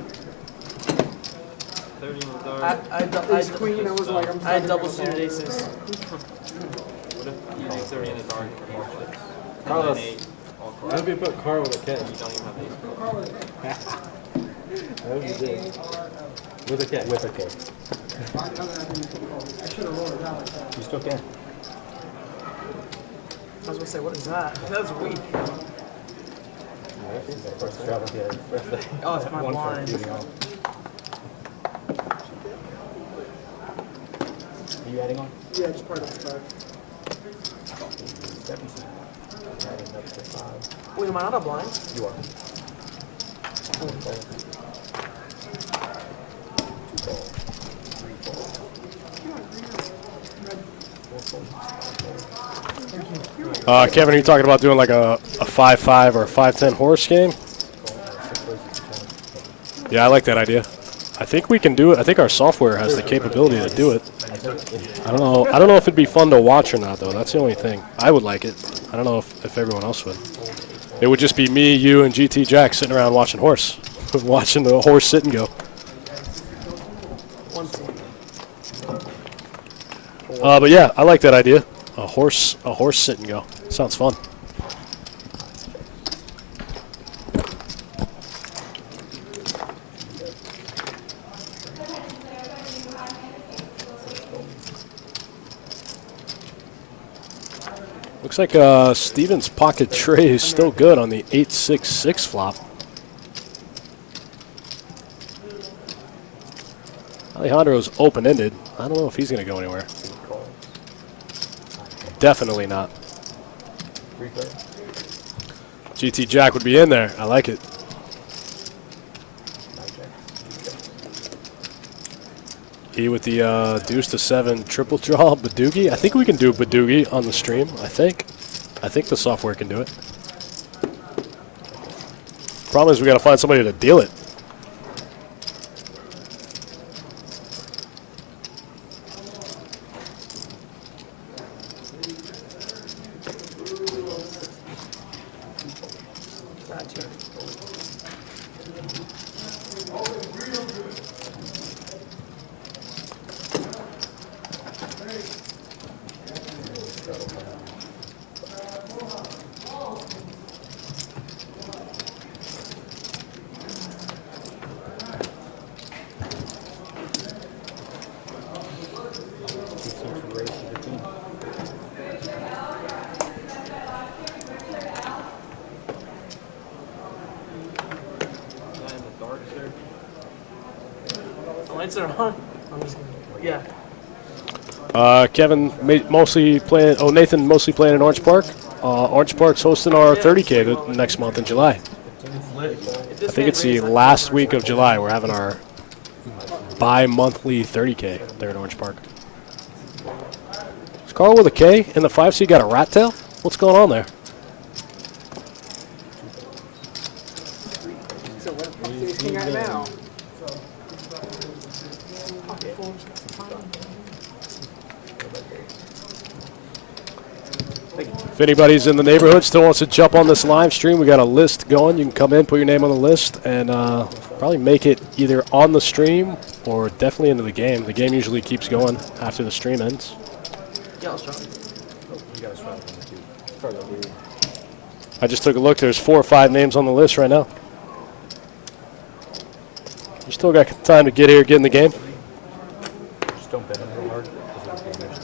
30 in the dark. ace queen, I was like, I'm I had fucking double gonna suited fall. aces. What if you do 30 in the dark and more chips? Carlos. 8, all How cards. do you put Carl with a K? You don't even have ace cards. I hope you did. With a K. With a K. You still can. I was gonna say, what is that? That was weak. First travel, yeah. First day. Oh, it's my One for blind. shooting off. Are you adding on? Yeah, just part of the 5. 17. Adding up to 5. Wait, am I not a blind? You are. Kevin, are you talking about doing like a 5-5 or a 5-10 horse game? Yeah, I like that idea. I think we can do it. I think our software has the capability to do it. I don't know. I don't know if it'd be fun to watch or not, though. That's the only thing. I would like it. I don't know if everyone else would. It would just be me, you, and GT Jack sitting around watching horse, watching the horse sit and go. But yeah, I like that idea. A horse sit and go. Sounds fun. Looks like Steven's pocket tray is still good on the 8-6-6 flop. Alejandro's open-ended. I don't know if he's going to go anywhere. Definitely not. GT Jack would be in there. I like it. He with the deuce to 7 triple draw Badoogie. I think we can do Badoogie on the stream. I think the software can do it. Problem is we got to find somebody to deal it. Lights are on. I'm just gonna, yeah. Kevin mostly playing. Oh, Nathan mostly playing in Orange Park. Orange Park's hosting our 30K the next month in July. I think it's the last week of July. We're having our bi-monthly 30K there in Orange Park. Is Carl with a K in the 5C got a rat tail? What's going on there? So what the fuck is he at now? If anybody's in the neighborhood still wants to jump on this live stream, we got a list going. You can come in, put your name on the list, and probably make it either on the stream or definitely into the game. The game usually keeps going after the stream ends. Yeah, let's try. I just took a look. There's 4 or 5 names on the list right now. You still got time to get here, get in the game. Just don't bet real hard. Because it's going to miss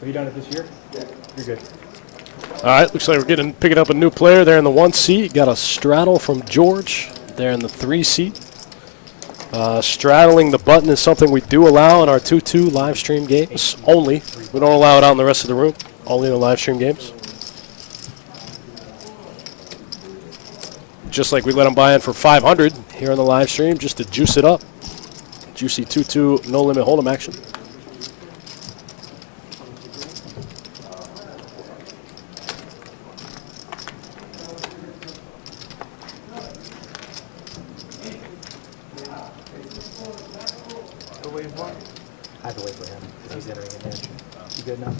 Are you done it this year? Yeah. You're good. All right, looks like we're picking up a new player there in the 1 seat. Got a straddle from George there in the 3 seat. Straddling the button is something we do allow in our 2-2 live stream games only. We don't allow it out in the rest of the room, only in the live stream games. Just like we let them buy in for 500 here on the live stream just to juice it up. Juicy 2-2 no limit hold'em action. I have to wait for him because he's entering in there. You good now?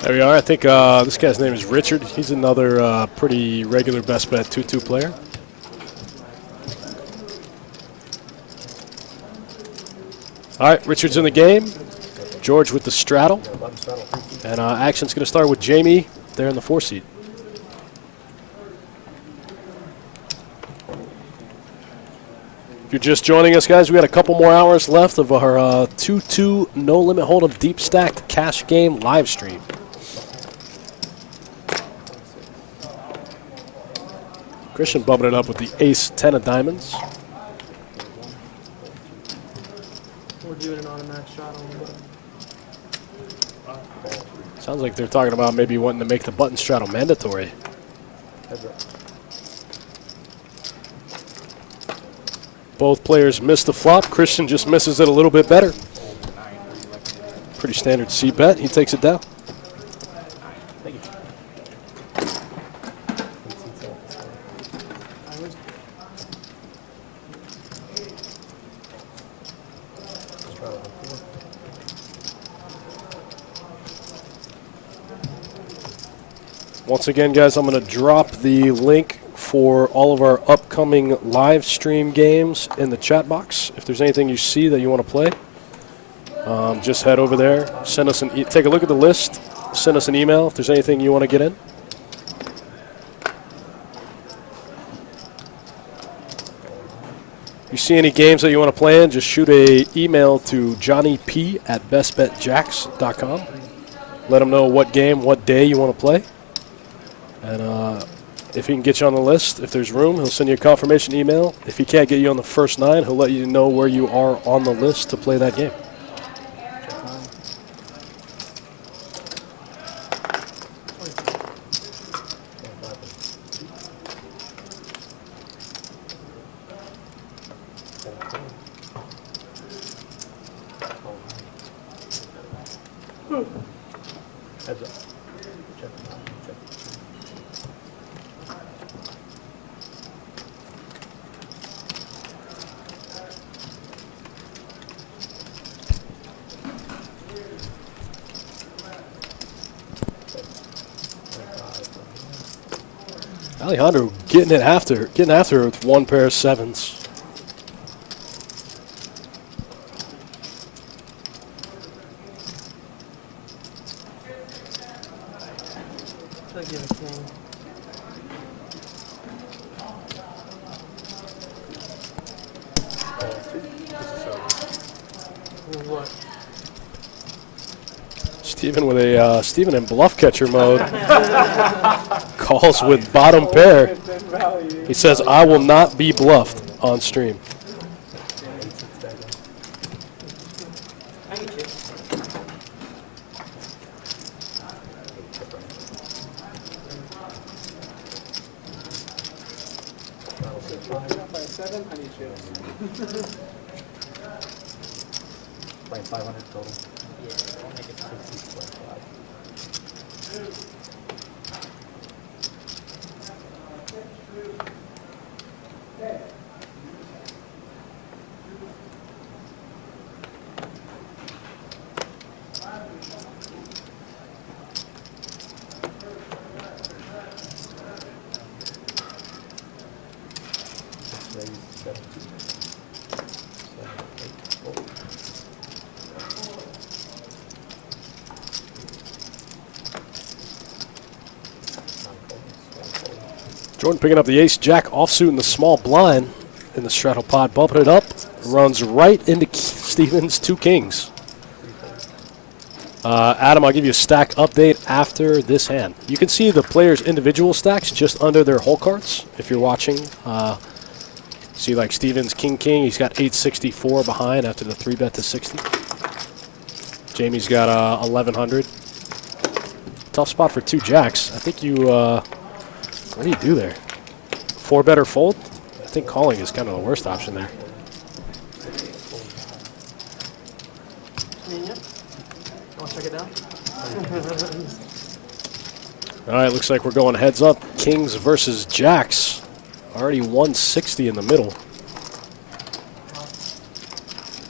There we are. I think this guy's name is Richard. He's another pretty regular best bet 2-2 player. All right, Richard's in the game. George with the straddle. And action's going to start with Jamie there in the 4 seat. If you're just joining us, guys, we got a couple more hours left of our 2-2 no limit hold'em deep stacked cash game live stream. Christian bumping it up with the ace 10 of diamonds. We're doing an automatic shot on the button. Sounds like they're talking about maybe wanting to make the button straddle mandatory. Both players missed the flop. Christian just misses it a little bit better. Pretty standard C bet. He takes it down. Once again, guys, I'm going to drop the link for all of our upcoming live stream games in the chat box. If there's anything you see that you want to play, just head over there. Send us take a look at the list. Send us an email if there's anything you want to get in. If you see any games that you want to play in, just shoot an email to johnnyp@bestbetjacks.com. Let him know what game, what day you want to play. And if he can get you on the list, if there's room, he'll send you a confirmation email. If he can't get you on the first 9, he'll let you know where you are on the list to play that game. Heads up. Alejandro getting after it with 1 pair of 7s. Steven with a Steven in bluff catcher mode. Calls with bottom pair. He says, "I will not be bluffed on stream." Playing 500 total. Jordan picking up the ace-jack offsuit in the small blind in the straddle pot, bumping it up, runs right into Stevens' 2 kings. Adam, I'll give you a stack update after this hand. You can see the players' individual stacks just under their hole cards if you're watching. See, like Stevens' king, he's got 864 behind after the 3-bet to 60. Jamie's got 1100. Tough spot for 2 jacks. I think you, what do you do there? 4-bet or fold? I think calling is kind of the worst option there. Want to check it down? All right, looks like we're going heads up. Kings versus jacks. Already 160 in the middle.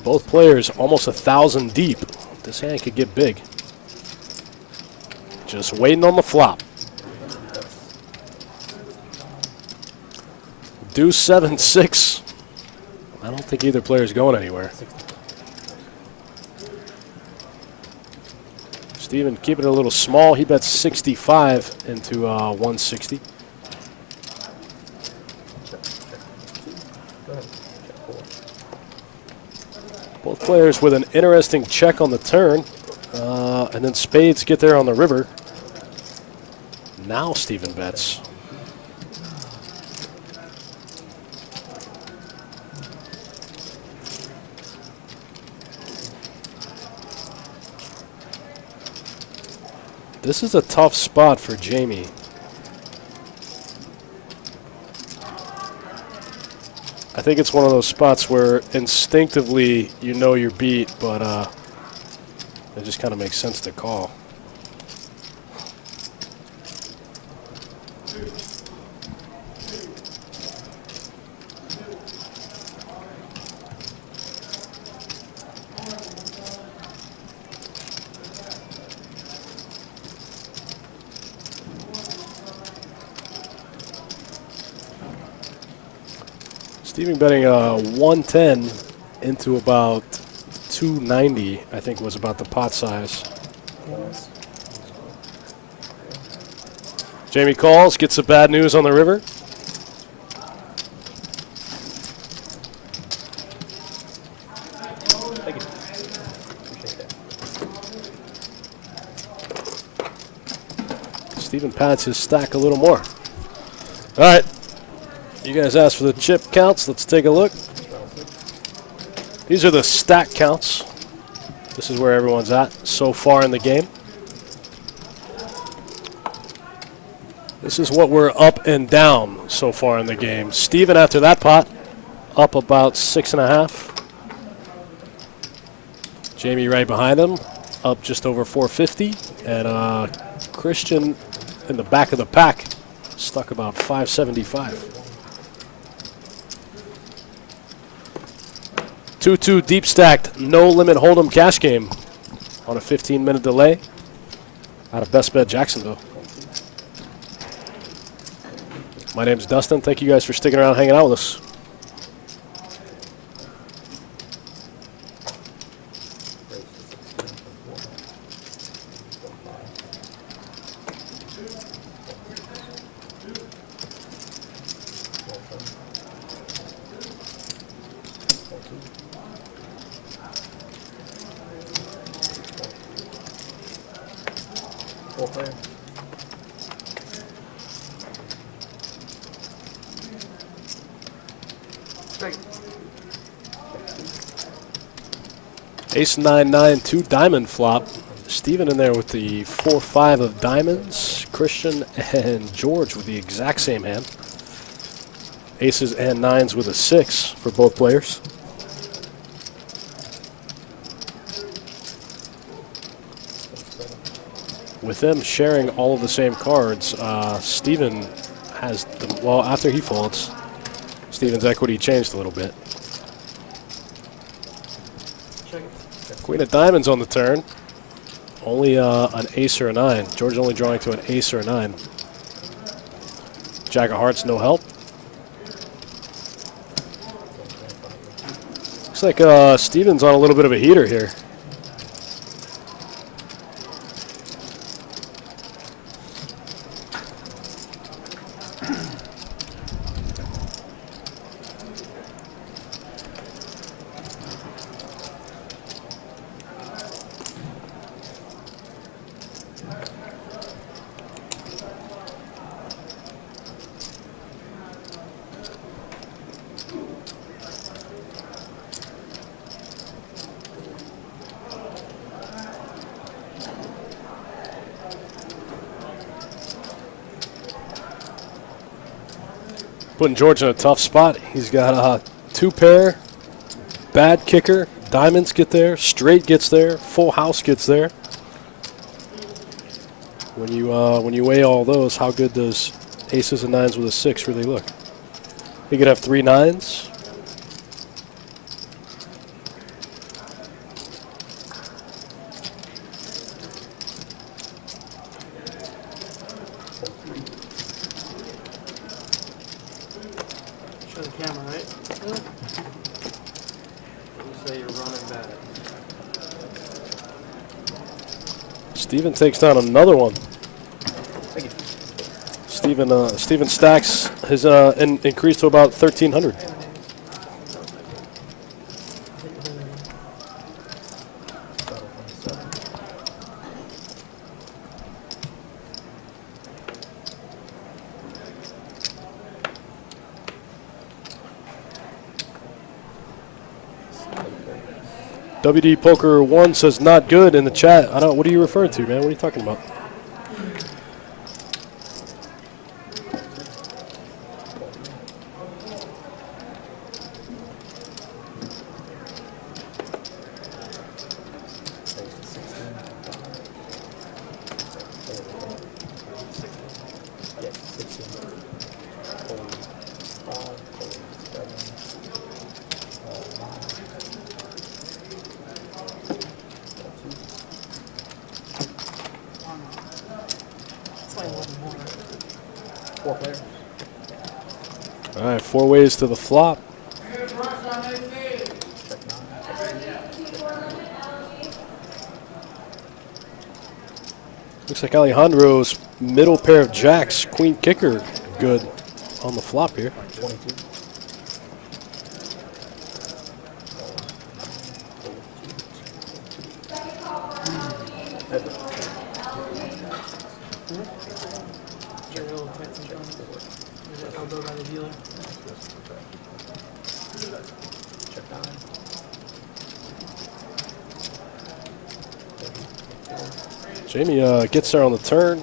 Both players almost 1,000 deep. This hand could get big. Just waiting on the flop. Deuce 7-6. I don't think either player is going anywhere. Steven keeping it a little small. He bets 65 into 160. Both players with an interesting check on the turn. And then spades get there on the river. Now Steven bets. This is a tough spot for Jamie. I think it's one of those spots where instinctively you know you're beat, but it just kind of makes sense to call. Steven betting 110 into about 290, I think was about the pot size. Jamie calls, gets the bad news on the river. Thank you. Appreciate that. Steven pads his stack a little more. All right. You guys asked for the chip counts. Let's take a look. These are the stack counts. This is where everyone's at so far in the game. This is what we're up and down so far in the game. Steven, after that pot, up about 6.5. Jamie right behind him, up just over 450. And Christian in the back of the pack, stuck about 575. 2-2 deep stacked, no limit hold'em cash game on a 15-minute delay out of Best Bet Jacksonville. My name's Dustin. Thank you guys for sticking around, hanging out with us. Ace 9-9, 2 diamond flop. Steven in there with the 4-5 of diamonds. Christian and George with the exact same hand. Aces and 9s with a 6 for both players. With them sharing all of the same cards, Steven has, well, after he folds, Steven's equity changed a little bit. Queen of diamonds on the turn. Only an ace or a 9. George only drawing to an ace or a 9. Jack of hearts, no help. Looks like Steven's on a little bit of a heater here. Putting George in a tough spot. He's got 2 pair, bad kicker, diamonds get there, straight gets there, full house gets there. When you weigh all those, how good does aces and nines with a 6 really look? He could have 3 nines. Show the camera, right? You say you're running back. Steven takes down another one. Steven stacks his increased to about 1,300. WD Poker 1 says not good in the chat. I don't. What are you referring to, man? What are you talking about? All right, 4 ways to the flop. Looks like Alejandro's middle pair of jacks, queen kicker, good on the flop here. 22. Elbow by the dealer. Check 9. Jamie gets there on the turn.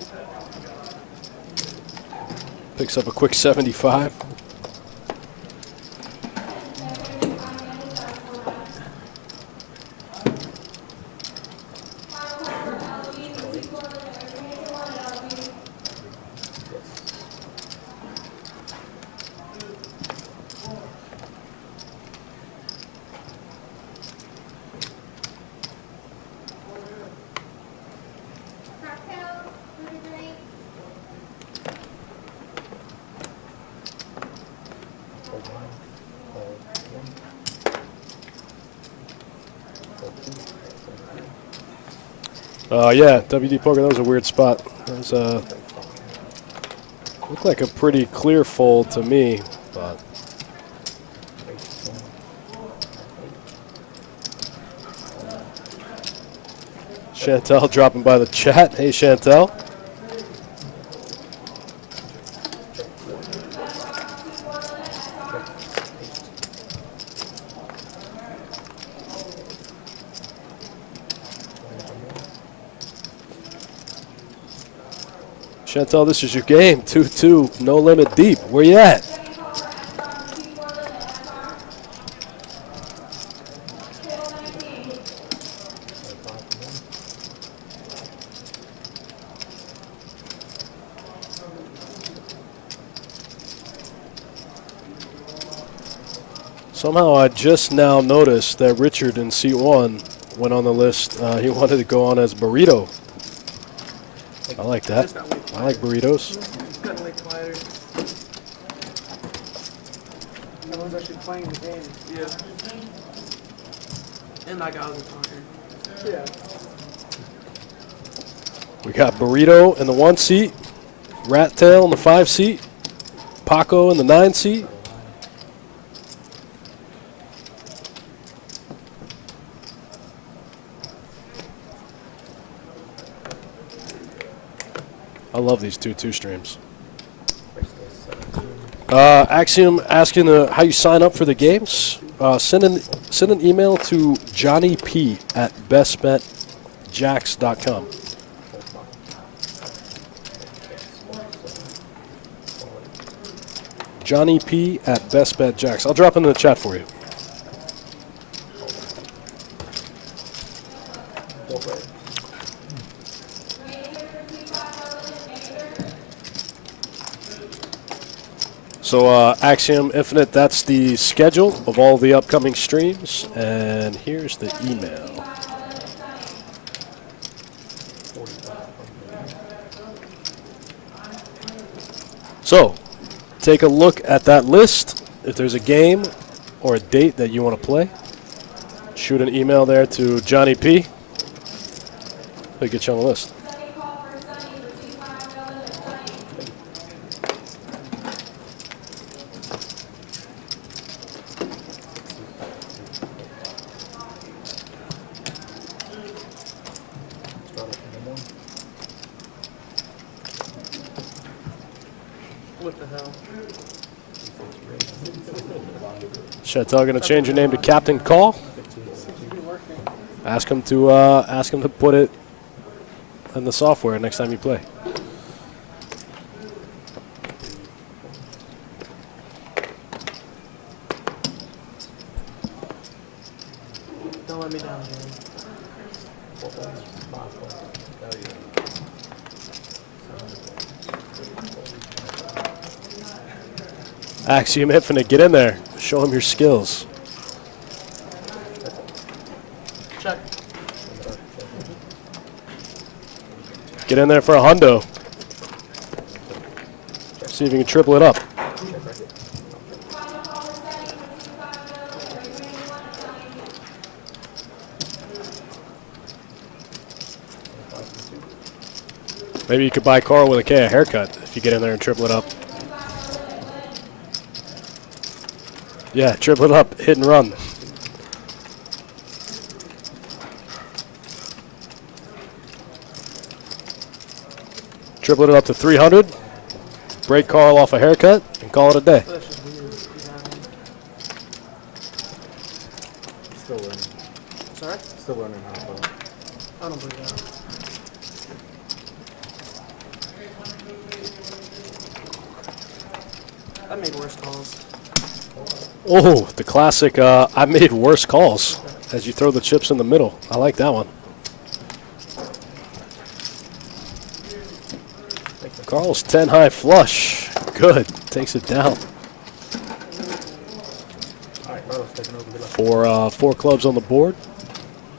Picks up a quick 75. Yeah, WD Poker, that was a weird spot. That was, looked like a pretty clear fold to me, but Chantel dropping by the chat. Hey, Chantel. Chantel, this is your game. 2-2, no limit deep. Where you at? Somehow I just now noticed that Richard in C1 went on the list. He wanted to go on as Burrito. I like that. I like burritos. It's gotten way quieter. Everyone's actually playing the game. Yeah. And that guy was talking. Yeah. We got Burrito in the 1 seat, Rat Tail in the 5 seat, Paco in the 9 seat. I love these 2-2 streams. Axiom asking how you sign up for the games. Send an email to johnnyp@bestbetjacks.com. Johnny P at bestbetJax. I'll drop it in the chat for you. So Axiom Infinite, that's the schedule of all the upcoming streams. And here's the email. So take a look at that list. If there's a game or a date that you want to play, shoot an email there to Johnny P. He'll get you on the list. What the hell? Chantal gonna change your name to Captain Call. Ask him to put it in the software next time you play. Don't let me down, Jerry. Axiom Infinite, get in there. Show him your skills. Check. Get in there for a hundo. See if you can triple it up. Maybe you could buy Carl with a K a haircut if you get in there and triple it up. Yeah, triple it up, hit and run. Triple it up to 300. Break Carl off a haircut and call it a day. That's just weird. Still learning. Sorry? Still learning how to play. I don't believe that. I made worse calls. Oh, the classic, I made worse calls as you throw the chips in the middle. I like that one. Carl's 10 high flush. Good. Takes it down. For 4 clubs on the board.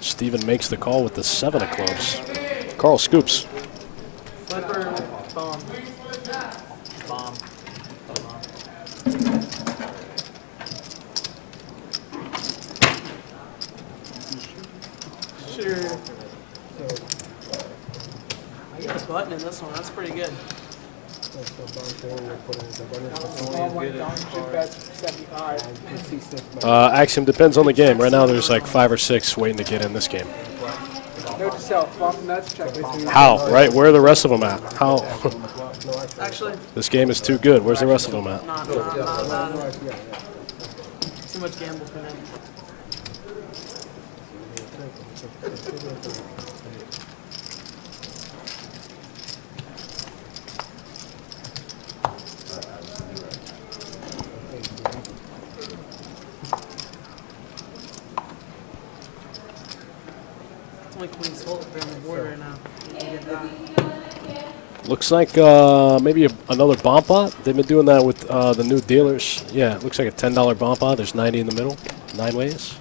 Steven makes the call with the 7 of clubs. Carl scoops. Flipper, bomb. Bomb. Sure. I got a button in this one. That's pretty good. Axiom depends on the game. Right now there's like 5 or 6 waiting to get in this game. Note to self, bump nuts, check this. How, right? Where are the rest of them at? How? Actually, This game is too good. Where's the rest of them at? not. Too much gamble for them. It's only Queen Soul up there on the board right now. You can get that. Looks like maybe another bomb pot. They've been doing that with the new dealers. Yeah, it looks like a $10 bomb pot. There's 90 in the middle, 9 ways.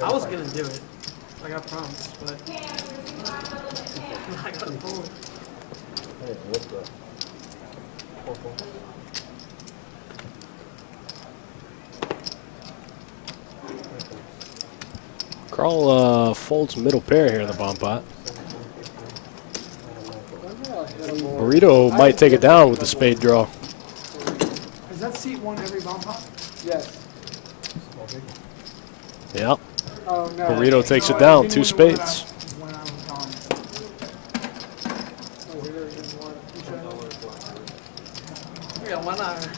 I was gonna do it, like I promised, but I got pulled. Carl folds middle pair here in the bomb pot. Burrito might take it down with the spade draw. Is that seat one every bomb pot? Yes. Yeah. Oh, no. Burrito takes No, it down, I didn't 2 win the one spades. when I was gone. Oh, we already did one. You should- Yeah, why not?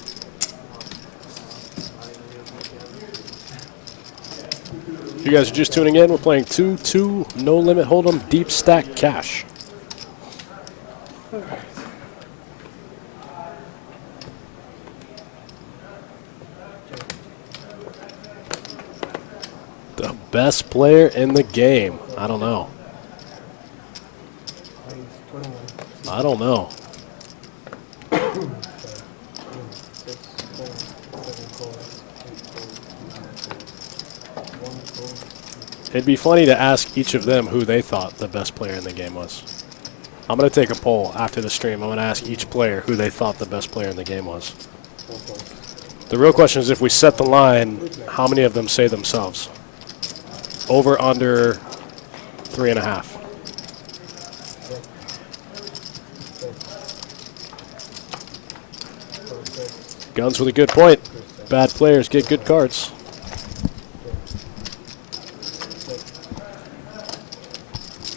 If you guys are just tuning in, we're playing 2-2 No Limit Hold'em Deep Stack Cash. The best player in the game. I don't know. I don't know. It'd be funny to ask each of them who they thought the best player in the game was. I'm going to take a poll after the stream. I'm going to ask each player who they thought the best player in the game was. The real question is, if we set the line, how many of them say themselves? Over, under 3.5. Guns with a good point. Bad players get good cards.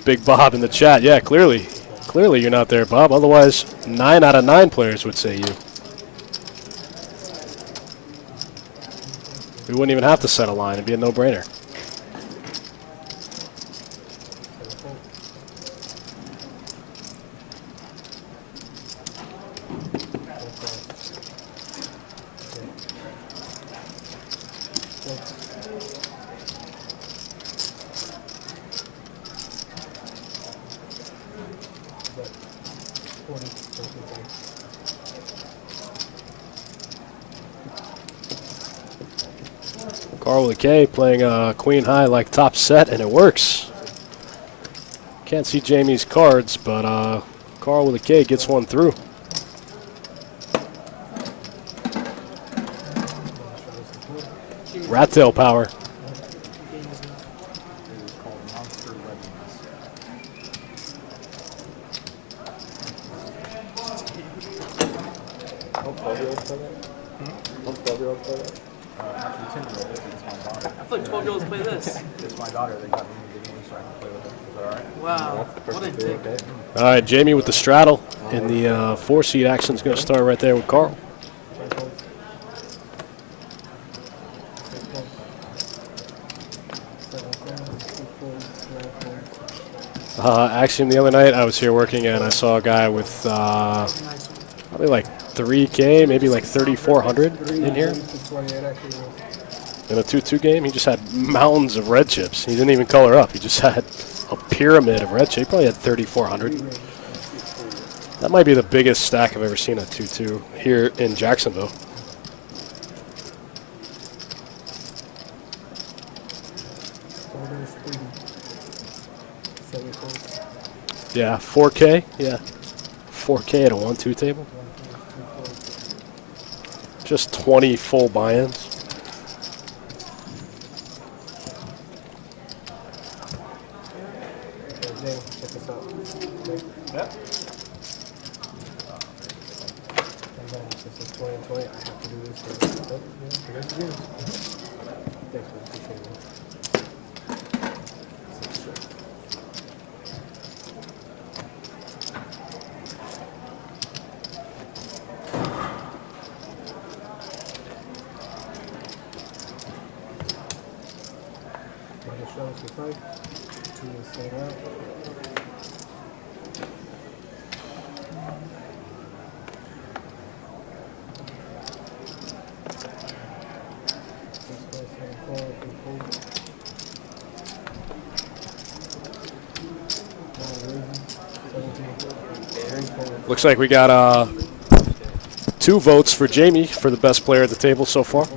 Big Bob in the chat. Yeah, clearly you're not there, Bob. Otherwise, 9 out of 9 players would say you. We wouldn't even have to set a line. It'd be a no-brainer. Carl with a K playing Queen High like top set, and it works. Can't see Jamie's cards, but Carl with a K gets one through. Rat tail power. I feel like 12-year-olds play this. It's my daughter. They got me the game so I can play with it. Is that all right? Wow. What a dick. All right, Jamie with the straddle, and the 4-seed action is going to start right there with Carl. Actually, the other night I was here working, and I saw a guy with probably like 3K, maybe like 3,400 in here. In a 2-2 game, he just had mountains of red chips. He didn't even color up. He just had a pyramid of red chips. He probably had 3,400. That might be the biggest stack I've ever seen at 2-2 here in Jacksonville. Yeah, 4K. Yeah, 4K at a 1-2 table. Just 20 full buy-ins. Looks like we got 2 votes for Jamie for the best player at the table so far.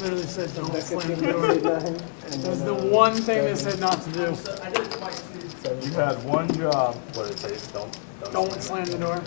Literally said don't slam the door. That was the one thing they said not to do. You had one job. What did it say? Don't slam the door.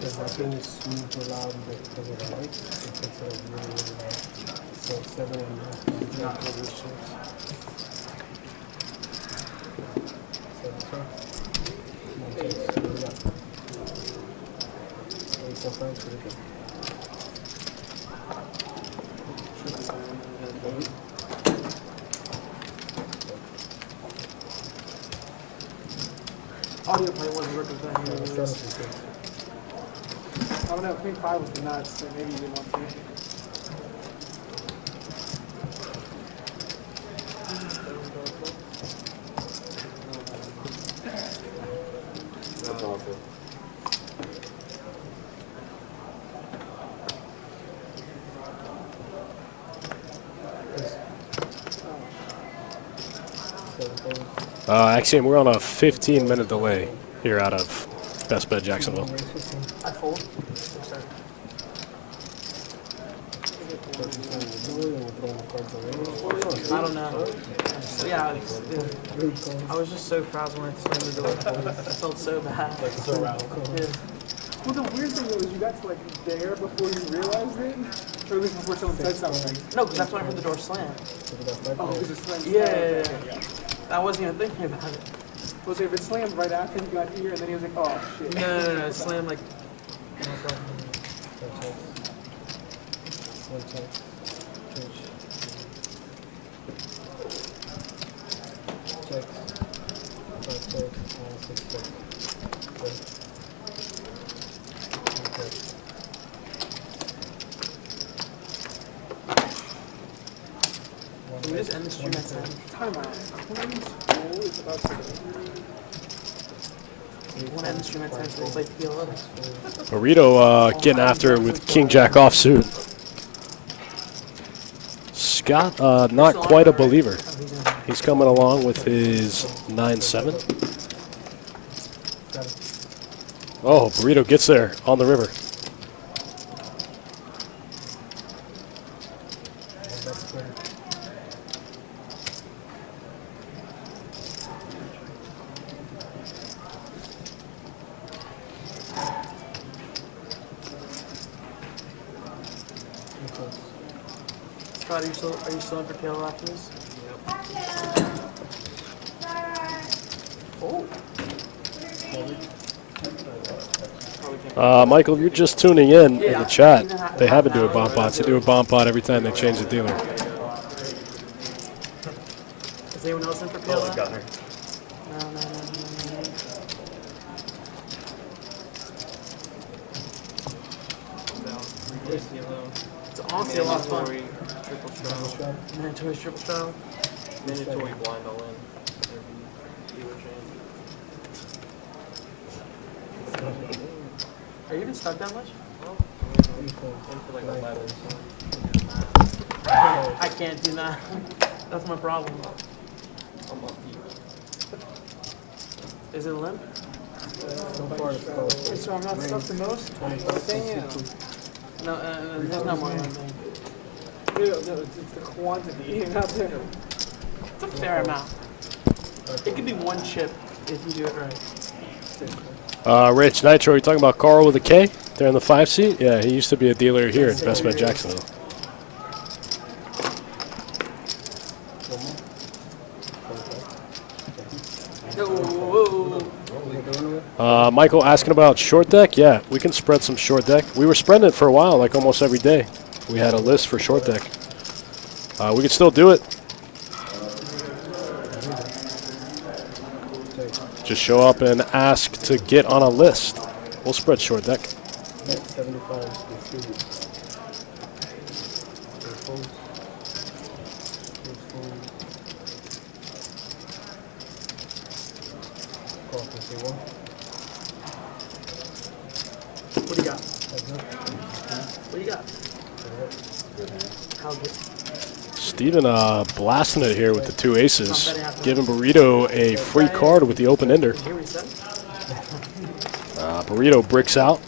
Audio play wasn't working for him. I don't know, Queen 5 was the nuts, so maybe you didn't want to. Actually, we're on a 15-minute delay here out of Best Bet Jacksonville. I fold. I don't know. Yeah, I was just so frazzled when I slammed the door. I felt so bad. Yeah. Well, the weird thing was you got to like there before you realized it, or at least before someone said something. No, because that's when I heard the door slam. Oh, because it slammed. Yeah. I wasn't even thinking about it. Well, so if it slammed right after you got here, and then he was like, oh shit. No, it slammed like. Can we just end the stream at 10? Time out. Queen's goal is about to We want to end the stream at 10 so we play PL11. Burrito getting after it with King Jack offsuit. Scott, not quite a believer. He's coming along with his 9-7. Oh, Burrito gets there on the river. Scott, are you still in for PL after this? Michael, if you're just tuning in the chat, they haven't do a bomb pot. They do a bomb pot every time they change the dealer. Is anyone else in for PL? No. It's honestly a lot of fun. Triple straddle. Mandatory triple straddle. Mandatory blind all in. Are you even stuck that much? I can't do that. That's my problem. Is it a limp? So I'm not stuck the most? Damn. No, there's no more limp. No, it's the quantity, not the... It's a fair amount. It could be one chip if you do it right. Rich Nitro, you talking about Carl with a K? There in the 5 seat? Yeah, he used to be a dealer here at Best Bet Jacksonville. Michael asking about short deck. Yeah, we can spread some short deck. We were spreading it for a while, like almost every day. We had a list for short deck. We could still do it. Just show up and ask to get on a list. We'll spread short deck. What do you got? What do you got? How good? Steven blasting it here with the 2 aces. Giving Burrito a free card with the open ender. Burrito bricks out.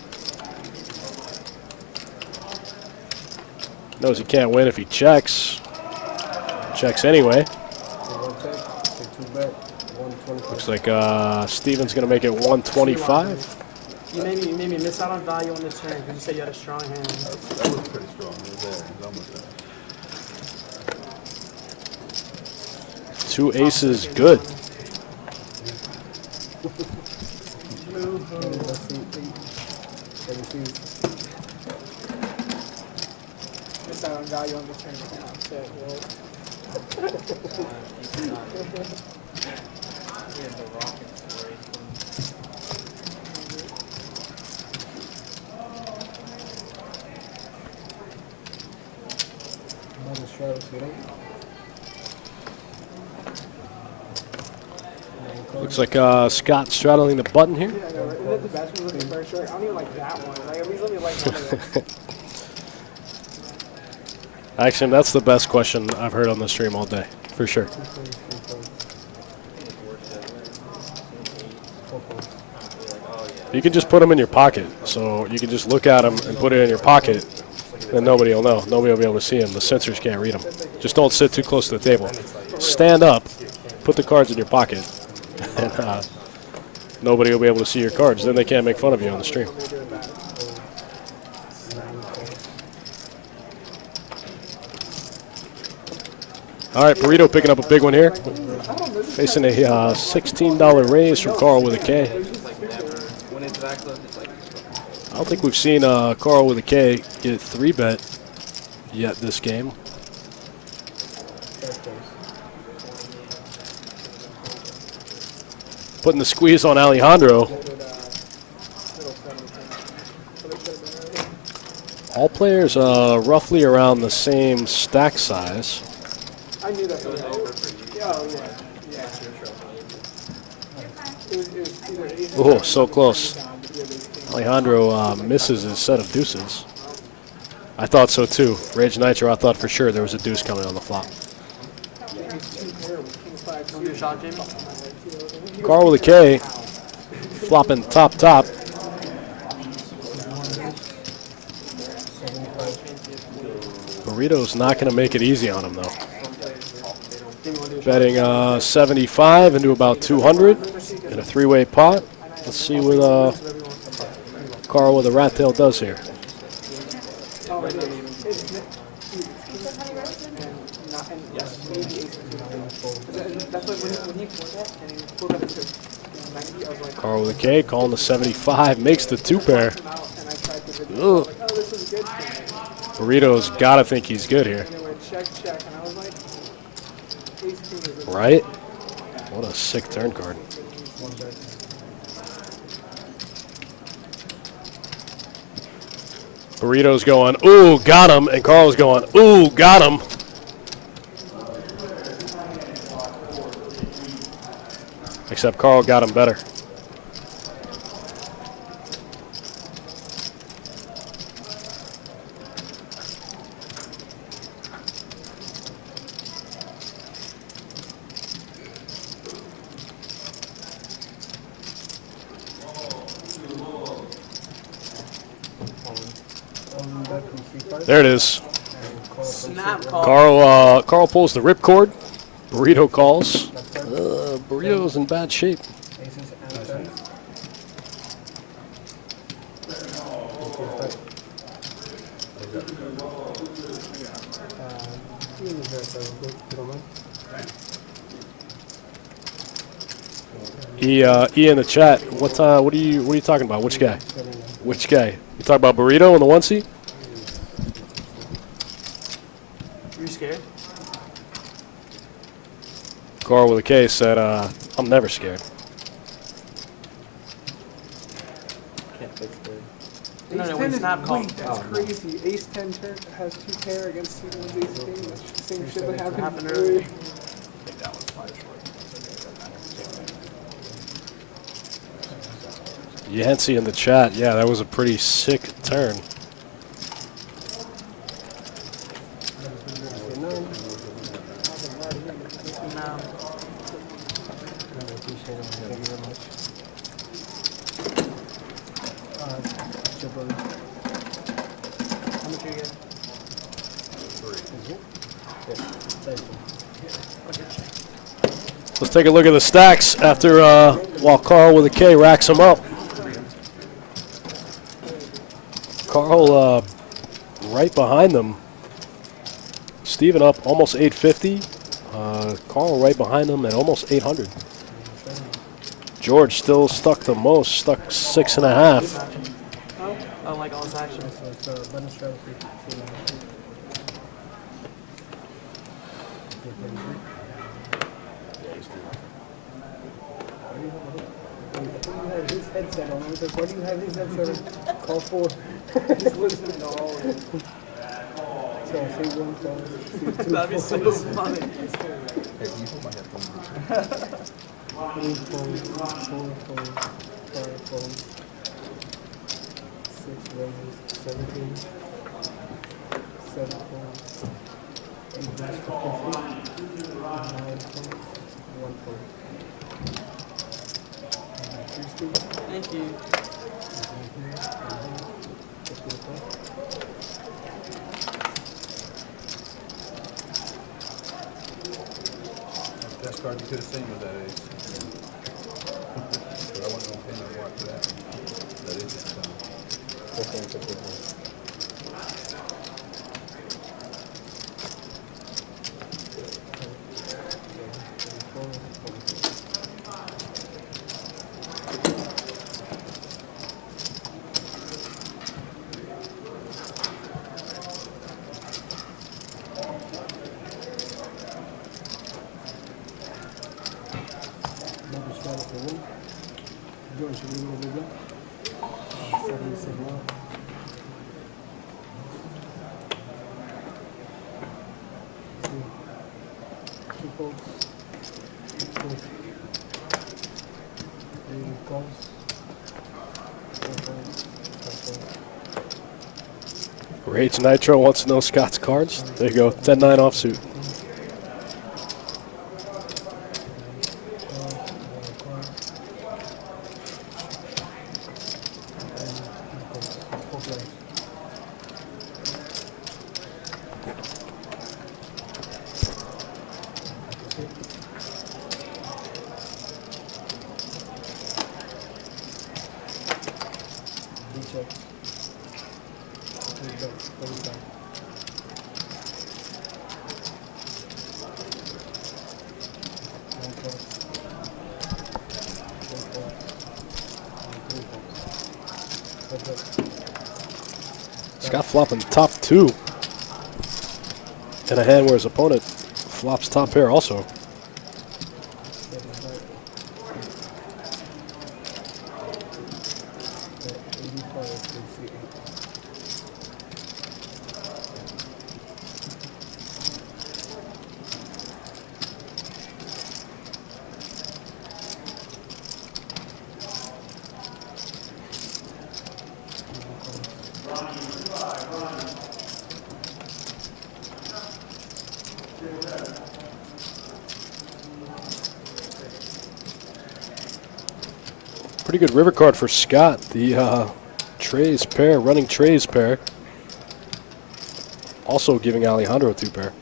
Knows he can't win if he checks. Checks anyway. Looks like Steven's going to make it 125. You made me miss out on value on this turn because you said you had a strong hand. That was pretty strong. It was there. It was almost there. 2 aces, good. Miss out on value on this turn. Button straddle zero. Looks like Scott straddling the button here. Yeah, I know, right? Isn't that the best one with the first strike? I don't even like that one. Like, at least let me like one of them. Actually, that's the best question I've heard on the stream all day, for sure. 2 plays, 3 plays. 4 plays. You can just put them in your pocket, so you can just look at them and put it in your pocket, and nobody will know. Nobody will be able to see them. The sensors can't read them. Just don't sit too close to the table. Stand up, put the cards in your pocket, and nobody will be able to see your cards. Then they can't make fun of you on the stream. All right, Burrito picking up a big one here. Facing a $16 raise from Carl with a K. I don't think we've seen Carl with a K get 3-bet yet this game. Putting the squeeze on Alejandro. All players roughly around the same stack size. I knew that. Oh, yeah. Oh, so close. Alejandro misses his set of deuces. I thought so too. Rage Nitro, I thought for sure there was a deuce coming on the flop. Carl with a K, flopping top. Burrito's not going to make it easy on him though. Betting 75 into about 200 in a 3-way pot. Let's see what Carl with a rat tail does here. Carl with a K, calling the 75, makes the 2-pair. Burrito's got to think he's good here. Right? What a sick turn card. Burrito's going, ooh, got him, and Carl's going, ooh, got him. Except Carl got him better. There it is. Snap call. Carl pulls the ripcord. Burrito calls. Burrito's in bad shape. Aces and tens. E in the chat. What are you talking about? Which guy? Which guy? You talking about Burrito in the 1C? You scared? Carl with a K said, I'm never scared. No, Ace when 10 is snap call. wait, that's crazy. Ace 10 turn has 2 pair against Steven's Ace King. That's the same shit that happened earlier. Yancey in the chat. Yeah, that was a pretty sick turn. Let's take a look at the stacks after while Carl with a K racks them up. Carl right behind them. Steven up almost 850. Carl right behind them at almost 800. George still stuck the most, stuck 6.5. I don't like all this action. His headset on. I was like, why do you have his headset on? Call 4. He's listening to all of it. So I say 1 fold, see 2 That'd be folds, so funny. 3 folds, 4 folds, 5 folds, 6 raises, 17, 7 folds, 8 goes to 50, 9 folds, 1 fold. Thank you. Best card you could have seen with that ace. But I wasn't gonna pin no mark for that. That is just, 14, 15 points. Another strategy for one. George, should we move it up? 76 now. Two folks. 3 calls. 4 folds. 5 folds. Rage Nitro wants to know Scott's cards. There you go. 10-9 offsuit. Scott flopping top 2 in a hand where his opponent flops top pair also. Pretty good river card for Scott. The Trey's pair, running Trey's pair. Also giving Alejandro 2 pair.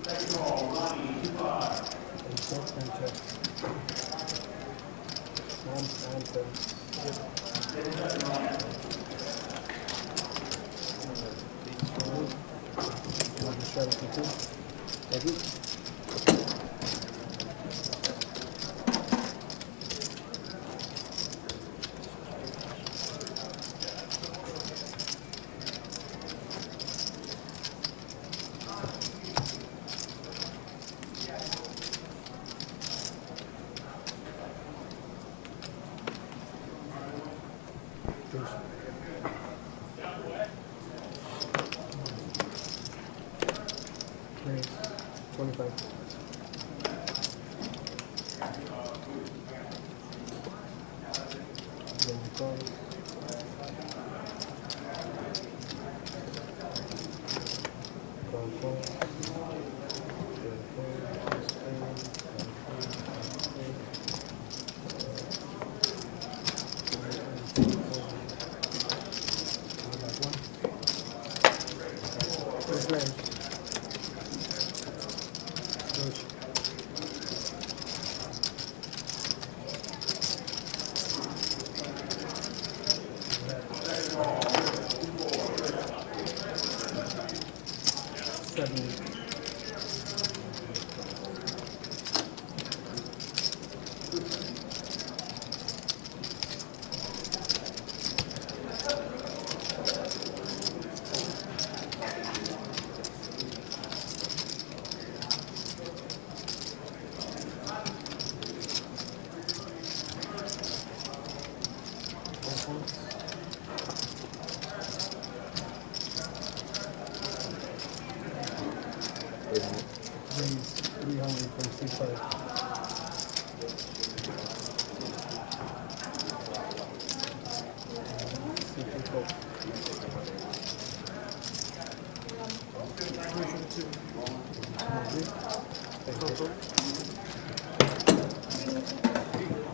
Raise. 25. Then the call. Call. First range. George. Raise 300 from C5. C2 call.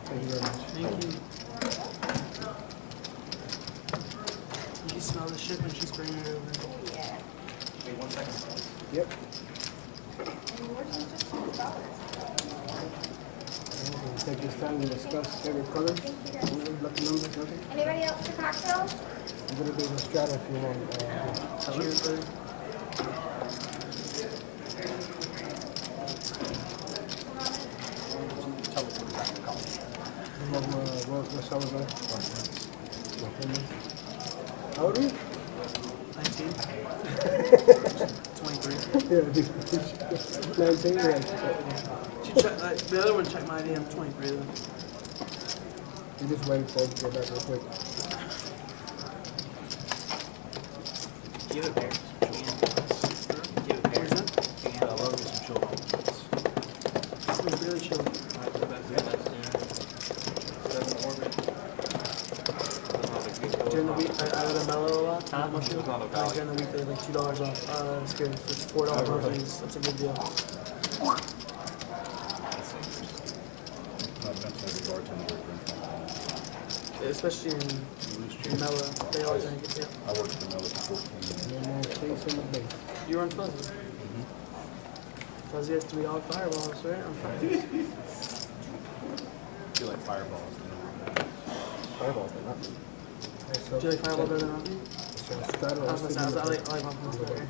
Thank you very much. Thank you. You can smell the shit when she's bringing it over. Yep. Take this time to discuss favorite colors. Lucky numbers, okay? Anybody else for cocktails? I'm gonna do the strata if you want. Cheers, buddy. What's our goal? How old are you? 19. 23. Yeah, 19, yeah. The other one checked my ID. I'm 23 though. You just waiting for it to get back real quick. Give it bears. Give it bears. I love me some children. I'm really chilling. During the week, I go to Mellow a lot. During the week, they have like $2 off spirits. It's $4 off things. That's a good deal. Especially in Mellow, they all drink it. Yeah. I worked for Miller for 14 years. No more space on the base. You run Fuzzy. Fuzzy has $3 fireballs, right? On Fridays. I feel like fireballs. Fireballs, they're not. Okay, so Do you like Fireball better than Rocky? so strata I was is gonna say, I like Pumpkins better.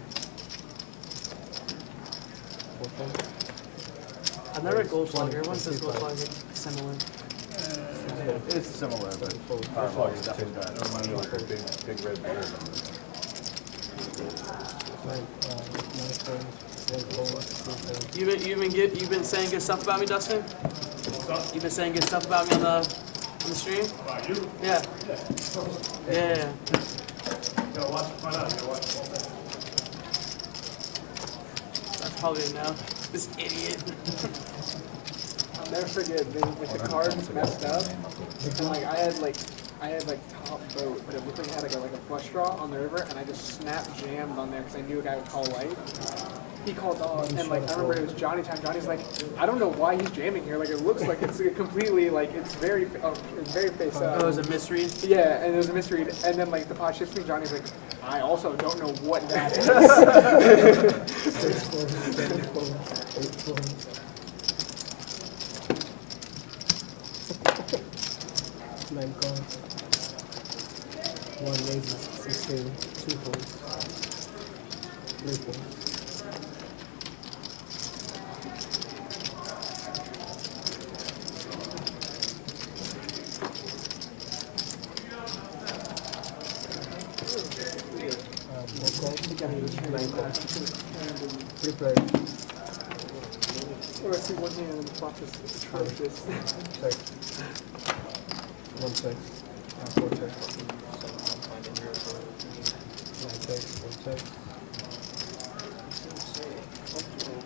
I've never read Goldschlager. Everyone says Goldschlager is similar. It's similar, but Fireball is definitely better. It reminds me of like a big red bear. You've been saying good stuff about me, Dustin? You've been saying good stuff about me on the stream? About you? Yeah. Yeah. You gotta watch it, find out. You gotta watch the whole thing. That's probably a no. This idiot. I'll never forget, the cards messed up. And like I had like top boat, but it looked like it had like a flush draw on the river, and I just snap jammed on there because I knew a guy would call white. He called dog, and like I remember it was Johnny time. Johnny's like, I don't know why he's jamming here. Like it looks like it's completely like it's very face up. Oh, it was a misread? Yeah, and it was a misread. And then like the pot shifts me. Johnny's like, I also don't know what that is. 6 points, 7 points, 8 points. Nine cards. 1 raises 16, 2 points, 3 points. Prepare. Or I see one hand and the flop is atrocious. Check. 1 check. 4 check. 9 check. 1 check.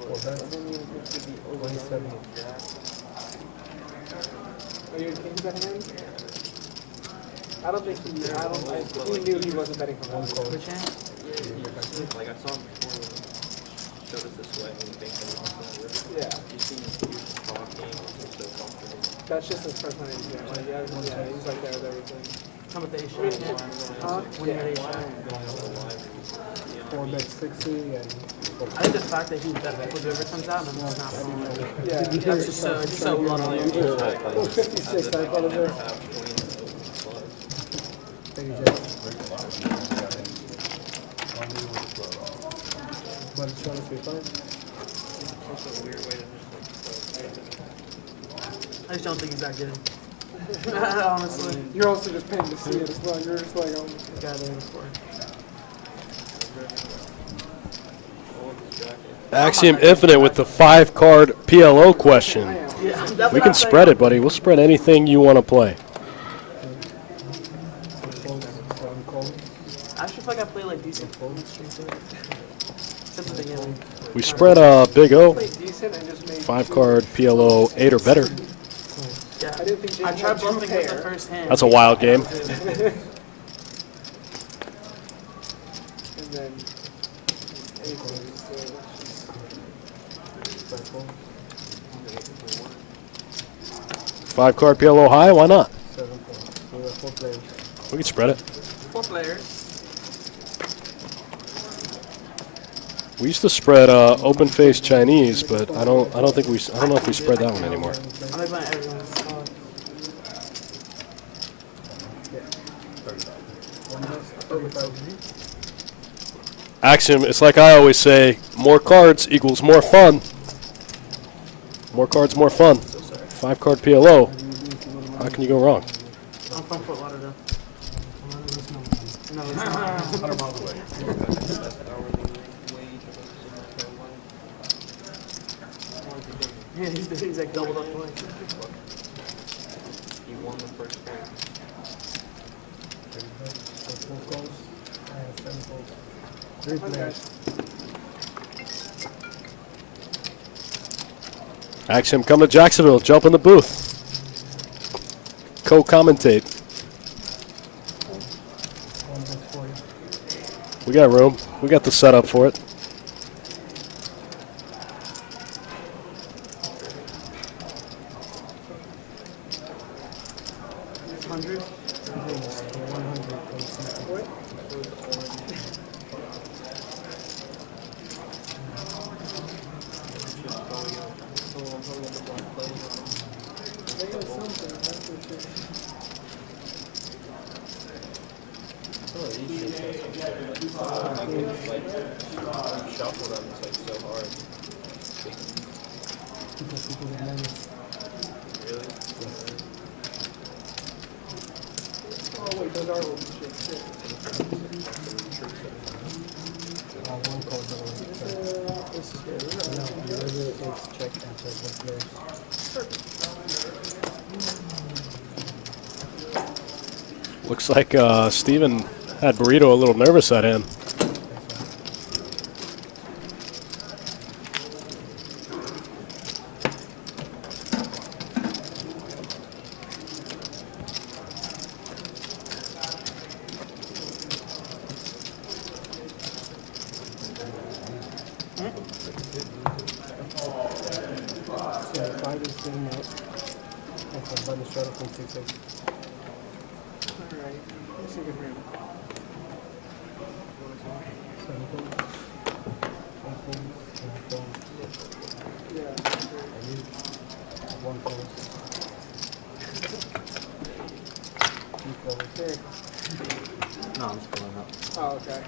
4 bet. 27. Are you in king's betting hand? I don't think he knew he wasn't betting for one call. Which hand? Like I saw him before when he showed us this way when he baked him off the river. Yeah. You see him, he was just talking, he was so comfortable. That's just his personality. Yeah, he's like there with everything. How about the ace shot? Huh? When you had ace shot. 4 bet 60 and I think the fact that he bet before the river comes out, I'm just not wrong. Yeah. That's just so blunt on you. 56, I thought it was. Thank you, Jeff. But it's trying to be fine. Also a weird way to I just don't think he's that good. Honestly. You're also just paying to see it as well. You're just like, oh. The guy there before. Axiom Infinite with the 5-card PLO question. Yeah, We can spread it, buddy. We'll spread anything you want to play. I actually feel like I play like decent full streets. Except at the beginning. We spread Big O. Played decent and just made 5-card PLO 8 or better. Yeah. I didn't think James I had tried two bluffing with the pair. first hand. That's a wild game. And then ace, so 5-card PLO high, why not? 7 points. We got 4 players. We can spread it. 4 players. We used to spread open face Chinese, but I don't know if we spread that one anymore. I'm like playing everyone's. Axiom, it's like I always say, more cards equals more fun. More cards, more fun. 5-card PLO. How can you go wrong? I'm from Fort Lauderdale. No, it's not. Yeah, he's like doubled up points. He won the first game. 4 calls. I have 7 calls. 3 players. Axiom, come to Jacksonville. Jump in the booth. Co-commentate. 1 bet for you. We got room. We got the setup for it. Shuffle them, it's like so hard. Really? oh wait, those are open shit. 1 call. This is good. No, the regular is check and check 1 player. Looks like Steven had Burrito a little nervous at him. So 5 is sitting out. That's a button shot from 6 6. Alright. Let's see if we can 7 calls. 8 calls. 7 calls. yeah. 1 call. 2 calls. Here. No, I'm just pulling up. Oh, okay.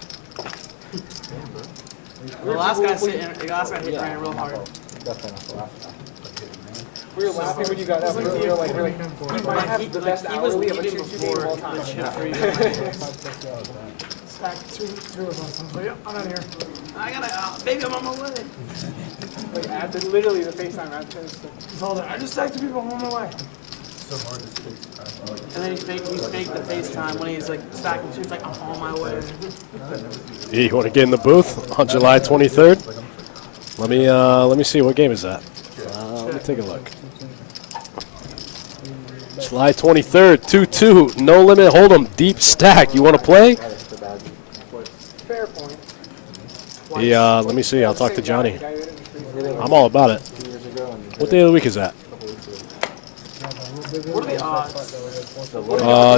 The last guy hit Brandon real hard. We were laughing when you got up. We were like, you might have the best He was hourly of a leading 2-2 game before of all the time. chip freeze. Stack 2 of us. I'm like, I'm out of here. I gotta, baby, I'm on my way. Like, literally the FaceTime after this. He told her, I just stacked 2 people, I'm on my way. And then he faked the FaceTime when he's like stacking chips, like, I'm on my way. You want to get in the booth on July 23rd? Let me see, what game is that? Let me take a look. July 23rd, 2-2, no limit hold'em, deep stack. You want to play? Fair point. Yeah, let me see. I'll talk to Johnny. I'm all about it. What day of the week is that? What are the odds?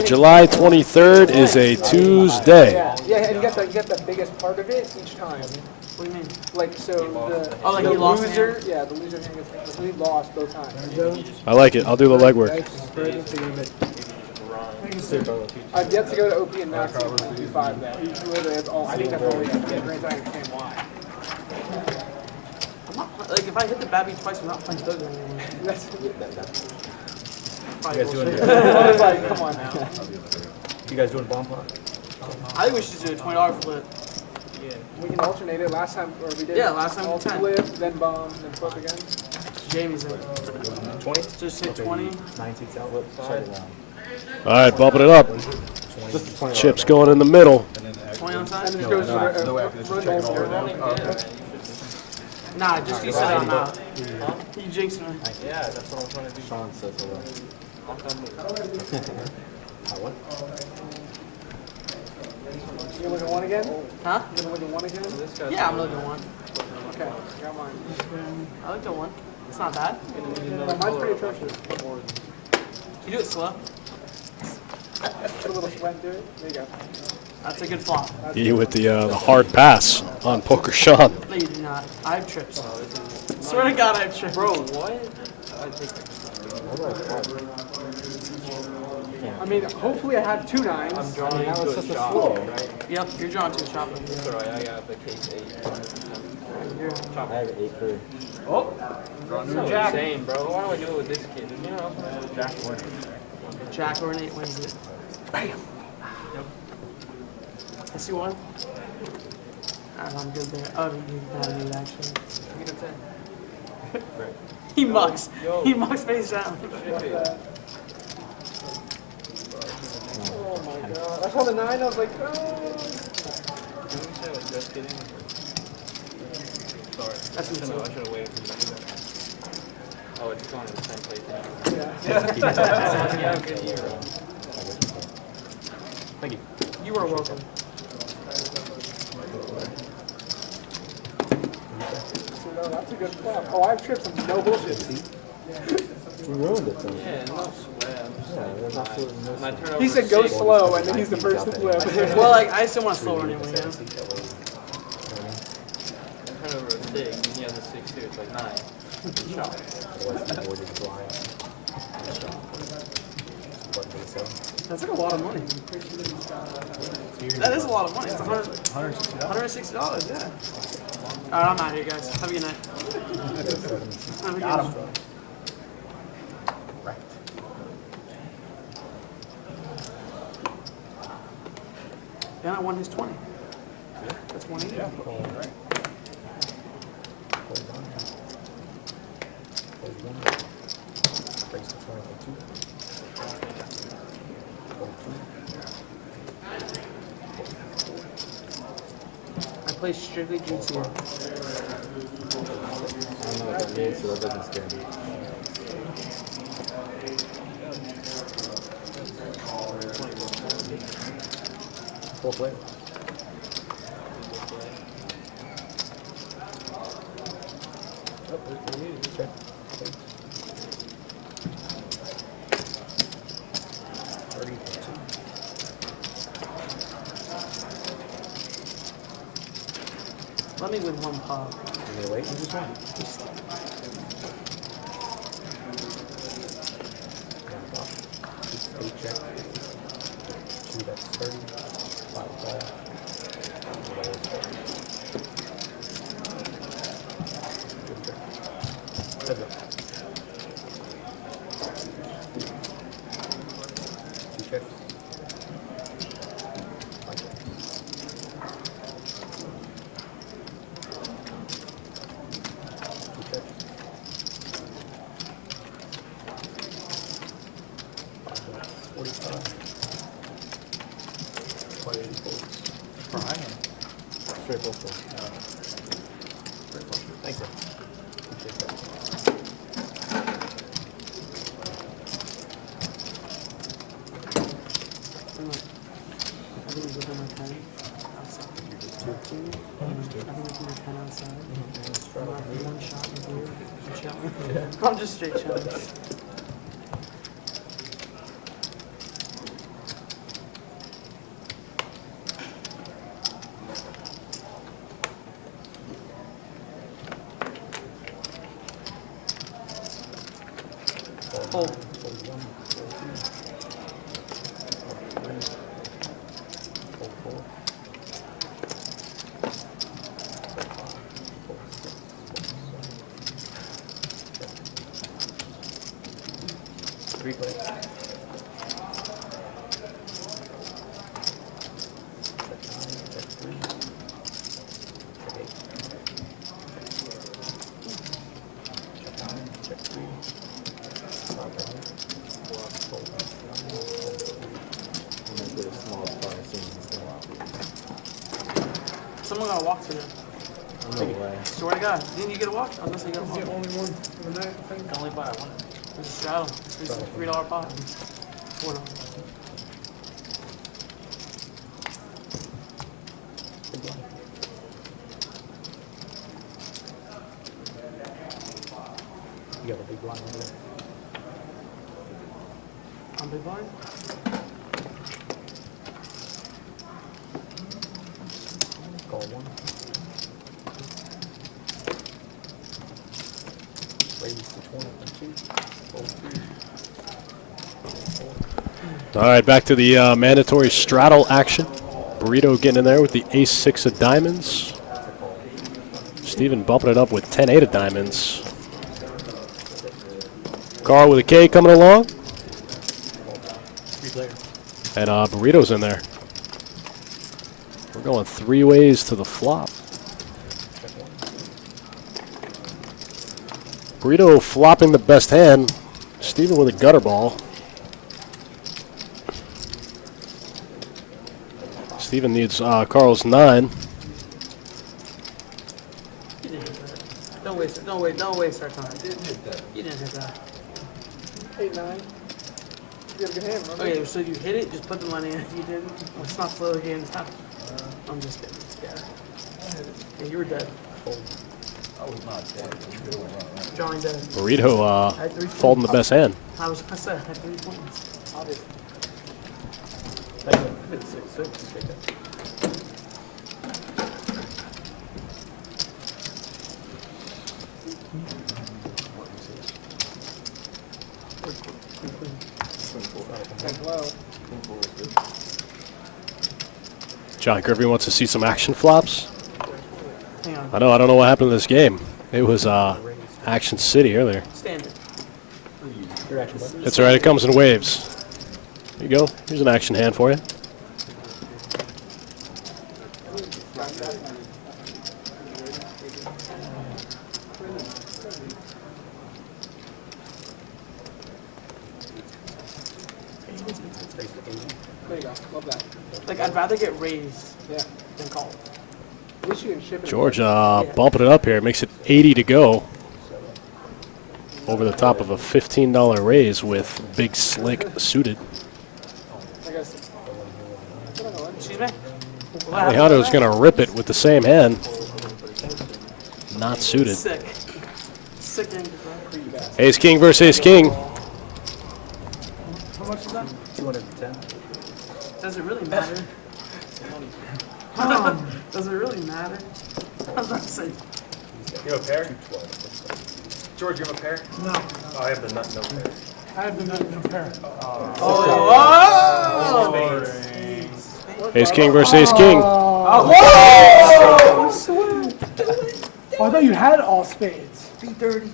July 23rd is a Tuesday. Yeah, and you get the biggest part of it each time. What do you mean? Like, so the, Oh, like the he lost loser, hand? yeah, the loser hand gets, we lost both times. I like it. I'll do the legwork. I've yet to go to OP and not see 0.25 though. Literally, that's all. I think that's all we have. Granted, I understand why. I'm not, like, if I hit the Babby twice, I'm not playing Doug anymore. That's, Probably bullshit. I was like, come on now. You guys doing bomb pot? I think we should do a $20 flip. We can alternate it. Last time, or we did. Yeah, last time we alt 10. flip, then bomb, then flip again. Jamie's like, 20? just hit 20. 19th outlet side. All right, bumping it up. Chips going in the middle. 20 on And side. then just goes to the way I run the whole board. Nah, just you said I'm out. You jinxed me. Yeah, that's what I'm trying to do. Sean says hello. What? You gonna look at one again? Huh? You gonna look at one again? Yeah, I'm looking at one. Okay, got mine. I looked at one. It's not bad. Mine's pretty atrocious. You do it slow. Put a little sweat into it. There you go. That's a good flop. You with the hard pass on Poker Sean. No, you do not. I have trips. Swear to God, I have trips. Bro, what? I mean, hopefully I have 2 9s. I'm drawing that was to a such a shop, slow. right? Yep, you're drawn to a chopper. It's alright, I got the case 8. I have 8 for. Oh, No, Jack. insane, bro. Why do I do it with this kid? You know what I'm saying? Jack wins. Jack or an 8 wins it. Bam! Yep. I see one. I'm good there. Oh, you got it actually. Give me the 10. He mucks. He mucks face down. Oh my god. I saw the 9, I was like, oh. Can we say like just kidding? Sorry. That's I should have waited for you to do that. Oh, it's going in the same place anyway. Yeah. Yeah, good year. Thank you. You are welcome. No, that's a good flop. Oh, I have trips. I'm no bullshit. We ruined it then. Yeah, no sweat. I'm just Yeah, saying, there's absolutely no when I turn over He said go 6, slow, and then he's the first to flip. Well, like, I still want to slow run anyway, you know? I turn over a 6, and he has a 6 too. It's like 9. Shot. That's like a lot of money. That is a lot of money. It's $160, yeah. Alright, I'm out here, guys. Have a good night. Have a good night. Yeah, I won his 20. That's 180. I play strictly GT. I don't know what that means, so that doesn't scare me. Full play. Okay. Let me win one pot. You gonna wait? You just won. Eight check. 2, that's 30. 5 ball. Heads up. 2 checks. 5 checks. 2 checks. 45. 24. Straight full full. Thank you. Appreciate that. I think it's within my 10 outside. I think it's within my 10 outside. One shot in the beer. I'm just straight chilling. Hold. Three play. Check 3. Check 8. Check 9. Check 3. 5 right here. Fold. I'm gonna put a small spot as soon as it's going out. Someone got to walk to them. Swear to God. Didn't you get a watch? I was gonna say you got a It's the watch. only one for the night, I think. I can only buy one. It's a straddle. It's a $3 pot. $4. You got a big blind over there. I'm big blind. Call one. Raise to 20 and 2. Fold 2. All right, back to the mandatory straddle action. Burrito getting in there with the ace-6 of diamonds. Steven bumping it up with 10-8 of diamonds. Carl with a K coming along. And Burrito's in there. We're going 3 ways to the flop. Burrito flopping the best hand. Steven with a gutter ball. Steven needs Carl's 9. You didn't hit that. Don't waste it. Don't waste our time. You didn't hit that. 8, 9. You got a good hand, remember? Okay, so you hit it, just put the money in. You didn't. Let's not slow the game down. I'm just kidding. Yeah, you were dead. Drawing dead. Burrito folding the best hand. I said, I had 3 points. Obviously. Hit 6-6. Take that. John Griffey wants to see some action flops. Hang on. I don't know what happened to this game. It was Action City earlier. Standard. Your action button. It's all right. It comes in waves. There you go. Here's an action hand for you. There you go. Love that. Like, I'd rather get raised Yeah. than called. At least you can ship it. George bumping it up here. Makes it 80 to go. Over the top of a $15 raise with Big Slick suited. I guess. Excuse me? Alejandro's going to rip it with the same hand. Not suited. Sick. Sick end. Ace King versus Ace King. How much is that? 210. Does it really matter? Does it really matter? I was about to say. You have a pair? George, you have a pair? No. Oh, I have the nut no pair. I have the nut in pair. Ace King versus Ace King. Oh, I thought you had all spades. B30.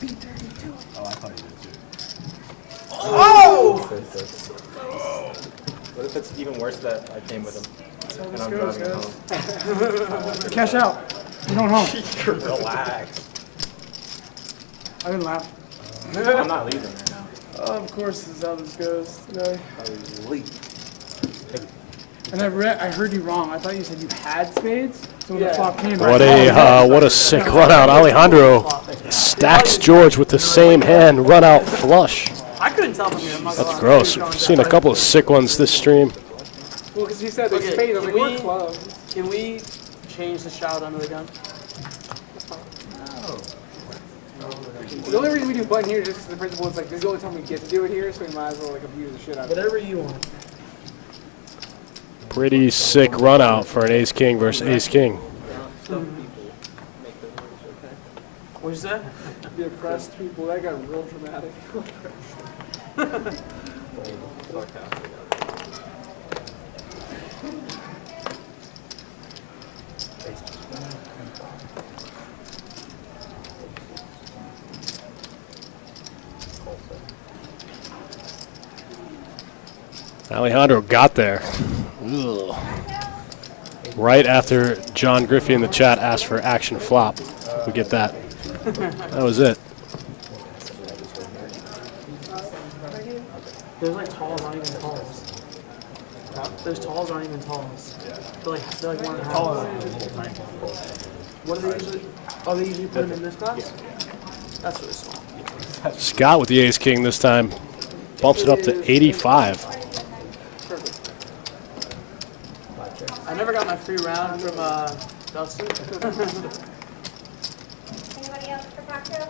B32. Oh, I thought you did too. Oh! What if it's even worse that I came with him? And I'm goes, driving home. Cash out. You don't home. Relax. I didn't laugh. I'm not leaving right now. Of course, this is how this goes today. I was late. And I heard you wrong. I thought you said you had spades. So when the flop came, What a sick run out. Alejandro stacks George with the same hand run out flush. I couldn't tell from here. I'm not gonna That's lie. gross. We've seen a couple of sick ones this stream. Well, because he said the Okay, spades. I'm like, can we're we- close. Can we change the shout under the gun? The only reason we do button here is just because the principle is like, this is the only time we get to do it here, so we might as well like abuse the shit out of it. Whatever you want. Pretty sick run out for an Ace King versus Ace King. What'd you say? The oppressed people, that got real dramatic. Alejandro got there. Ugh. Right after John Griffey in the chat asked for action flop. We get that. That was it. There's like talls, not even talls. Those talls aren't even talls. They're like 1.5. What do they usually? Oh, they usually put them in this box. That's really small. Scott with the ace king this time. Bumps it up to 85. I never got my free round from Dustin. Anybody else for cocktails?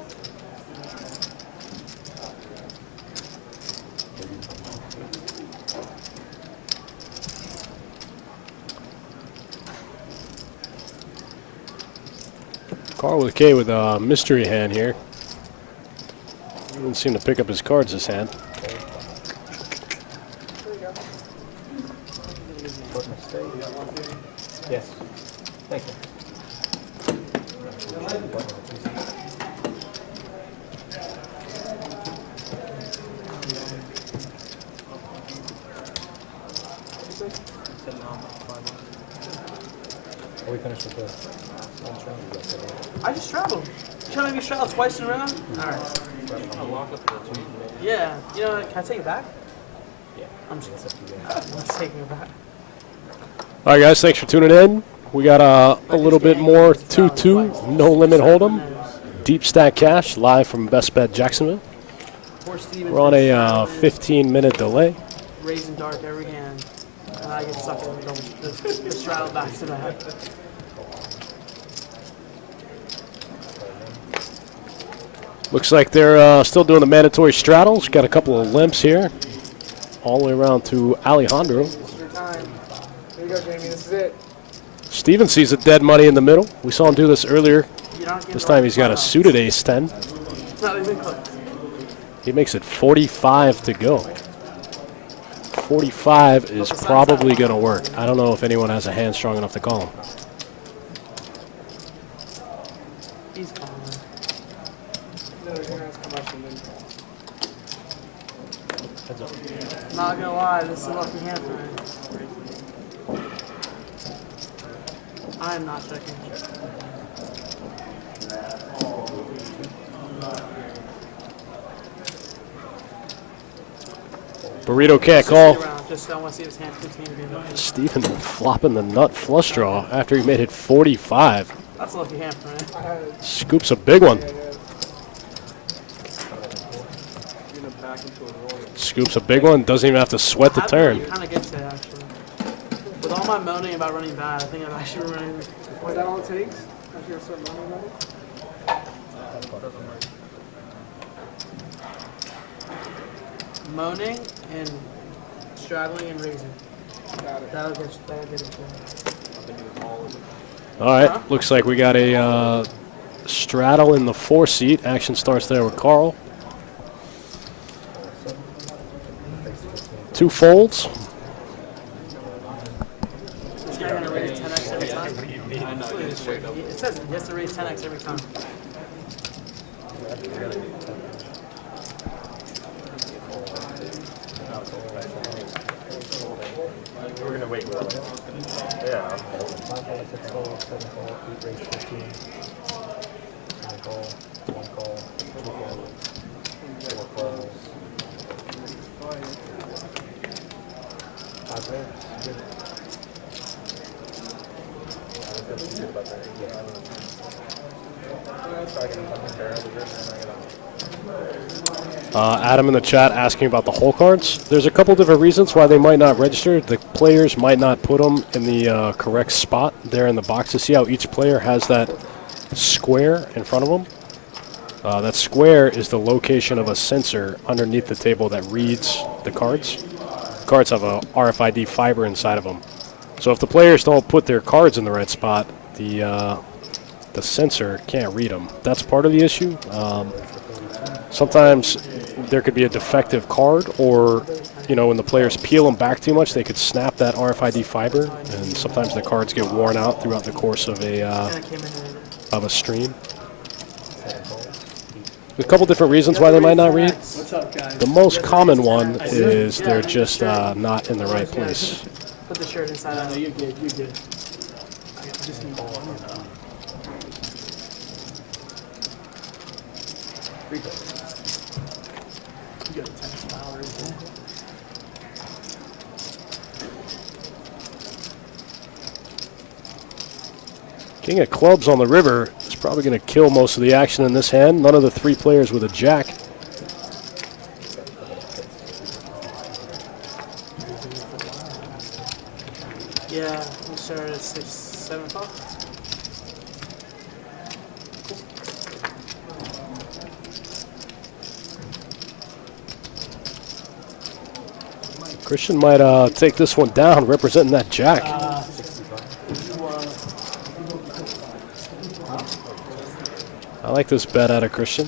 Carl with a K with a mystery hand here. Didn't seem to pick up his cards this hand. Yes. Thank you. Are we finished with this? I just straddled. You trying to make me straddle twice in a row? Alright. Yeah. You know what? Can I take it back? Yeah. I'm just taking it back. All right, guys, thanks for tuning in. We got a little bit more 2-2, no limit hold'em, deep stack cash, live from Best Bet Jacksonville. Poor Steven We're on a thinks 15-minute delay. raising dark every hand. And I get stuck in the straddle back to back. Looks like they're still doing the mandatory straddles. Got a couple of limps here, all the way around to Alejandro. It's your time. Here you go, Jamie. This is it. Steven sees a dead money in the middle. We saw him do this earlier. You're not getting This the time right he's got a product. suited ace-10. It's not even close. He makes it 45 to go. 45 is probably going to work. I don't know if anyone has a hand strong enough to call him. He's calling. No, you're gonna ask how much and then call. Not gonna lie, this is a lucky hand for me. I am not checking. Burrito can't Just call. sit around, just I want to see his hand continue to be lucky. Steven flopping the nut flush draw after he made it 45. That's a lucky hand for me. Scoops a big one. Scoops a big one. Doesn't even have to sweat the turn. You kind of get to it, actually. With all my moaning about running bad, I think I've actually been running. Is that all it takes? After you start learning about it? Moaning and straddling and raising. Got it. That'll get it. All right. Looks like we got a straddle in the 4-seat. Action starts there with Carl. 2 folds. This guy gonna raise 10x every time. It says he has to raise 10x every time. We're gonna wait. Yeah. 5 call, 6 call, 7 call, 8 raise 15. 9 call, 1 call, 2 calls, 4 calls. 5 players. Good. Adam in the chat asking about the hole cards. There's a couple different reasons why they might not register. The players might not put them in the correct spot there in the box. To see how each player has that square in front of them. That square is the location of a sensor underneath the table that reads the cards. The cards have a RFID fiber inside of them. So if the players don't put their cards in the right spot, the sensor can't read them. That's part of the issue. Sometimes there could be a defective card, or when the players peel them back too much, they could snap that RFID fiber, and sometimes the cards get worn out throughout the course of a stream. There's a couple different reasons why they might not read. The most common one is they're just not in the right place. Put the shirt inside out. You're good. You're good. I just need one. You got 10 power right there. King of clubs on the river is probably going to kill most of the action in this hand. None of the three players with a jack. Yeah, we started at 6, 7 o'clock. Christian might take this one down, representing that jack. I like this bet out of Christian.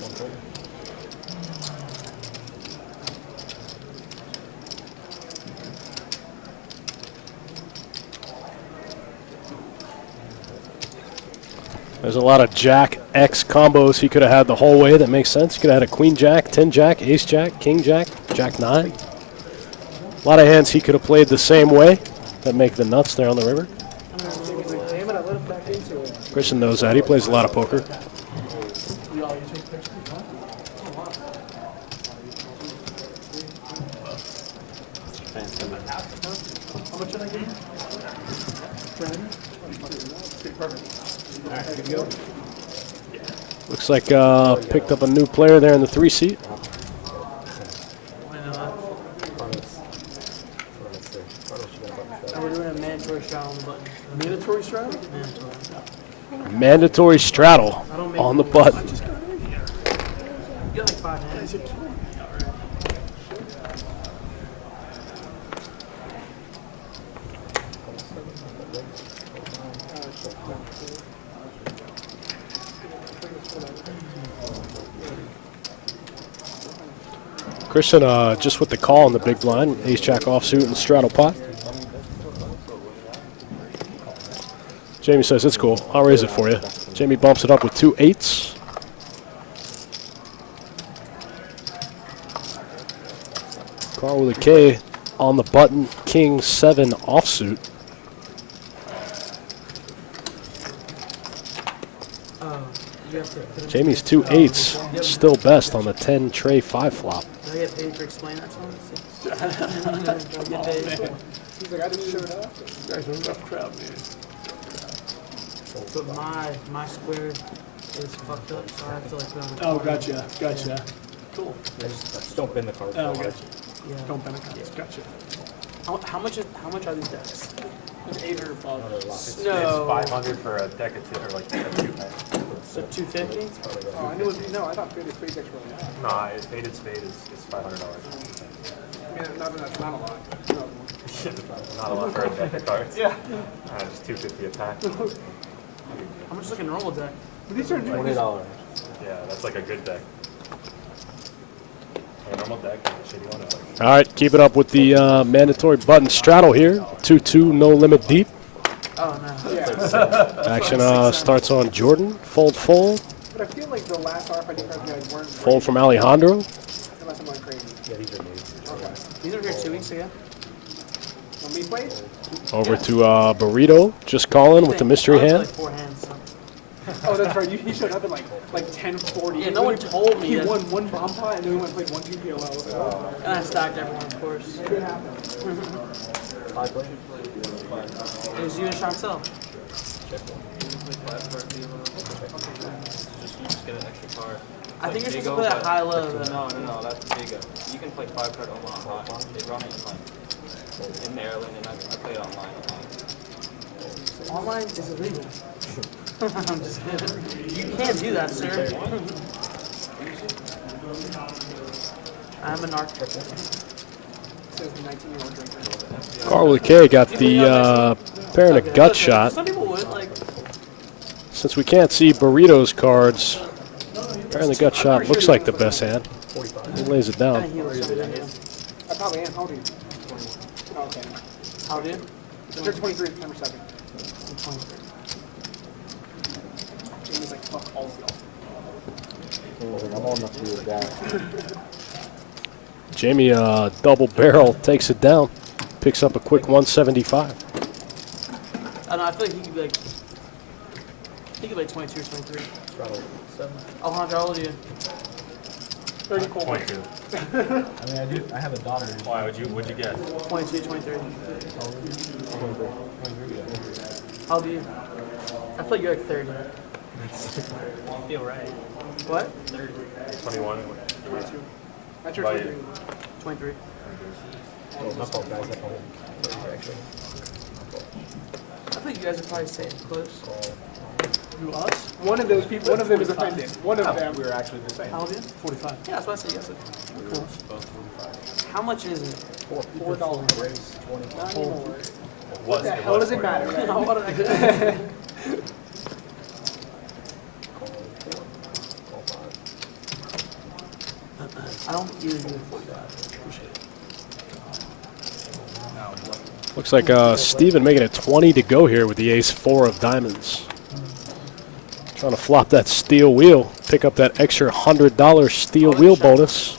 There's a lot of jack X combos he could have had the whole way that makes sense. He could have had a queen jack, 10 jack, ace jack, king jack, jack 9. A lot of hands he could have played the same way that make the nuts there on the river. Damn it, I let him back into it. Christian knows that. He plays a lot of poker. How much did I get? Looks like picked up a new player there in the 3 seat. And we're doing a mandatory straddle on the button. Mandatory straddle? Mandatory. Mandatory straddle on the button. You got like 5 hands. Christian just with the call in the big blind. Ace jack offsuit and straddle pot. Jamie says it's cool. I'll raise it for you. Jamie bumps it up with 2 8s. Carl with a K on the button. King 7 offsuit. Jamie's 2 8s. Still best on the 10 tray 5 flop. Did I get paid for explaining that something? Did I get paid? He's like, I just showed up. You guys are a rough crowd, man. So my square is fucked up, so I have to like put on the Oh, corner. gotcha. Cool. Just don't bend the cards. Oh, so gotcha. much. Yeah. Don't bend the cards. Gotcha. How much are these decks? It's 800 bucks. No. 500 for a deck of 2 or like a 2-pack. So 250? Oh, I knew it. No, I thought faded spade decks were really high. No, it's faded spade is $500. I mean, not that that's not a lot. No. Not a lot for a deck of cards. Yeah. Just $250 a pack. How much is like a normal deck? But these are new. $20. Yeah, that's like a good deck. A normal deck, a shitty one is like. All right, keep it up with the mandatory button straddle here. 2-2, no limit deep. Oh no. Yeah. Action starts on Jordan. Fold, fold. But I feel like the last RFID cards guys weren't Fold from Alejandro. unless I'm going crazy. Yeah, these are new. Okay. These are here 2 weeks ago. When we played? Over to Burrito. Just calling with the mystery I only hand. played 4 hands. So. Oh, that's right. He showed up at like 10:40. Yeah, no one told me He that. won 1 bomb pot and then we went and played 1 2 PLL. And I stacked everyone, of course. It happened. 5 players? It was you and Chantel. Just get an extra card. I think you're supposed to Vigo, play but- at high low. No, that's Vigo. You can play 5 card almost high. They run it in Maryland, and I play it online. Online is illegal. I'm just kidding. You can't do that, sir. I'm a narc. Says the 19-year-old drinker. Carl with a K got the pair and a gut shot. Some people would like. Since we can't see Burrito's cards, pair and the gut shot looks like the best hand. He lays it down. I probably am. How old are you? 21. Oh, okay. How old are you? I turned 23 September 2nd. Jamie's like, fuck all of y'all. I'm old enough to do that. Jamie double barrel takes it down. Picks up a quick 175. I don't know. I feel like he could be like. He could be like 22 or 23. Alejandro, how old are you? 34. 22. I mean, I have a daughter. Why would you guess? 22, 23. How old are you? I feel like you're like 30. Feel right. What? 21. 22. That's your Right. 23. 23. My fault, guys. That's all. Actually. I think you guys are probably same close. Who, us? One of those people, one of them is offended. One of them. We were actually the same. How old are you? 45. Yeah, that's what I said. You guys are close. How much is it? $4. Not anymore. What The hell does it matter? What did I do? I don't either do it for you guys. Appreciate it. Looks like Steven making it 20 to go here with the ace-4 of diamonds. Trying to flop that steel wheel, pick up that extra $100 steel wheel bonus.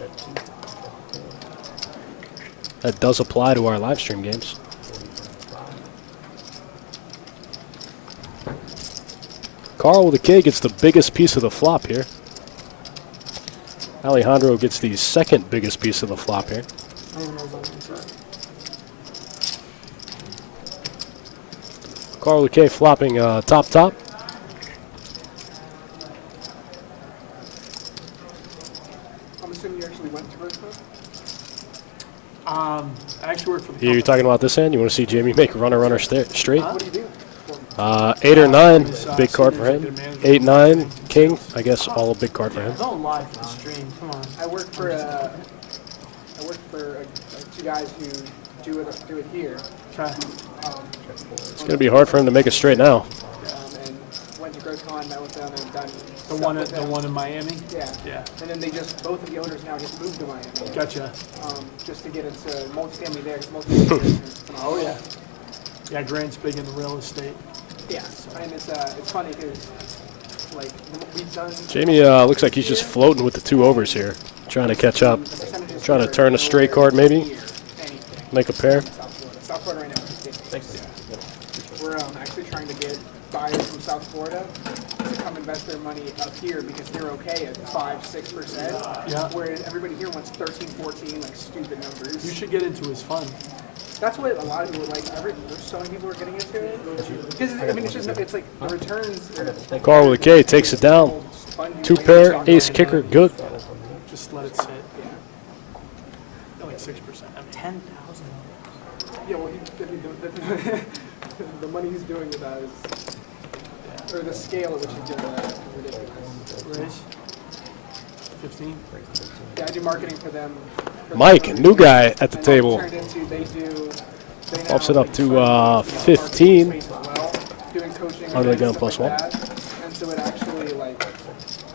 That does apply to our live stream games. Carl with a K gets the biggest piece of the flop here. Alejandro gets the second biggest piece of the flop here. I don't know what's on the inside. Carl with a K flopping top. I'm assuming you actually went to Rosewood? I actually work for the You're talking about this hand? You want to see Jamie make runner straight? What do you do? 8 or 9, big card for him. 8, 9, king. I guess all a big card for him. Don't lie for the stream. Come on. I work for two guys who do it here. Okay. It's going to be hard for him to make it straight now. And went to GrowCon, met with them, and done The stuff one, with the them. one in Miami? Yeah. Yeah. And then they just, both of the owners now just moved to Miami. Gotcha. Just to get into multifamily there. 'Cause multifamily is phenomenal. Oh, yeah. Yeah, Grant's big in the real estate. Yeah. And it's funny because, like, we've done... Jamie looks like he's just floating with the 2 overs here. Trying to catch up. Trying to turn a straight card maybe. Make a pair. South Florida right now. Thanks. We're actually trying to get buyers from South Florida to come invest their money up here because they're okay at 5-6%. Yeah. Whereas everybody here wants 13, 14, like stupid numbers. You should get into his fund. That's what a lot of people like. There's so many people who are getting into it because I mean it's like the returns. Carl with a K takes it down. 2 pair, ace kicker, good. Just let it sit. Like 6%. 10,000. Yeah, well, I mean, the money he's doing with that is, or the scale at which he's doing that is ridiculous. Raise. 15. Yeah, I do marketing for them. Mike, new guy at the And table. turned into, they now, Bumps it up like, to, fund, 15. marketing space as well, doing coaching Under the and gun stuff plus like 1. that. And so it actually, like,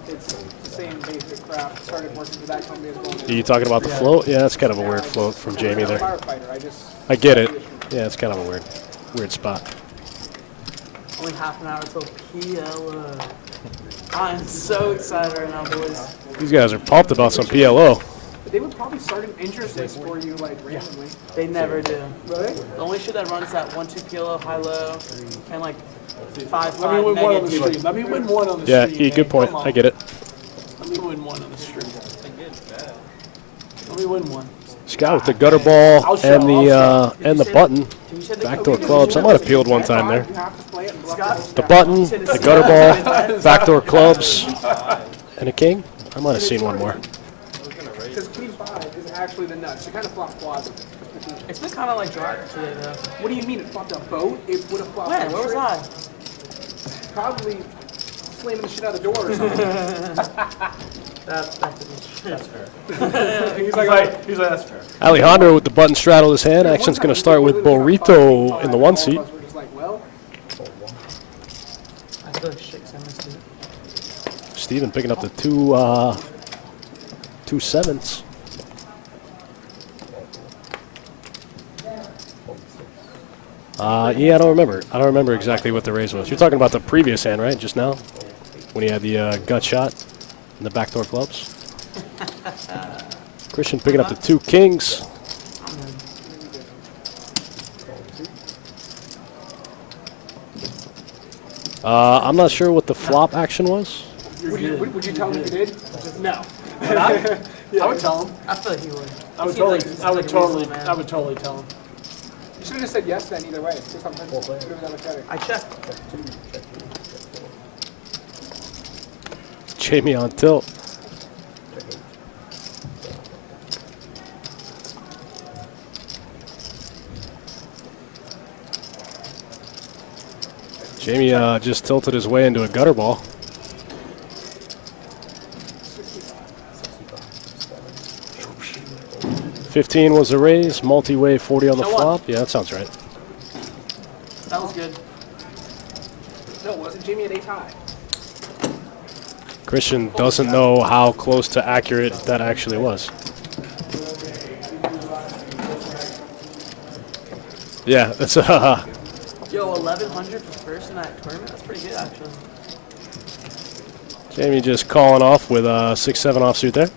it's the same basic crap. Started working for that company as well. Are you talking about the float? Yeah, that's kind of a weird float from Jamie there. Firefighter, I get it. Yeah, it's kind of a weird spot. Only half an hour till PLO. I'm so excited right now, boys. These guys are pumped about some PLO. They would probably start an interest list for you, like, randomly. They never do. Really? The only shit that runs that 1-2 PLO, high low, and like 5-5 Let me win one on the negative. stream. Let me win one on the Yeah, stream. E, good point. Come on. I get it. Let me win one on the stream. Let me win one. Scott with the gutter ball I'll show, and the button. Did you say they Backdoor clubs. I might have peeled one time there. You have to play it and bluff The button, the gutter ball, backdoor clubs, and a king. I might have seen one more. because Queen 5 is actually the nuts. You kind of flop quads. It's been kind of like dry today, though. What do you mean it flopped a boat? It would have flopped When? a Where was trick. I? Probably slamming the shit out of the door or something. That's fair. He's like, that's fair. Alejandro with the button straddle his hand. Action's going to start with Burrito in the 1 seat. We're just like, well, I feel like shit 'cause I missed it. Steven picking up the two sevens. Yeah, I don't remember. I don't remember exactly what the raise was. You're talking about the previous hand, right? Just now? When he had the gut shot and the backdoor clubs. Christian picking up the 2 kings. I'm not sure what the flop action was. would you tell him if you did? No. I would tell him. I feel like he would. I would He seems totally, like- he's I would like a totally, reasonable man. I would totally tell him. You should have just said yes then either way. Just on principle. It would have been that much better. I checked. Jamie on tilt. Jamie just tilted his way into a gutter ball. 15 was a raise, multi-way 40 on the flop. Yeah, that sounds right. That was good. No, it wasn't. Jamie had ace high. Christian doesn't know how close to accurate that actually was. Yeah, that's Yo, 1100 for first in that tournament. That's pretty good, actually. Jamie just calling off with a 6-7 offsuit there.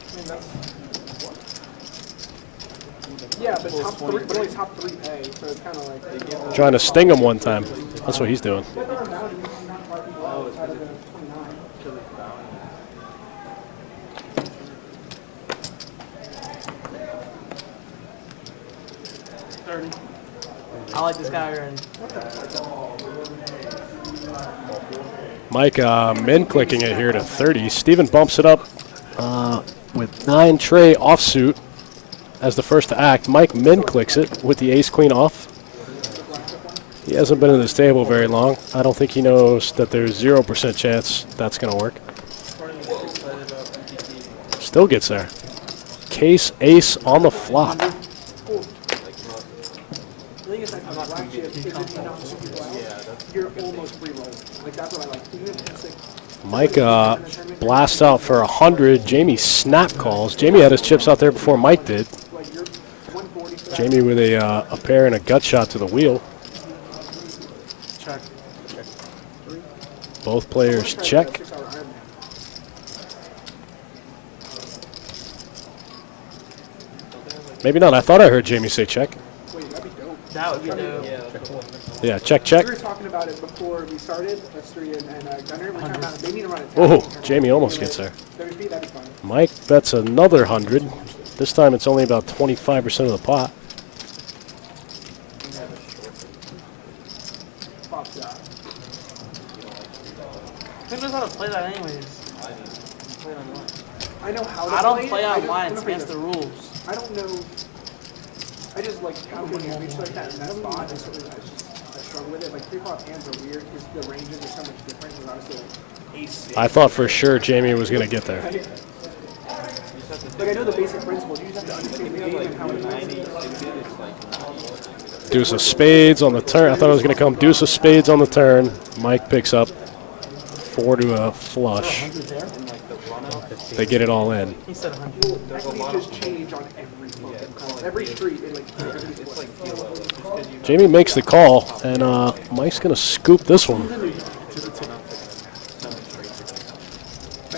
Yeah, but top three, but only top three pay, so it's kind of like Trying to sting him one time. That's what he's doing. I like this guy already. Mike min clicking it here to 30. Steven bumps it up with 9 tray offsuit as the first to act. Mike min clicks it with the ace queen off. He hasn't been in this table very long. I don't think he knows that there's 0% chance that's going to work. Still gets there. Case ace on the flop. you're almost free roll. Like that's what I like. Even if it's Mike blasts out for 100. Jamie snap calls. Jamie had his chips out there before Mike did. like you're 140. Jamie with a pair and a gut shot to the wheel. Check. Both players check. Maybe not. I thought I heard Jamie say check. Wait, that'd be dope. That would be dope. Yeah, check, check. We were talking about it before we started. Us three and Gunner. We're talking about they need to run a Oh, Jamie almost gets there. That'd be fun. Mike bets another 100. This time it's only about 25% of the pot. Pops out. Who knows how to play that anyways? I know how to I don't play play it. online. I'm It's afraid against to- the rules. I don't know. I just like how when you reach like that spot, it's sort of, I struggle with it. Like pre-flop hands are weird because the ranges are so much different. There's obviously like ace. I thought for sure Jamie was going to get there. Like I know the basic principles. You just have to understand the game and how it plays. Deuce of spades on the turn. I thought it was going to come deuce of spades on the turn. Mike picks up 4 to a flush. They get it all in. He said 100. Equities just change on every fucking call. Every street, it like it's like Jamie makes the call, and Mike's going to scoop this one.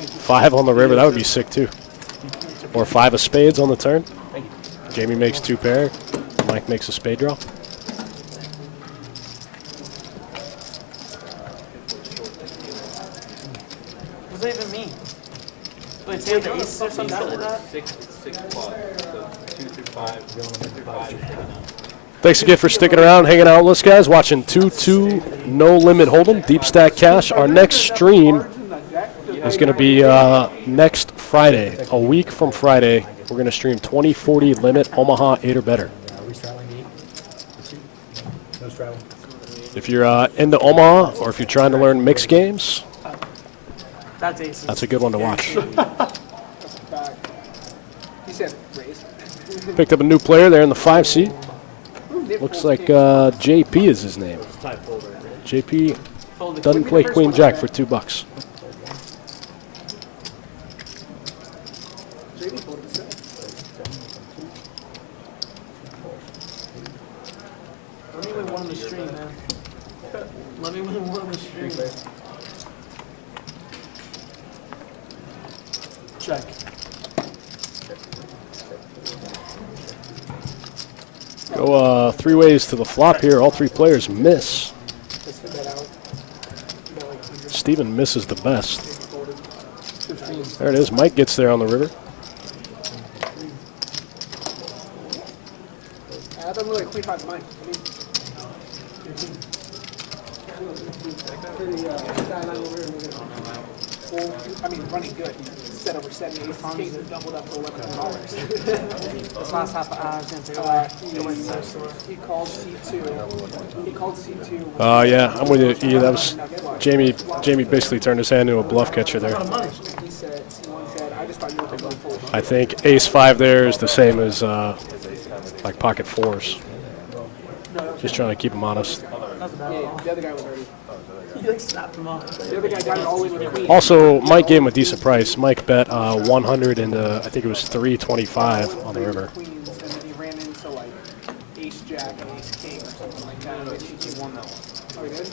5 on the river. That would be sick, too. Or 5 of spades on the turn. Jamie makes 2 pair. Mike makes a spade draw. What does that even mean? Wait, so you have the aces or something like that? Thanks again for sticking around, hanging out with us, guys. Watching 2-2 No Limit Hold'em, Deep Stack Cash. Our next stream is going to be next Friday. A week from Friday, we're going to stream 2040 Limit Omaha 8 or better. No straddle. If you're into Omaha or if you're trying to learn mixed games, That's aces. that's a good one to watch. back. He said raise. Picked up a new player there in the 5 seat. Looks like JP is his name. JP doesn't play Queen Jack for $2. JB folded the set. Let me win one on the stream, man. Let me win one on the stream. Check. Go 3 ways to the flop here. All 3 players miss. Let's fit that out. Steven misses the best. There it is. Mike gets there on the river. That doesn't look like queen five mine. full, I mean, running good. Set over 7 aces, kings, and doubled up to $1,100. This last half hour, I was going to take He called C2. He called C2. Yeah, I'm with you, E. That was Jamie. Jamie basically turned his hand into a bluff catcher there. He said, C1 said, I just thought you were going full. I think ace 5 there is the same as like pocket 4s. Just trying to keep him honest. Yeah, the other guy was already. He like snapped him off. The other guy got it all in with the queen. Also, Mike gave him a decent price. Mike bet 100 into, I think it was 325 on the river. Queens, and then he ran into like ace jack and ace king or something like that. And he won that one. Oh, he did?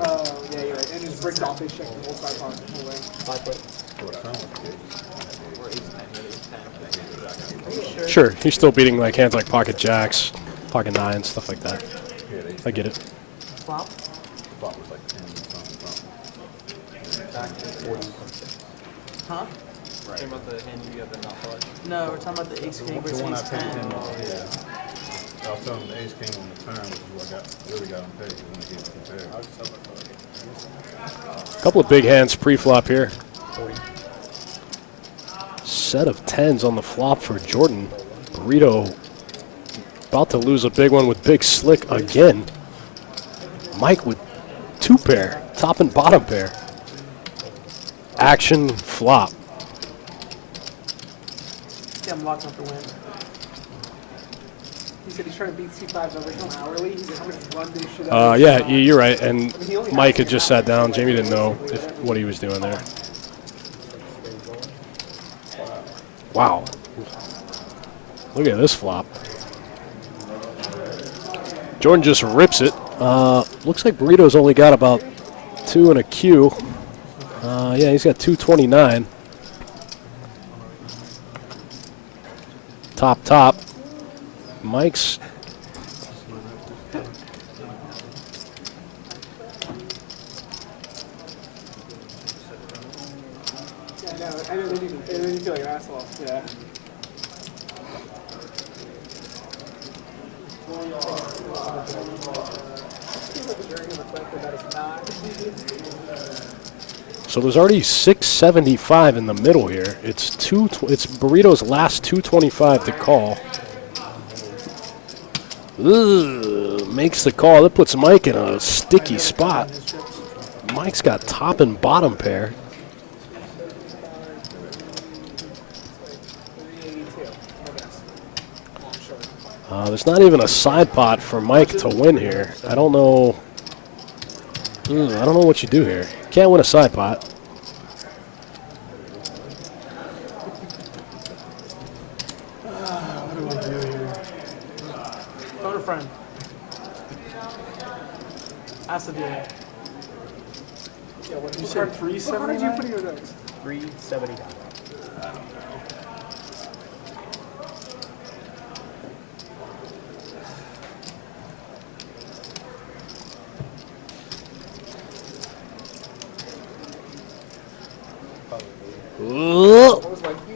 Oh, yeah, you're right. And his bricked off ace check the whole side part the whole way. Sure, he's still beating like hands like pocket jacks, pocket 9s, stuff like that. I get it. Flop? Huh? Talking about the hand you got the not flush. No, we're talking about the ace king versus ace 10. I was telling him the ace king on the turn, which is what really got him paid when he gave him compared. Couple of big hands pre-flop here. Set of 10s on the flop for Jordan. Burrito about to lose a big one with big slick again. Mike with 2 pair, top and bottom pair. Action flop. Yeah, I'm locking up the win. He said he's trying to beat C5's original hourly. He said, how much run this shit up? Yeah, you're right. And Mike had just sat down. Jamie didn't know what he was doing there. Wow. Look at this flop. Jordan just rips it. Looks like Burrito's only got about 2 and a Q. Yeah, he's got 229. Top. Mike's. Yeah, I know they didn't feel like an asshole. Yeah. So there's already 675 in the middle here. It's Burrito's last 225 to call. Ugh, makes the call. That puts Mike in a sticky spot. Mike's got top and bottom pair. There's not even a side pot for Mike to win here. I don't know. I don't know what you do here. Can't win a side pot. What do I do here? Phone a friend. Ask the dealer. Yeah, what You said card did you put in your notes? 379.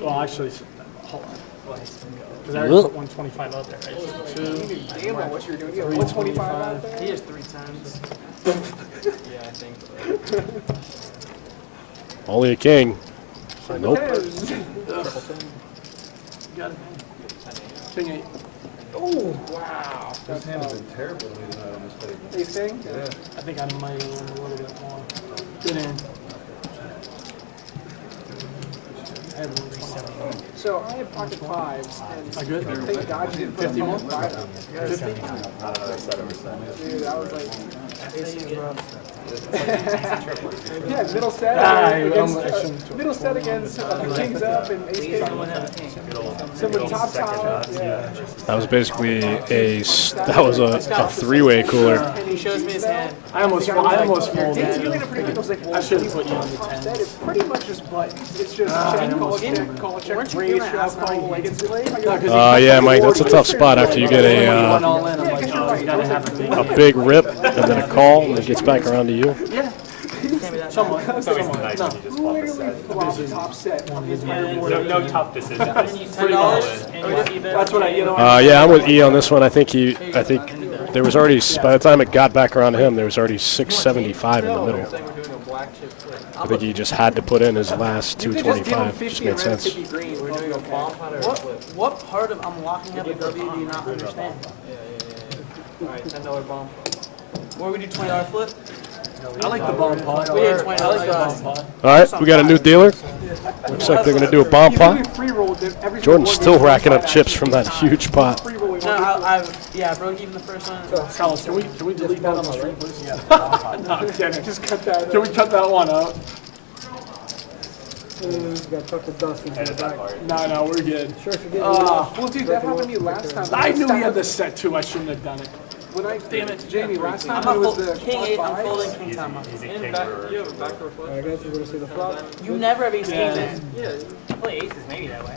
Well, actually, hold on. Because I already put 125 out there, right? You knew damn well what you were doing. You had 125 out there. He has 3 times. Yeah, I think so. Only a king. Nope. Got it. King 8. Oh, wow. This hand has been terrible when he's not on this table. Ace king? Yeah. I think I might have won a little bit more. Good hand. I had 127. So I had pocket 5s, and Am I good? thank God you didn't put 50 more? 5 out. 50? Dude, I was like, Aces, bro. yeah, middle set. Middle set against the kings up and ace king. Someone top. Yeah. That was basically a 3-way cooler. And he shows me his hand. I almost folded. Didn't you in a pretty good? I was like, I should have put you on the that 10. is pretty much just buttons. It's just check, call a check, raise, shove, call, like instantly. Yeah, Mike, that's a tough spot after you get Went a all in. I'm like, oh, you gotta have a thing. big rip and then a call, and it gets back around to you. Yeah. Somewhat. Literally flop top set on the entire board. No tough decision. $10 and you see that. That's what I, Yeah, I'm with E on this one. I think there was already, by the time it got back around to him, there was already 675 in the middle. Saying we're doing a black chip flip. I think he just had to put in his last You could just give him 225. 50 Just made and red sense. 50 green. We're doing a bomb pot or a flip. What part of I'm locking up a W do you not understand? Alright, $10 bomb. Or we do $20 flip? I like the bomb pot. We did $20. I like the bomb pot. All right, we got a new dealer. Looks like they're going to do a bomb You pot. literally free rolled every single Jordan's board still game racking up inside chips that from that huge pot. free roll. No, I broke even the first one. Carlos, can we delete that on the stream, please? Yeah. No, I'm kidding. Just cut that. Can we cut that one out? Got chocolate dust in the back. No, we're good. Sure, forget Well, dude, that happened to me last time. I knew he had this set too. I shouldn't have done it. When I, damn it, Jamie, last time I'm it was the King 8, I'm quad folding fives. King 10. And back, you have a backdoor flip? I guess you're gonna see the flop. You never have ace Yeah. kings. Yeah. Play aces maybe that way.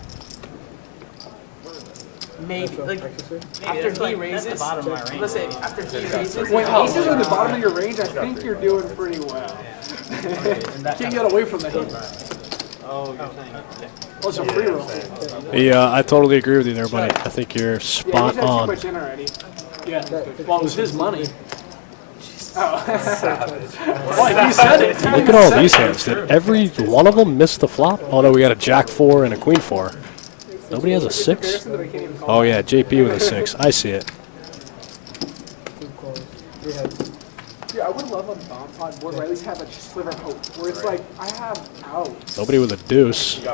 Maybe. Like, Accuracy. after that's he like- raises. that's the bottom of my range. Let's say, after he raises. When aces are the bottom of your range, I think you're doing pretty well. Can't get away from the hit. Oh, you're saying. Oh, it's a free roll. Yeah, I totally agree with you there, buddy. I think you're Yeah, spot he's had too on. much in already. Yeah. Well, it was his money. Oh. Boy, he said it. Look at all these hands. Did every one of them miss the flop? Oh no, we got a jack 4 and a queen 4. Nobody has a 6? Embarrassing that I can't even call Oh yeah, JP with a 6. I see it. Two calls. 3 heads. Dude, I would love a bomb pod board where I at least have a sliver of hope. Where it's like, I have outs. Nobody with a deuce. Yeah.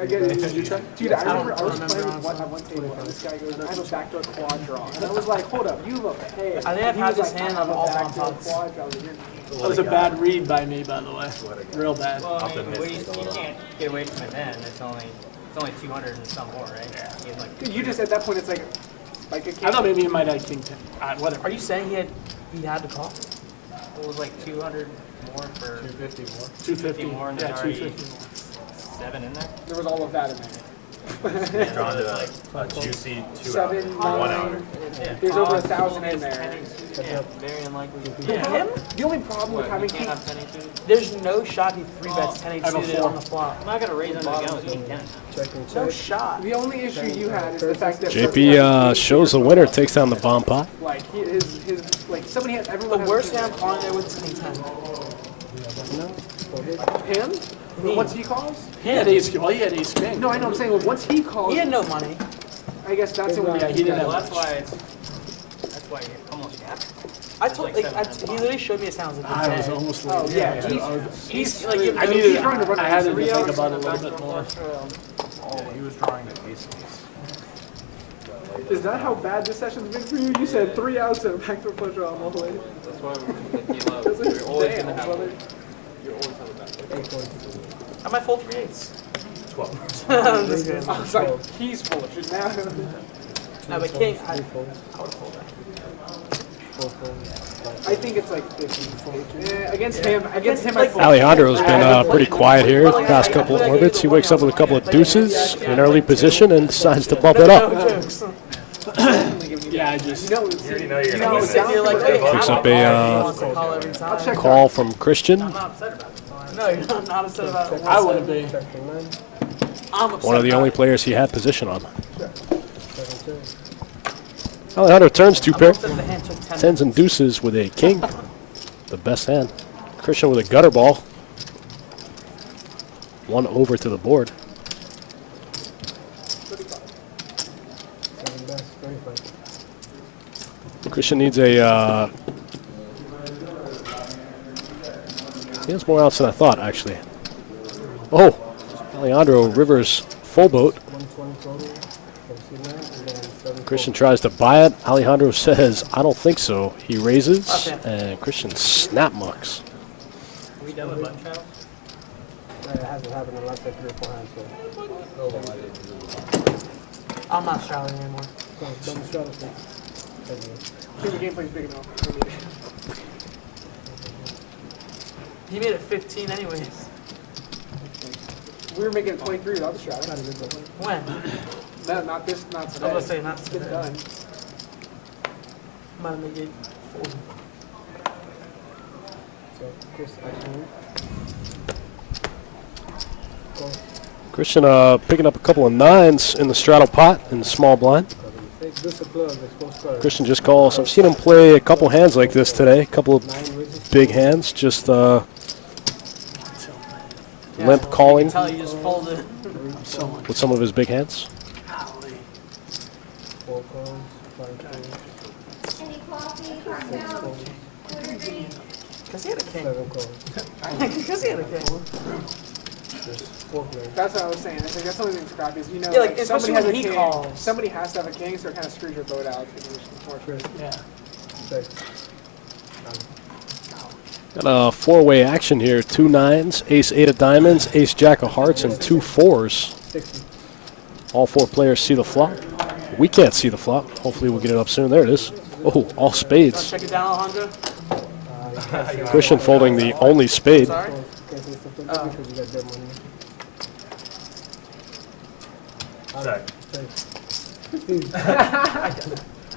I get it. Dude, I remember I was playing with one at one table and this guy goes, I have a backdoor quad draw. And I was like, hold up, you have a pair. I think I've He had was this like, hand I have of a all backdoor bomb pods. quad draw. I was like, "You're-" That was a bad read by me, by the way. Real bad. Well, I mean, you can't get away from it then. It's only 200 and some more, right? He has like Dude, you just, at that point, it's like a I king. thought maybe he might have king 10. Whatever. Are you saying he had to call? it was like 200 more for 250 50 more, and Yeah, there's already 250 7 in there. There was all of that in there. Drawn to a juicy 2 7, 1 9. hour. Yeah. There's over 1,000 in there. Yeah, very unlikely. Him? The only problem with What, having you king, can't have 10 suited? There's no shot he 3-bets 10 8 I have a suited 4. on the flop. I'm not gonna raise under the gun with king 10. Check and No check. shot. the only issue you had is the fact that JP shows the winner, takes down the bomb pot. like his like somebody had The everyone has worst king hand I'm calling there with is king 10. him. But once he calls, He had ace king. Well, he had ace king. no, I know. I'm saying once he calls, He had no money. I guess that's the one. Yeah, he didn't Well, have that's why you almost got. I told, like, he literally showed me his hands like I was a almost Oh like, yeah, He's like like, I he's needed, trying to run I had to 3 think outs. about it a little bit more. He was drawing the ace. Is that how bad this session's been for you? You said 3 outs and a backdoor flush draw all the way. That's why we're 50 low. It's like, You're always damn, gonna have brother. it. You always have a backdoor. I might fold 3 8s. 12. I'm just kidding. I was like, he's full of shit now. No, but king, I Three folds. would fold that. 4 folds. I think it's like 50. Yeah, against him, I fold. Alejandro's been pretty quiet here the past couple of orbits. He wakes up with a couple of deuces in early position and decides to bump it No up. jokes. Yeah, I just. You know, You already know you're you gonna know, win it's this. down You're like, for hey, the- Picks up he a wants to call every time. check call from Christian. I'm not upset about it. No, you're not upset about it. I wouldn't be. Check king 9. I'm upset One of the about only it. players he had position on. 7 2. Alejandro turns 2 I'm pair. upset the hand took 10. Tens and deuces with a king. The best hand. Christian with a gutter ball. 1 over to the board. 7 best. 35. Christian needs a. He has more outs than I thought, actually. Oh, Alejandro rivers full boat. 120 total. From C9 and then 7 Christian tries to buy it. Alejandro says, "I don't think so." He raises, Okay. and Christian snap mucks. Are we done with button travel? It hasn't happened in the last like 3 or 4 hands. So. I'm not straddling anymore. Double straddle six. I think the gameplay's big enough. He made it 15 anyways. We were making it 23 without the shot. When? No, not this, not I was today. gonna say not It's today. done. I'm gonna make it 40. So, Chris, action. Go. Christian picking up a couple of 9s in the straddle pot in the small blind. 7 6. Deuce of clubs, exposed card. Christian just calls. I've seen him play a couple hands like this today. A couple of big hands, just limp calling Tell you just folded. with some of his big hands. 4 calls, 5 calls, Any coffee, cartel, quarter green. Because he had a king. 7 calls. Because he had a king. There's 4 players. That's what I was saying. I think that's the only thing scrappy is, you know, Yeah, like, like somebody especially has a when he king. calls. Somebody has to have a king, so it kind of screws your boat out. Which is unfortunate. Yeah. 6. Got a 4-way action here. 2 9s, ace 8 of diamonds, ace jack of hearts, and 2 4s. 60. All 4 players see the flop. We can't see the flop. Hopefully we'll get it up soon. There it is. Oh, all spades. Check it down, Alejandro. Christian folding the only spade. Sorry. Can't say something because you got dead money. Check.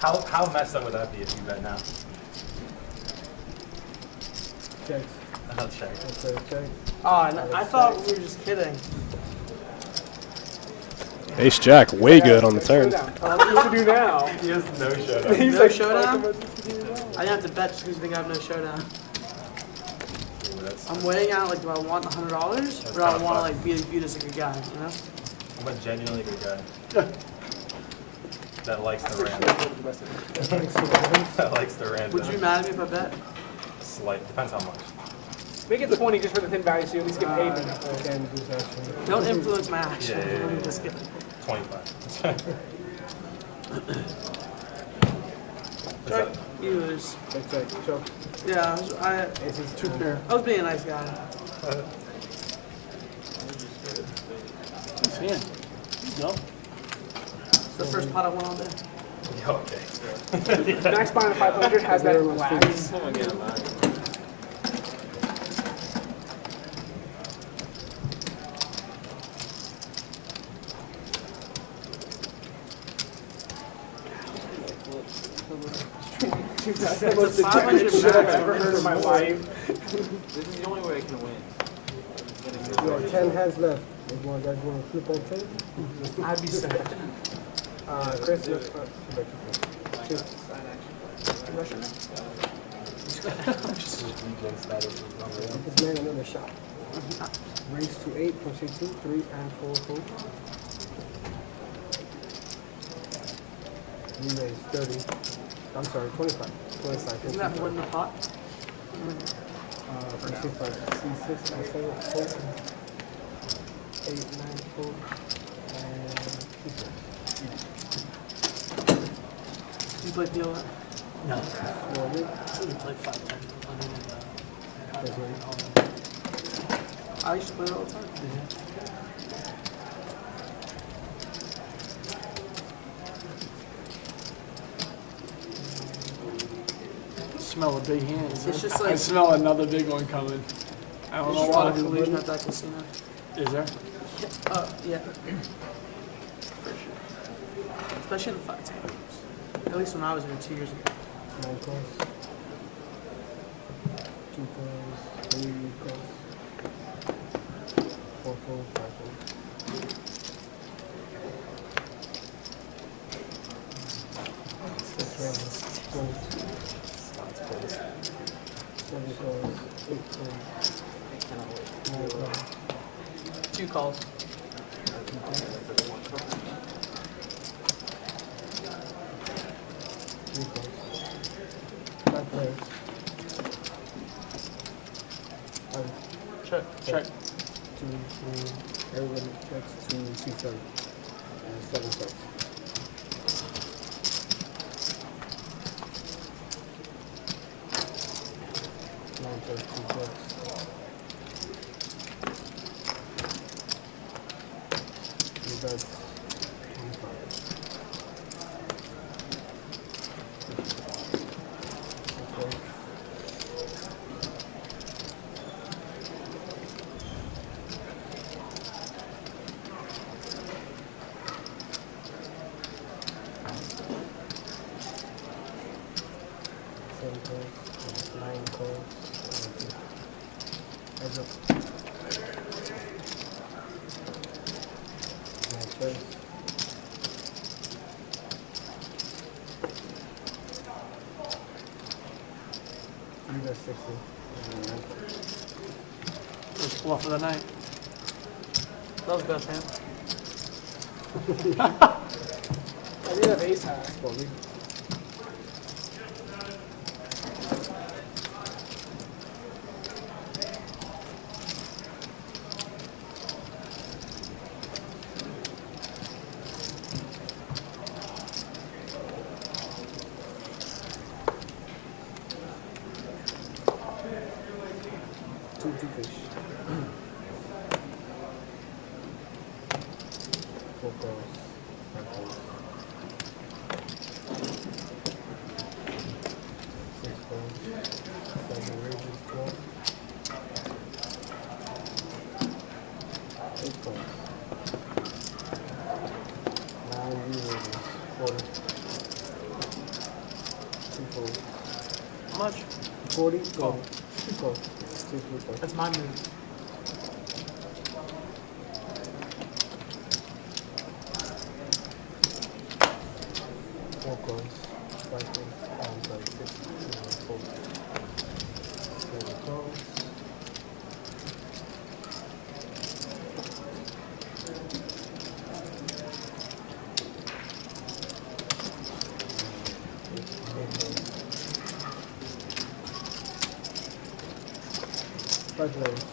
How messed up would that be if you bet now? Check. I'll check. Okay, check. Oh, and I thought we were just kidding. Ace jack, way good on the turn. What do you do now? He has no showdown. He's No like, showdown? fuck, what do you do now? I didn't have to bet just because you think I have no showdown. I'm weighing out, like, do I want $100 or do I want to, like, be viewed as a good guy, you know? I'm a genuinely good guy. That likes the rand. That likes the rand. Would you be mad at me if I bet? Slight. Depends how much. Make it 20 just for the thin value, so you at least get paid. Can't do that shit. Don't influence my actions. Yeah. I'm just kidding. 25. Check. You lose. Check, check. Choke. Yeah, Ace is 2 pair. I was being a nice guy. It's the first pot I won all day. Okay. Max Bond 500 has that glass. That's the most It's a 500 addictive shit I've max. ever heard in my life. This is the only way I can win. You have 10 hands left. You guys want to flip on 10? I'd be sick. Chris, let's Two. Russian? This man another shot. Raise to 8 from C2, 3 and 4 fold. You raise 30. I'm sorry, 25. 25. Isn't that more than the pot? From C5, C6 and 7 fold. 8, 9 fold. And C6. You play PLA? No. Well, we- You play 5 times. that's right. I used to play it all the time. Smell a big hand. It's just I like smell another big one coming. I don't there's know just a lot why. of collusion at that casino. Is there? Yeah. For sure. Especially in the 5 times. At least when I was there 2 years ago. 9 calls. 2 calls. 3 calls. 4 calls. 5 calls. 6 raises. 20. 7 calls. 8 calls. 9 calls. 2 calls. 3 calls. 5 players. 5. Check. Check. 2, 3. Everybody checks to C7. And 7 starts. Nine checks, 2 checks. You got 25. Okay. Seven calls, 9 calls, heads up. 9 checks. First bluff of the night. That was best hand. I did have ace high. Two fish. Four calls. Five calls. Six calls. Seven raises. 12. 8 calls. 9 raises. Quarter. 2 calls. How much? 40. Call. 2 calls. 2 calls. That's my move. Four calls. 5 calls. I'm sorry, 6 calls. 7 calls. Five lanes.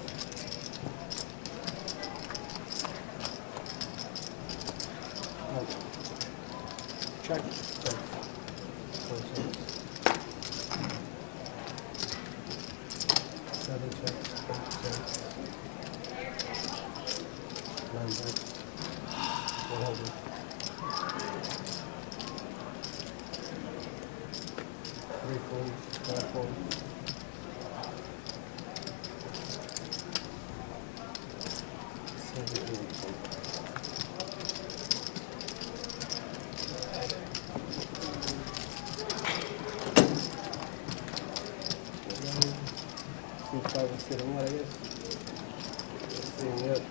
Check. Check. 4 checks. 7 checks. 8 checks. 9 bets. 100. 3 folds. 5 folds. 7, 8 folds. C5 is sitting what I guess. Sitting up.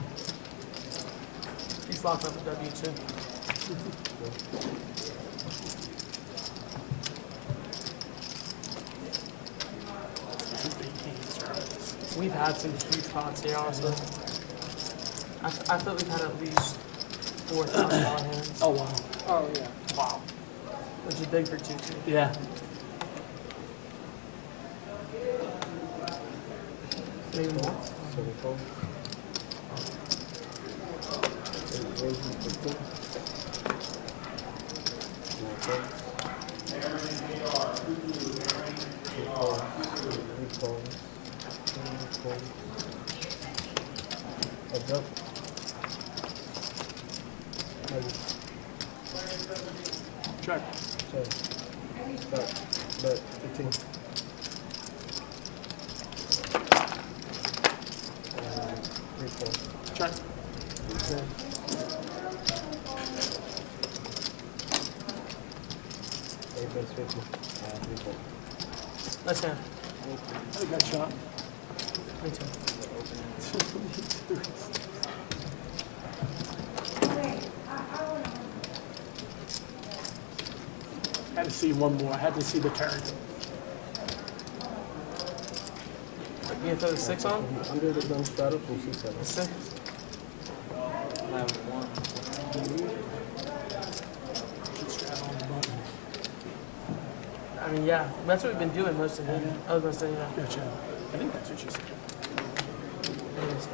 He's locked up with W2. We've had some huge pots here, honestly. I thought we've had at least $4,000 hands. Oh, wow. Oh, yeah. Wow. Which is big for 2-2. Yeah. Maybe more. 7 folds. 8 raises. 15. 9 folds. 2 calls. 3 calls. 2 calls. Heads up. Nuggets. Check. Check. Start. Bet. 15. Three calls. Check. Okay. Eight bets 50. 3 calls. Nice hand. Had a good shot. Me too. Had to see one more. I had to see the turn. You gonna throw the 6 on? Under the gun straddle from C7. The 6? I mean, yeah, that's what we've been doing most of the time. I was gonna say, yeah. Gotcha. I think that's what she said. Anyways.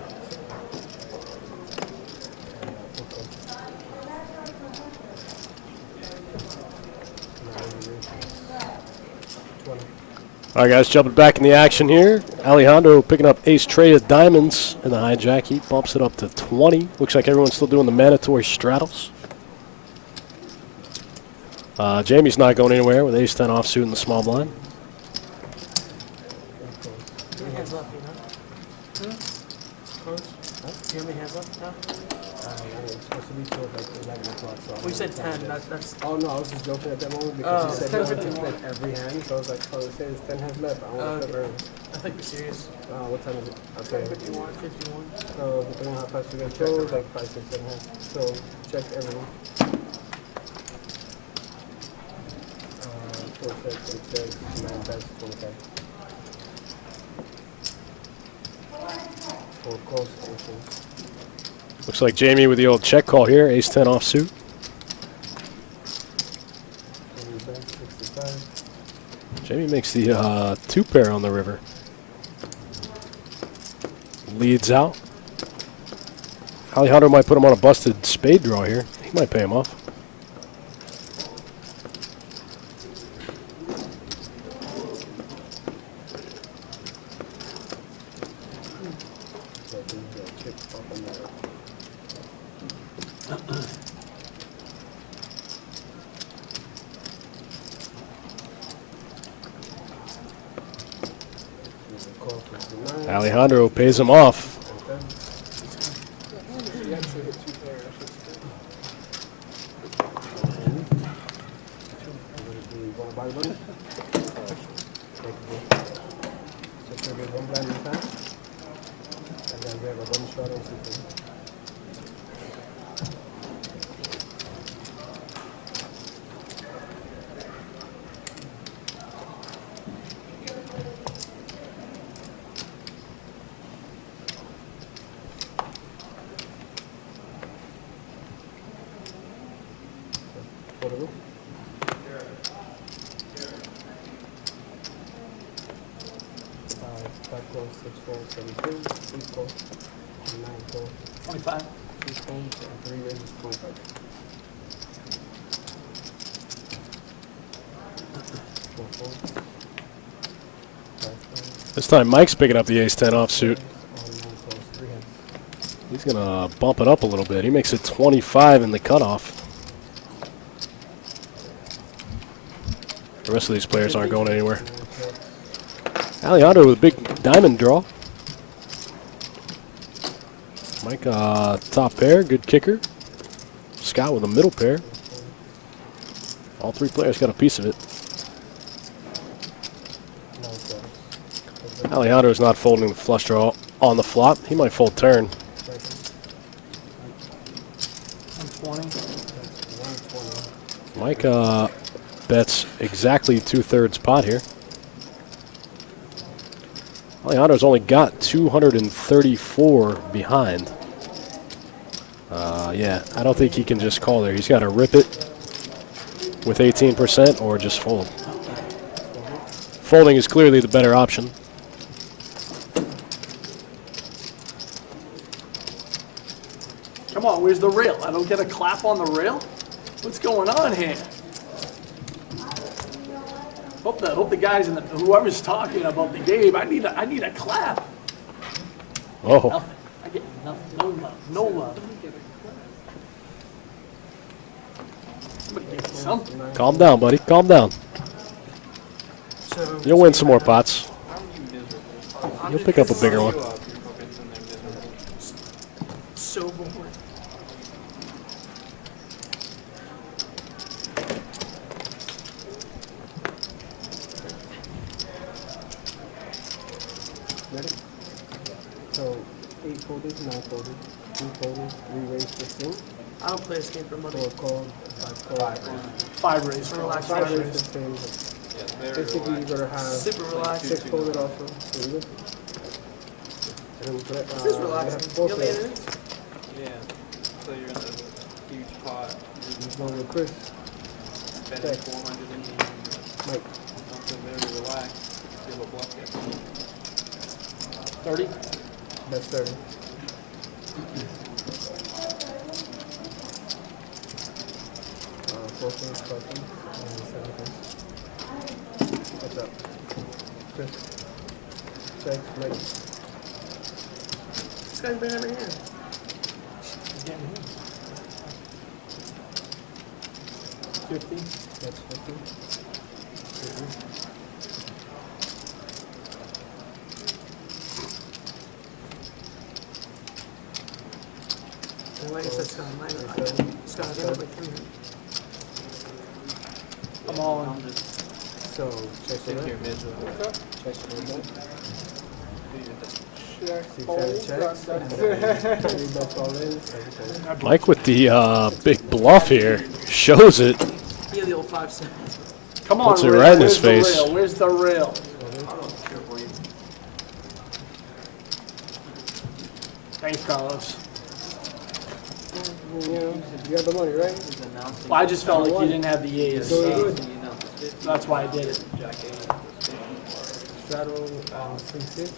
All right, guys, jumping back in the action here. Alejandro picking up ace tray of diamonds in the hijack. He bumps it up to 20. Looks like everyone's still doing the mandatory straddles. Jamie's not going anywhere with ace 10 offsuit in the small blind. 3 hands left, you know? Close? Huh? Do you have any hands left now? It's supposed to be till like 11 o'clock. So Well, you said 10. That's. Oh no, I was just joking at that moment because Oh, he said 10, he wanted to 51. split every hand. So I was like, oh, it says 10 hands left. I want to Okay. flip early. I think you're serious. What time is it? Okay. 51, 51. So depending on how fast you guys go, it's like 5, 6, 7 hands. So check everything. 4 checks, 8 checks, 9 bets, 25. 4 4 calls, 4 calls. Looks like Jamie with the old check call here. Ace 10 offsuit. Bet 65. Jamie makes the 2 pair on the river. Leads out. Alejandro might put him on a busted spade draw here. He might pay him off. Alejandro pays him off. He actually hit 2 pairs. So we get 1 blind in hand, and then we have a button shot on 2 pairs. Portable. 5 calls, 6 calls, 7 calls, 8 calls, 9 calls, 25. 2 calls, and 3 raises, 25. 4 calls, 5 calls, This time Mike's picking up the ace 10 offsuit. all 9 calls, 3 heads. He's going to bump it up a little bit. He makes it 25 in the cutoff. The rest of these players aren't going anywhere. Alejandro with a big diamond draw. Mike, top pair, good kicker. Scott with a middle pair. All 3 players got a piece of it. 9 calls. Alejandro's not folding the flush draw on the flop. He might fold turn. 120. That's 120. Mike bets exactly 2/3 pot here. Alejandro's only got 234 behind. Yeah, I don't think he can just call there. He's got to rip it with 18% or just fold. Folding is clearly the better option. Come on, where's the rail? I don't get a clap on the rail? What's going on here? Hope the guys in the whoever's talking about the game. I need a clap. Oh, Nothing. I get nothing. No love. No love. Somebody give me something. calm down, buddy. Calm down. You'll win some more pots. You'll pick up a bigger one. So boring. Ready? So 8 folded, 9 folded, 2 folded, 3 raised, 15. I don't play escape room money. 4 called, 5 called. 5 raised. Relax. 5 5 raised, raised. 15. Basically, you're going to have Super relaxed. 6 folded also. So you're good. And then, This is relaxing. Four You know what I mean? players. Yeah. So you're in a huge pot. He's going with Chris. Spending Check. 400 in the Mike. something very relaxed. Feel a bluff there. 30. That's 30. Four things, 5 things, and 7 things. What's up? Chris. Check, Mike. This guy's been every hand. Again, 50. That's 50. 50. And like I said, Scott, mine are Scott, I got like 300. I'm all in. So, check Stick it to your out. mid. Check it out. Check, 6 fold, checks. done, And done. then 3 bets all in. 7 calls. Mike with the big bluff here shows it. Yeah, the old 5 cents. Come on, Puts it rail. right in his Where's the face. rail? Where's the rail? Thanks, Carlos. You know, you got the money, right? Well, I just felt like you didn't have the A's. So So good. that's why I did it. Straddle 3-6.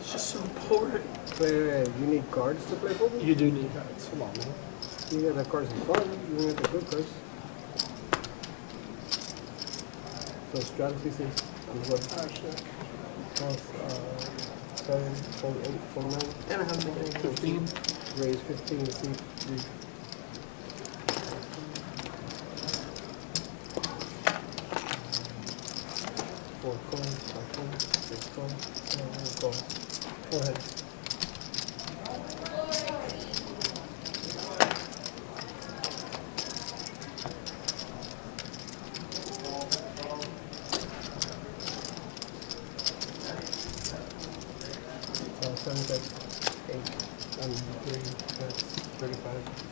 It's just so boring. Wait, you need cards to play poker? You do need cards. Come on, man. You got the cards in fun. You got the good cards. So straddle 3-6. I'm good. Oh, shit. Plus 7, 4, 8, 4, 9. And I have 15. Raise 15 to see 3. Four coins, 5 coins, 6 coins, 7 coins. Go ahead. So 7 that's 8 and 3 that's 35,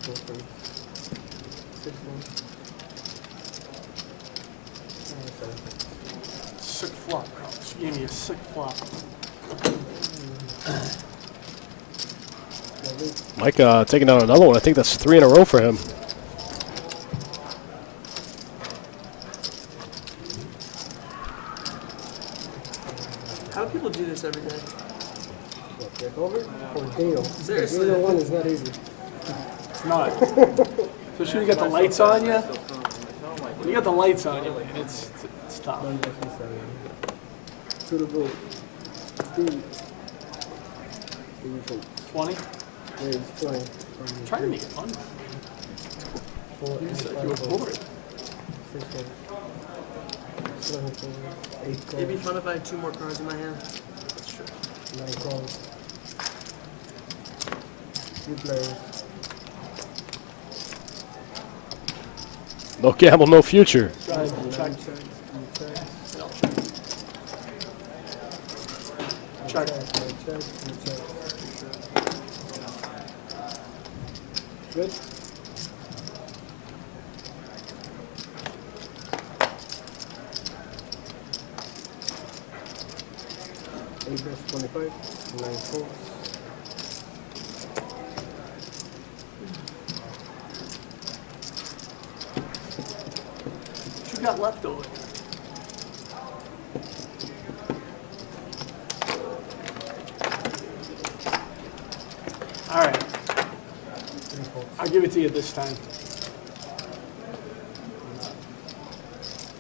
4 coins, 6 coins. 7. Sick flop, Carlos. You gave me a sick flop. Mike taking down another one. I think that's 3 in a row for him. How do people do this every day? What, get over? Or Dino? Seriously. Dino 1 is not easy. It's not. Especially when you got the lights on you. When you got the lights on you, man, it's tough. 2 to go. Steve. 20? Raise 20. I'm trying to make it fun. 4, You said 5, you were 4, bored. 6, 7, 8 It'd be calls, fun if I had 2 more cards in my hand. 9 calls. 3 players. No gamble, no future. Go ahead, check. Check. Check. Good. Eight versus 25, 9 calls. What you got left over? All right. I'll give it to you this time.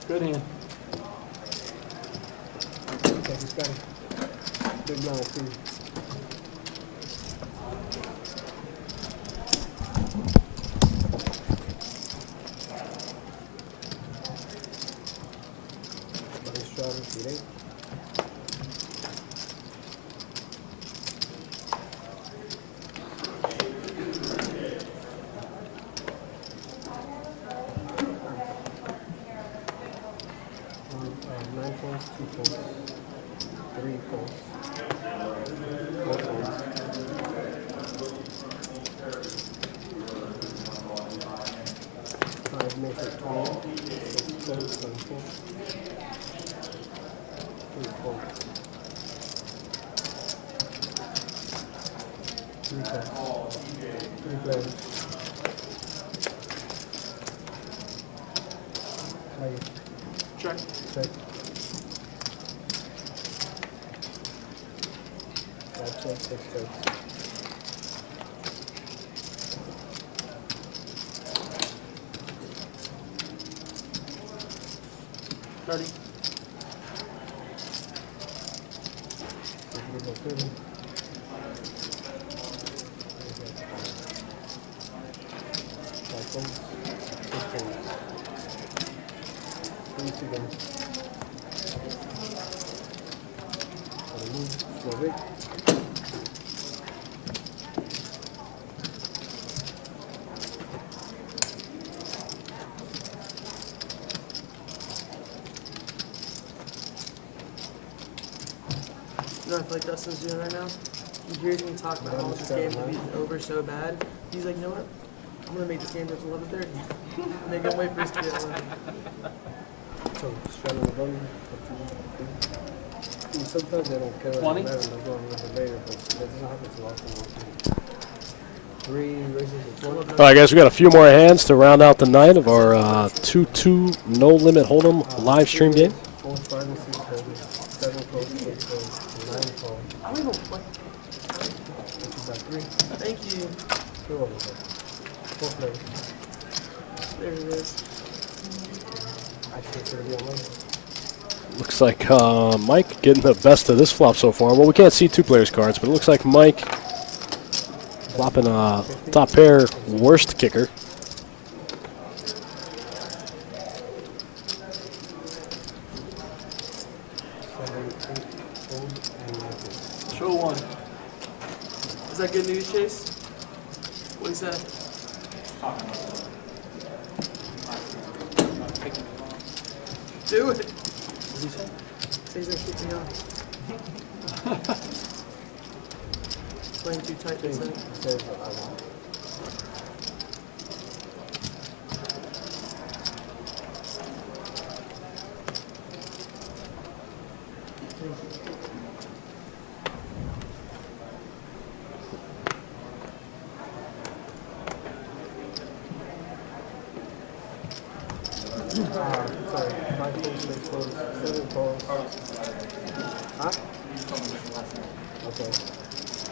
Good hand. Okay, he's got it. Big blind, too. Nice shot, 8. Nine calls, 2 calls, 3 calls, 4 calls. 5 makes it 20, 6 calls, 7 calls, 3 calls, 3 calls, 3 players. Check. Check. Check, 6 checks. Ready? 30. You know what I feel like Dustin's doing right now? He hears me talk about how this game would be over so bad. He's like, you know what? I'm gonna make this game just 11:30. Make him wait for us to get 11. So, straddle the button. Sometimes they don't care. 20? They're going with the later, but that doesn't happen too often. 3 races at 20. All right, guys, we got a few more hands to round out the night of our 2-2 No Limit Hold'em live stream game. 4, 5, and 6, 7 calls, 8 calls, 9 calls. I don't even play. Which is like 3. Thank you. 2 of them. 4 players. There it is. Actually, it's going to be on Monday. Looks like Mike getting the best of this flop so far. Well, we can't see 2 players' cards, but it looks like Mike flopping a top pair worst kicker. Show 1. Is that good news, Chase? What do you say? Do it. What did he say? He's gonna keep me on. Playing too tight, they say. Says what I want. Sorry, 5 calls, 6 calls, 7 calls. Huh? Okay.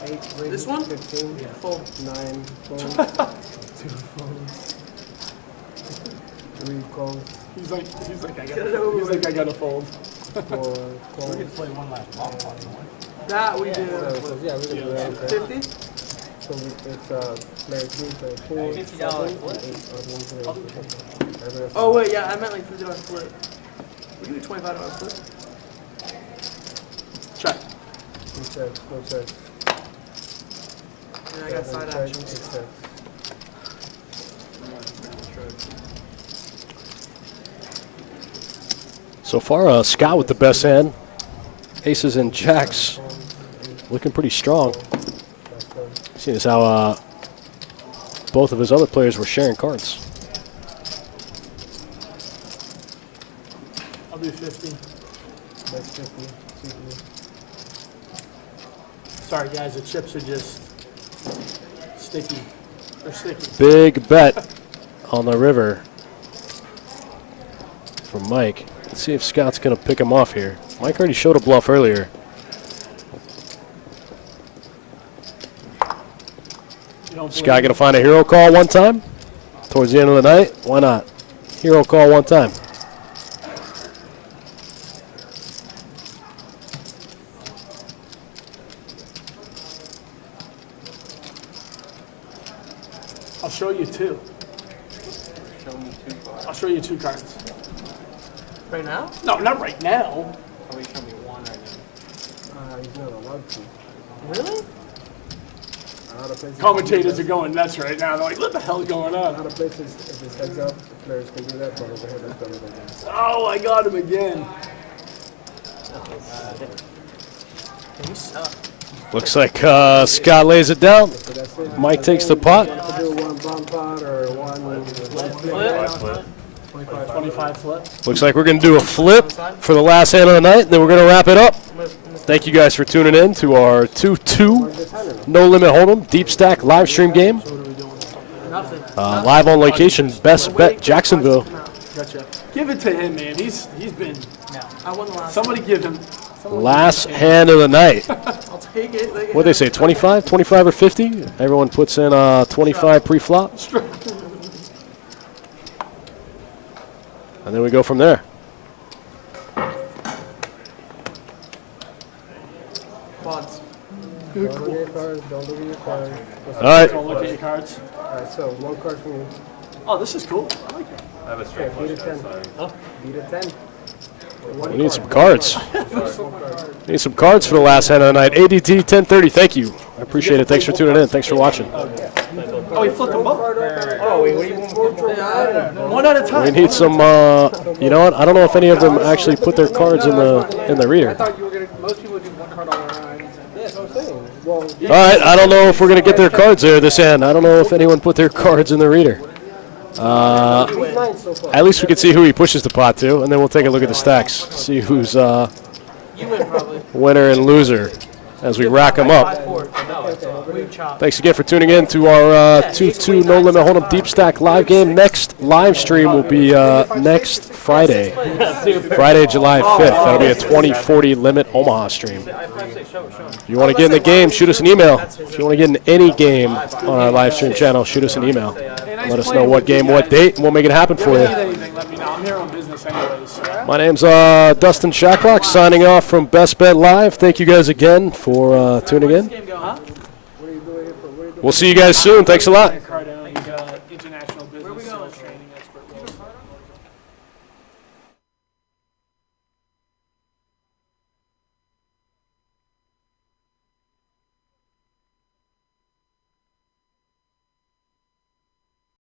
8 raises, This one? 15, Full. 9 calls, 2 folds, 3 calls, He's like, I Get it over with. I gotta fold. 4 calls. Play one last ball. That we do. So yeah, we're gonna do that. Okay. 50? So it's player 2, player 4, $50 7, flip. 8, or 1 player. Oh wait, yeah, I meant like $50 flip. We can do $25 flip. Check. 2 checks, 4 checks. And I got 7 side checks, actions. 8 checks. So far, Scott with the best hand. Aces and jacks looking pretty strong. Seeing as how both of his other players were sharing cards. I'll do 50. That's 50. Sorry guys, the chips are just sticky. They're sticky. Big bet on the river from Mike. Let's see if Scott's going to pick him off here. Mike already showed a bluff earlier. Scott going to find a hero call one time towards the end of the night. Why not? Hero call one time. I'll show you 2. I'll show you 2 cards. Right now? No, not right now. Probably show me 1 right now. He's not allowed to. Really? A lot of places. Commentators are going nuts right now. They're like, what the hell's going A on? lot of places, if it's heads up, the players can do that, but over here, that's better than that. Oh, I got him again. You suck. Looks like Scott lays it down. So that's it. Mike takes the pot. You have to do 1 bomb pot or 1 Flip. 25 flip. Looks like we're going to do a flip for the last hand of the night, and then we're going to wrap it up. Thank you guys for tuning in to our 2-2 No Limit Hold'em Deep Stack live stream game. Nothing. Live on location, Best Bet Jacksonville. Gotcha. Give it to him, man. He's been. No. I won the last. Somebody give him. Last hand of the night. I'll take it. What'd they say, 25? 25 or 50? Everyone puts in 25 pre-flop. And then we go from there. Quads. Don't look at your cards, don't look at your cards. All right. Don't look at your cards. Alright, so 1 card from you. Oh, this is cool. I like it. I have a straight Beat flush, a 10. sorry. Beat a 10. We need some cards. We need some cards for the last hand of the night. ADT 1030, thank you. I appreciate it. Thanks for tuning in. Thanks for watching. Oh, he flipped them up. Oh, wait, what do you want? 1 at a time. We need some, you know what? I don't know if any of them actually put their cards in the reader. I thought you were gonna. Most people do 1 card all around. Yeah, that's what I'm saying. Well, All right, I don't know if we're going to get their cards there this hand. I don't know if anyone put their cards in the reader. beat 9 so far. At least we can see who he pushes the pot to, and then we'll take a look at the stacks. See who's You win probably. winner and loser as we rack them up. 5-4. No, it's weird chop. Thanks again for tuning in to our 2-2 No Limit Hold'em Deep Stack live game. Next live stream will be next Friday, Friday, July 5th. That'll be a 2040 Limit Omaha stream. If you want to get in the game, shoot us an email. If you want to get in any game on our live stream channel, shoot us an email. Let us know what game, what date, and we'll make it happen for you. Let me know. I'm here on business anyways. So. My name's Dustin Shacklock, signing off from Best Bet Live. Thank you guys again for tuning in. We'll see you guys soon. Thanks a lot. International business training expert.